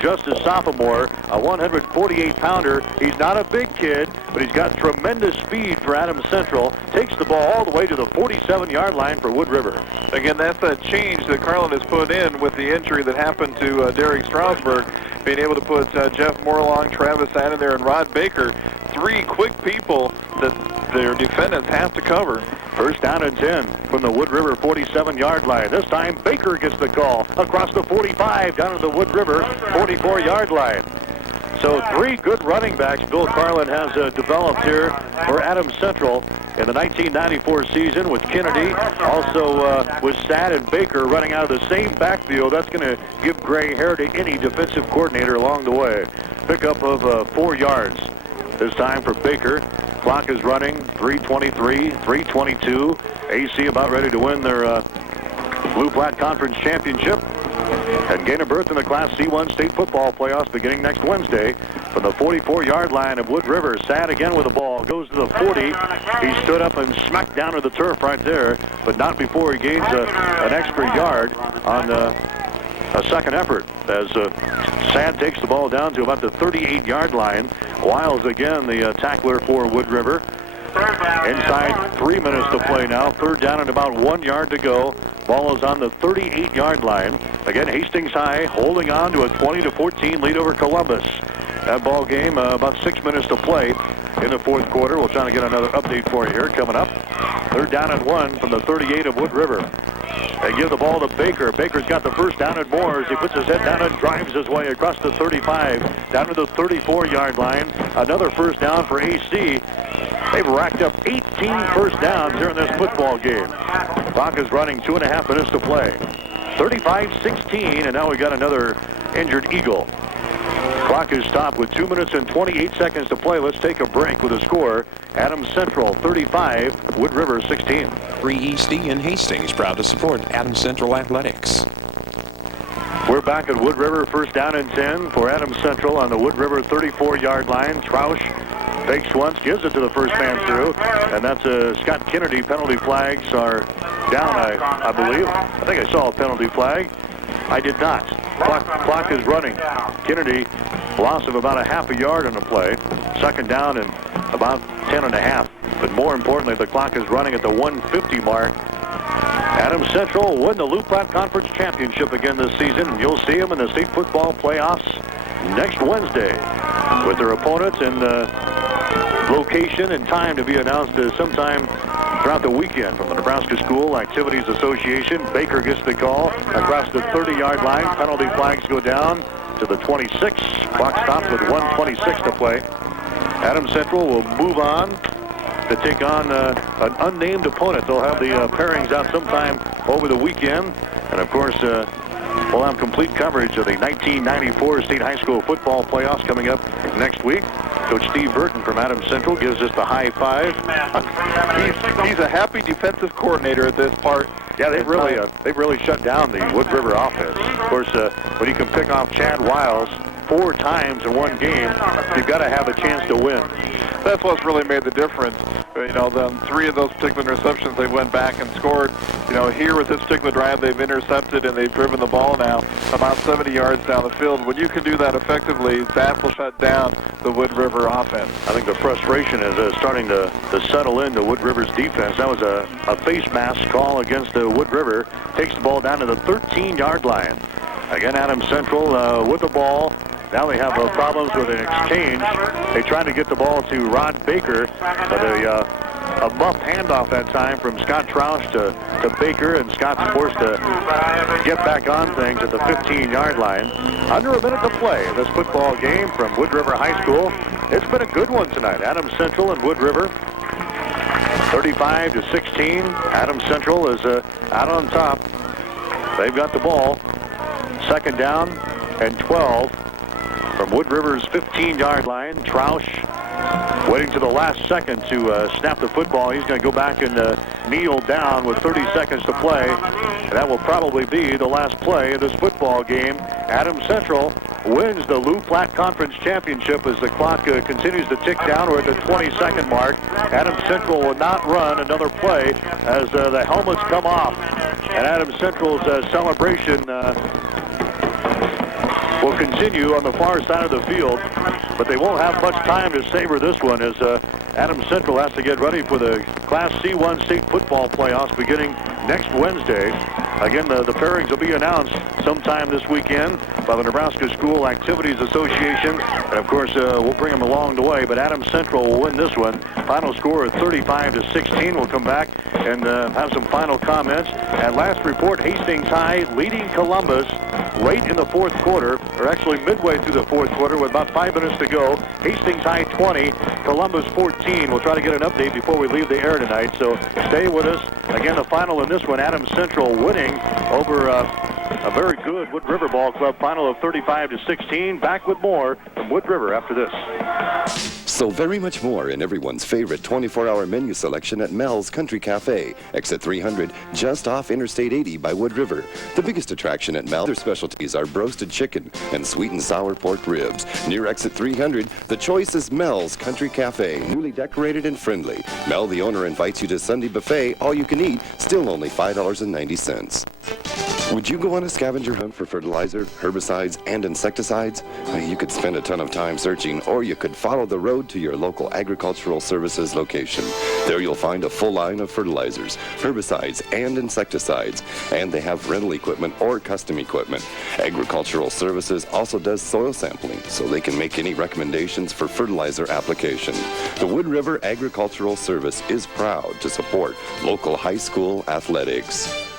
just a sophomore, a 148-pounder. He's not a big kid, but he's got tremendous speed for Adams Central. Takes the ball all the way to the 47-yard line for Wood River. Again, that's a change that Carlin has put in with the injury that happened to Derek Strasburg. Being able to put Jeff Morlong, Travis Sad in there, and Rod Baker. 3 quick people that their defendants have to cover. 1st down and 10 from the Wood River 47-yard line. This time Baker gets the call across the 45 down to the Wood River 44-yard line. So 3 good running backs Bill Carlin has developed here for Adams Central. in the 1994 season with Kennedy. Also with Sad and Baker running out of the same backfield. That's going to give gray hair to any defensive coordinator along the way. Pickup of 4 yards this time for Baker. Clock is running, 3:23, 3:22. AC about ready to win their Blue Platte Conference Championship and gain a berth in the Class C1 state football playoffs beginning next Wednesday from the 44-yard line of Wood River. Sad again with the ball, goes to the 40. He stood up and smacked down to the turf right there, but not before he gains an extra yard on a second effort as Sad takes the ball down to about the 38-yard line. Wiles again the tackler for Wood River. Inside 3 minutes to play now. Third down and about 1 yard to go. Ball is on the 38-yard line. Again, Hastings High holding on to a 20-14 lead over Columbus. That ball game, about 6 minutes to play in the fourth quarter. We'll try to get another update for you here coming up. Third down and 1 from the 38 of Wood River. They give the ball to Baker. Baker's got the first down and more as he puts his head down and drives his way across the 35 down to the 34-yard line. Another first down for AC. They've racked up 18 first downs here in this football game. Clock is running 2.5 minutes to play. 35-16, and now we got another injured Eagle. Clock is stopped with 2 minutes and 28 seconds to play. Let's take a break with a score. Adams Central 35, Wood River 16. 3 East and Hastings proud to support Adams Central Athletics. We're back at Wood River, first down and 10 for Adams Central on the Wood River 34-yard line. Troush fakes once, gives it to the first man through, and that's Scott Kennedy. Penalty flags are down, I believe. I think I saw a penalty flag. I did not. Clock is running. Kennedy, loss of about a half a yard on the play. Second down and about 10.5. But more importantly, the clock is running at the 150 mark. Adams Central win the Blue Platte Conference Championship again this season, and you'll see them in the state football playoffs next Wednesday with their opponents and location and time to be announced sometime throughout the weekend from the Nebraska School Activities Association. Baker gets the call across the 30-yard line. Penalty flags go down to the 26. Clock stops with 1:26 to play. Adams Central will move on to take on an unnamed opponent. They'll have the pairings out sometime over the weekend. And, of course, we'll have complete coverage of the 1994 State High School football playoffs coming up next week. Coach Steve Burton from Adams Central gives us the high five. He's a happy defensive coordinator at this part. Yeah, they've really shut down the Wood River offense. Of course, when you can pick off Chad Wiles 4 times in one game, you've got to have a chance to win. That's what's really made the difference. You know, the 3 of those particular interceptions, they went back and scored. You know, here with this particular drive, they've intercepted and they've driven the ball now about 70 yards down the field. When you can do that effectively, that will shut down the Wood River offense. I think the frustration is starting to settle into Wood River's defense. That was a face mask call against Wood River. Takes the ball down to the 13-yard line. Again, Adams Central with the ball. Now they have problems with an exchange. They tried to get the ball to Rod Baker, but a muff handoff that time from Scott Troush to Baker, and Scott's forced to get back on things at the 15-yard line. Under a minute to play in this football game from Wood River High School. It's been a good one tonight. Adams Central and Wood River, 35-16. Adams Central is out on top. They've got the ball. Second down and 12. From Wood River's 15-yard line. Troush waiting to the last second to snap the football. He's going to go back and kneel down with 30 seconds to play. And that will probably be the last play of this football game. Adams Central wins the Blue Platte Conference Championship as the clock continues to tick down. We're at the 22nd mark. Adams Central will not run another play as the helmets come off. And Adams Central's celebration will continue on the far side of the field, but they won't have much time to savor this one as Adams Central has to get ready for the Class C1 state football playoffs beginning next Wednesday. Again, the pairings will be announced sometime this weekend by the Nebraska School Activities Association, and of course we'll bring them along the way, but Adams Central will win this one Final score of 35-16. We'll come back and have some final comments. At last report, Hastings High leading Columbus late in the fourth quarter, or actually midway through the fourth quarter with about 5 minutes to go. Hastings High 20, Columbus 14. We'll try to get an update before we leave the air tonight, so stay with us. Again, the final in this one, Adams Central winning over a very good Wood River Ball Club, final of 35-16. Back with more from Wood River after this. So very much more in everyone's favorite 24-hour menu selection at Mel's Country Cafe, exit 300, just off Interstate 80 by Wood River. The biggest attraction at Mel, their specialties are roasted chicken and sweet and sour pork ribs. Near exit 300, the choice is Mel's Country Cafe, newly decorated and friendly. Mel, the owner, invites you to Sunday buffet, all you can eat, still only $5.90. Would you go on a scavenger hunt for fertilizer, herbicides, and insecticides? You could spend a ton of time searching, or you could follow the road to your local agricultural services location. There you'll find a full line of fertilizers, herbicides, and insecticides, and they have rental equipment or custom equipment. Agricultural Services also does soil sampling, so they can make any recommendations for fertilizer application. The Wood River Agricultural Service is proud to support local high school athletics.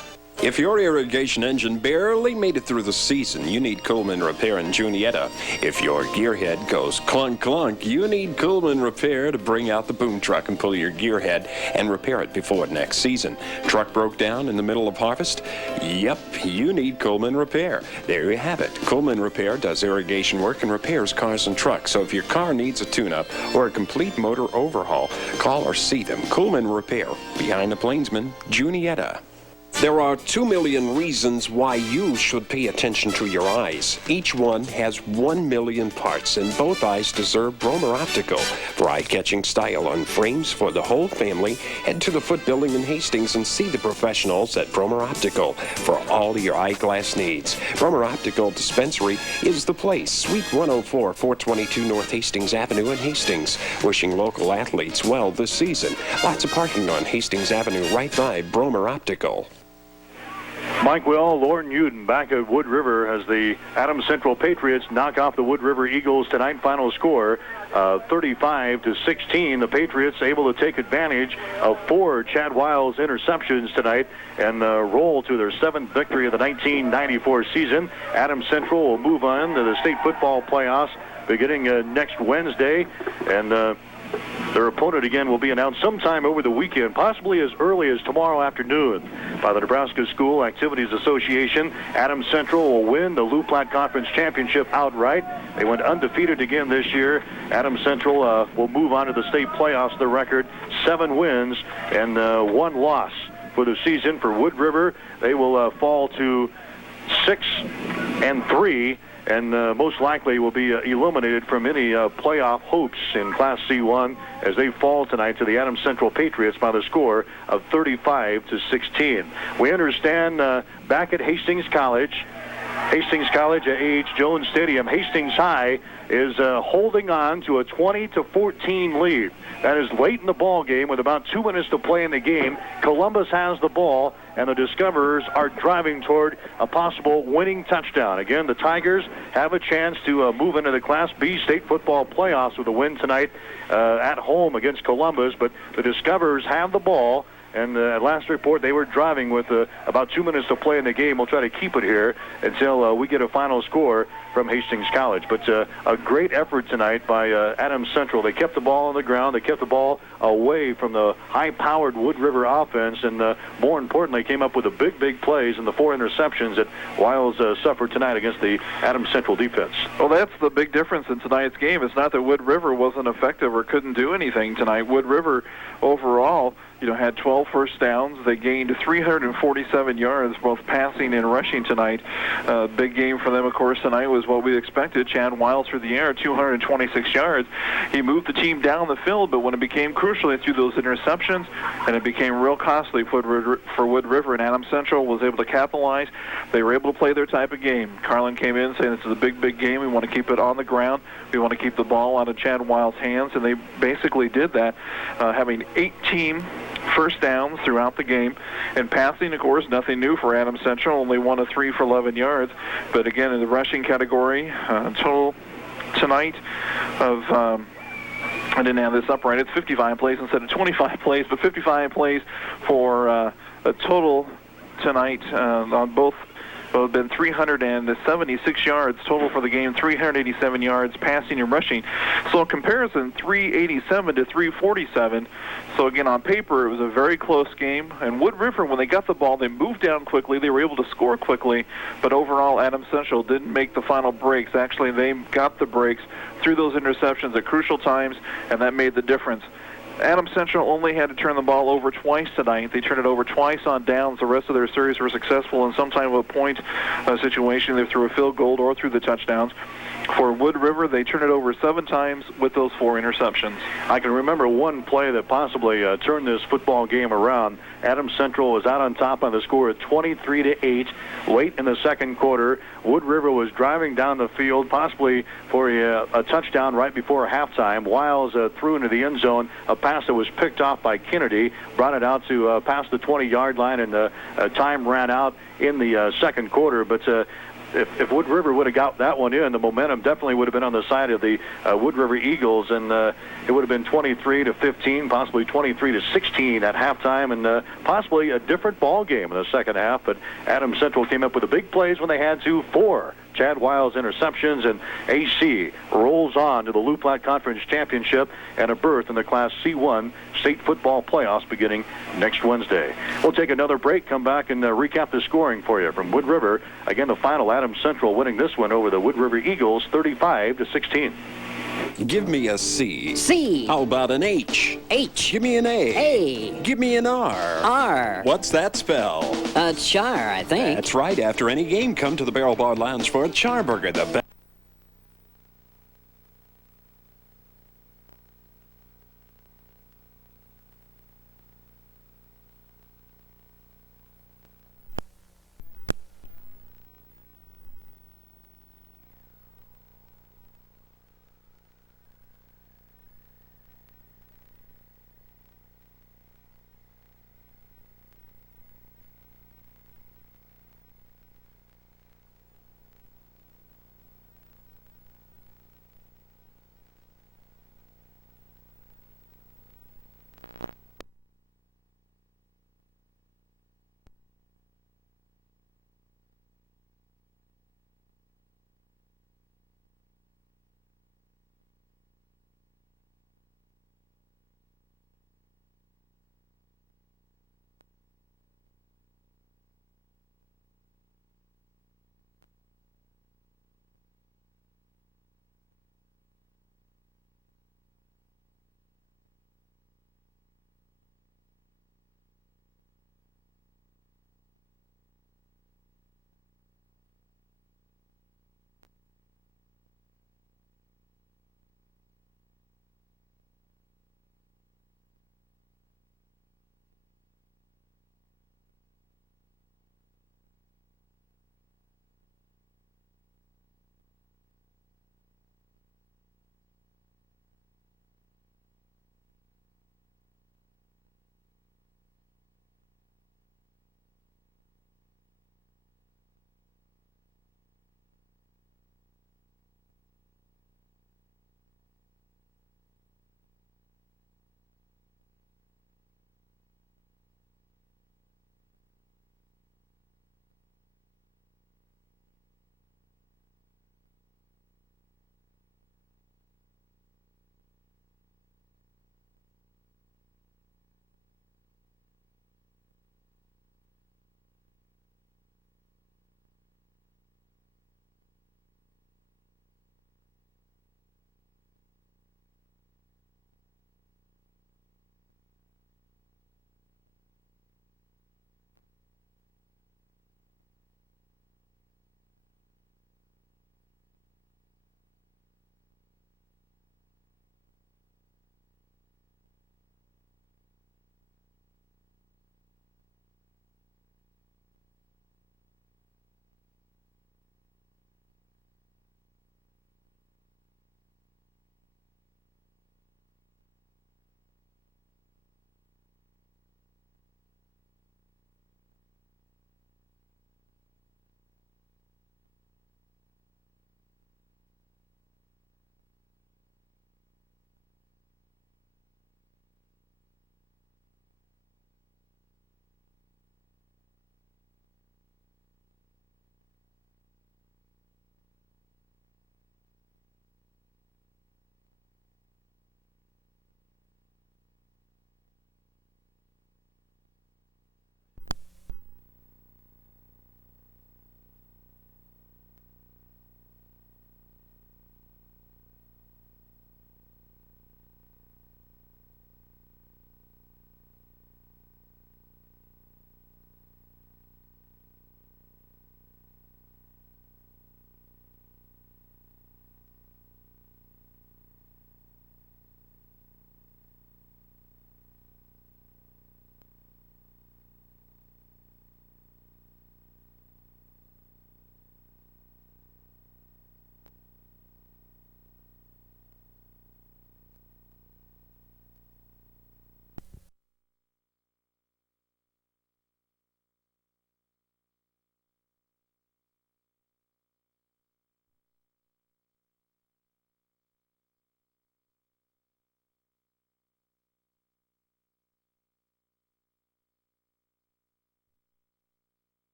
If your irrigation engine barely made it through the season, you need Coleman Repair in Juniata. If your gearhead goes clunk clunk, you need Coleman Repair to bring out the boom truck and pull your gearhead and repair it before next season. Truck broke down in the middle of harvest? Yep, you need Coleman Repair. There you have it. Coleman Repair does irrigation work and repairs cars and trucks. So if your car needs a tune-up or a complete motor overhaul, call or see them. Coleman Repair, behind the Plainsman, Juniata. There are 2 million reasons why you should pay attention to your eyes. Each one has 1 million parts, and both eyes deserve Bromer Optical. For eye-catching style on frames for the whole family, head to the Foot Building in Hastings and see the professionals at Bromer Optical for all your eyeglass needs. Bromer Optical Dispensary is the place. Suite 104, 422 North Hastings Avenue in Hastings. Wishing local athletes well this season. Lots of parking on Hastings Avenue right by Bromer Optical. Mike Will, Lauren Uden back at Wood River as the Adams Central Patriots knock off the Wood River Eagles tonight. Final score 35-16. The Patriots able to take advantage of 4 Chad Wiles interceptions tonight and roll to their 7th victory of the 1994 season. Adams Central will move on to the state football playoffs beginning next Wednesday, and their opponent again will be announced sometime over the weekend, possibly as early as tomorrow afternoon by the Nebraska School Activities Association. Adams Central will win the Loup Platte Conference Championship outright. They went undefeated again this year. Adams Central will move on to the state playoffs. The record 7 wins and 1 loss for the season. For Wood River, they will fall to 6-3. And most likely will be eliminated from any playoff hopes in Class C1 as they fall tonight to the Adams Central Patriots by the score of 35-16. We understand back at Hastings College at A.H. Jones Stadium, Hastings High is holding on to a 20-14 lead. That is late in the ball game with about 2 minutes to play in the game. Columbus has the ball, and the Discoverers are driving toward a possible winning touchdown. Again, the Tigers have a chance to move into the Class B state football playoffs with a win tonight at home against Columbus, but the Discoverers have the ball. And at last report, they were driving with about 2 minutes to play in the game. We'll try to keep it here until we get a final score from Hastings College. But a great effort tonight by Adams Central. They kept the ball on the ground. They kept the ball away from the high-powered Wood River offense. And more importantly, came up with the big plays and the 4 interceptions that Wiles suffered tonight against the Adams Central defense. Well, that's the big difference in tonight's game. It's not that Wood River wasn't effective or couldn't do anything tonight. Wood River overall, had 12 first downs. They gained 347 yards, both passing and rushing tonight. Big game for them, of course, tonight was what we expected. Chad Wiles through the air, 226 yards. He moved the team down the field, but when it became crucial, they threw those interceptions, and it became real costly for Wood River, and Adams Central was able to capitalize. They were able to play their type of game. Carlin came in saying this is a big game. We want to keep it on the ground. We want to keep the ball out of Chad Wiles' hands, and they basically did that, having 18 first downs throughout the game. And passing, of course, nothing new for Adams Central, only 1 of 3 for 11 yards. But again, in the rushing category, total tonight of I didn't have this up right. It's 55 plays instead of 25 plays, but 55 plays for a total tonight on both. Well, it's been 376 yards total for the game, 387 yards passing and rushing. So in comparison, 387 to 347. So again, on paper, it was a very close game. And Wood River, when they got the ball, they moved down quickly. They were able to score quickly. But overall, Adams Central didn't make the final breaks. Actually, they got the breaks through those interceptions at crucial times, and that made the difference. Adams Central only had to turn the ball over twice tonight. They turned it over twice on downs. The rest of their series were successful in some type of a point situation, either through a field goal or through the touchdowns. For Wood River, they turned it over 7 times with those 4 interceptions. I can remember one play that possibly turned this football game around. Adams Central was out on top on the score of 23-8 late in the second quarter. Wood River was driving down the field, possibly for a touchdown right before halftime. Wiles threw into the end zone a pass that was picked off by Kennedy, brought it out to past the 20-yard line, and time ran out in the second quarter. But if Wood River would have got that one in, the momentum definitely would have been on the side of the Wood River Eagles, and it would have been 23-15, possibly 23-16 at halftime, and possibly a different ball game in the second half. But Adams Central came up with the big plays when they had to. 4 Chad Wiles interceptions, and AC rolls on to the Loup Platte Conference Championship and a berth in the Class C1 state football playoffs beginning next Wednesday. We'll take another break, come back, and recap the scoring for you from Wood River. Again, the final, Adams Central winning this one over the Wood River Eagles 35-16. Give me a C. C. How about an H? H. Give me an A. A. Give me an R. R. What's that spell? Char, I think. That's right. After any game, come to the Barrel Bar Lounge for a Charburger, the best.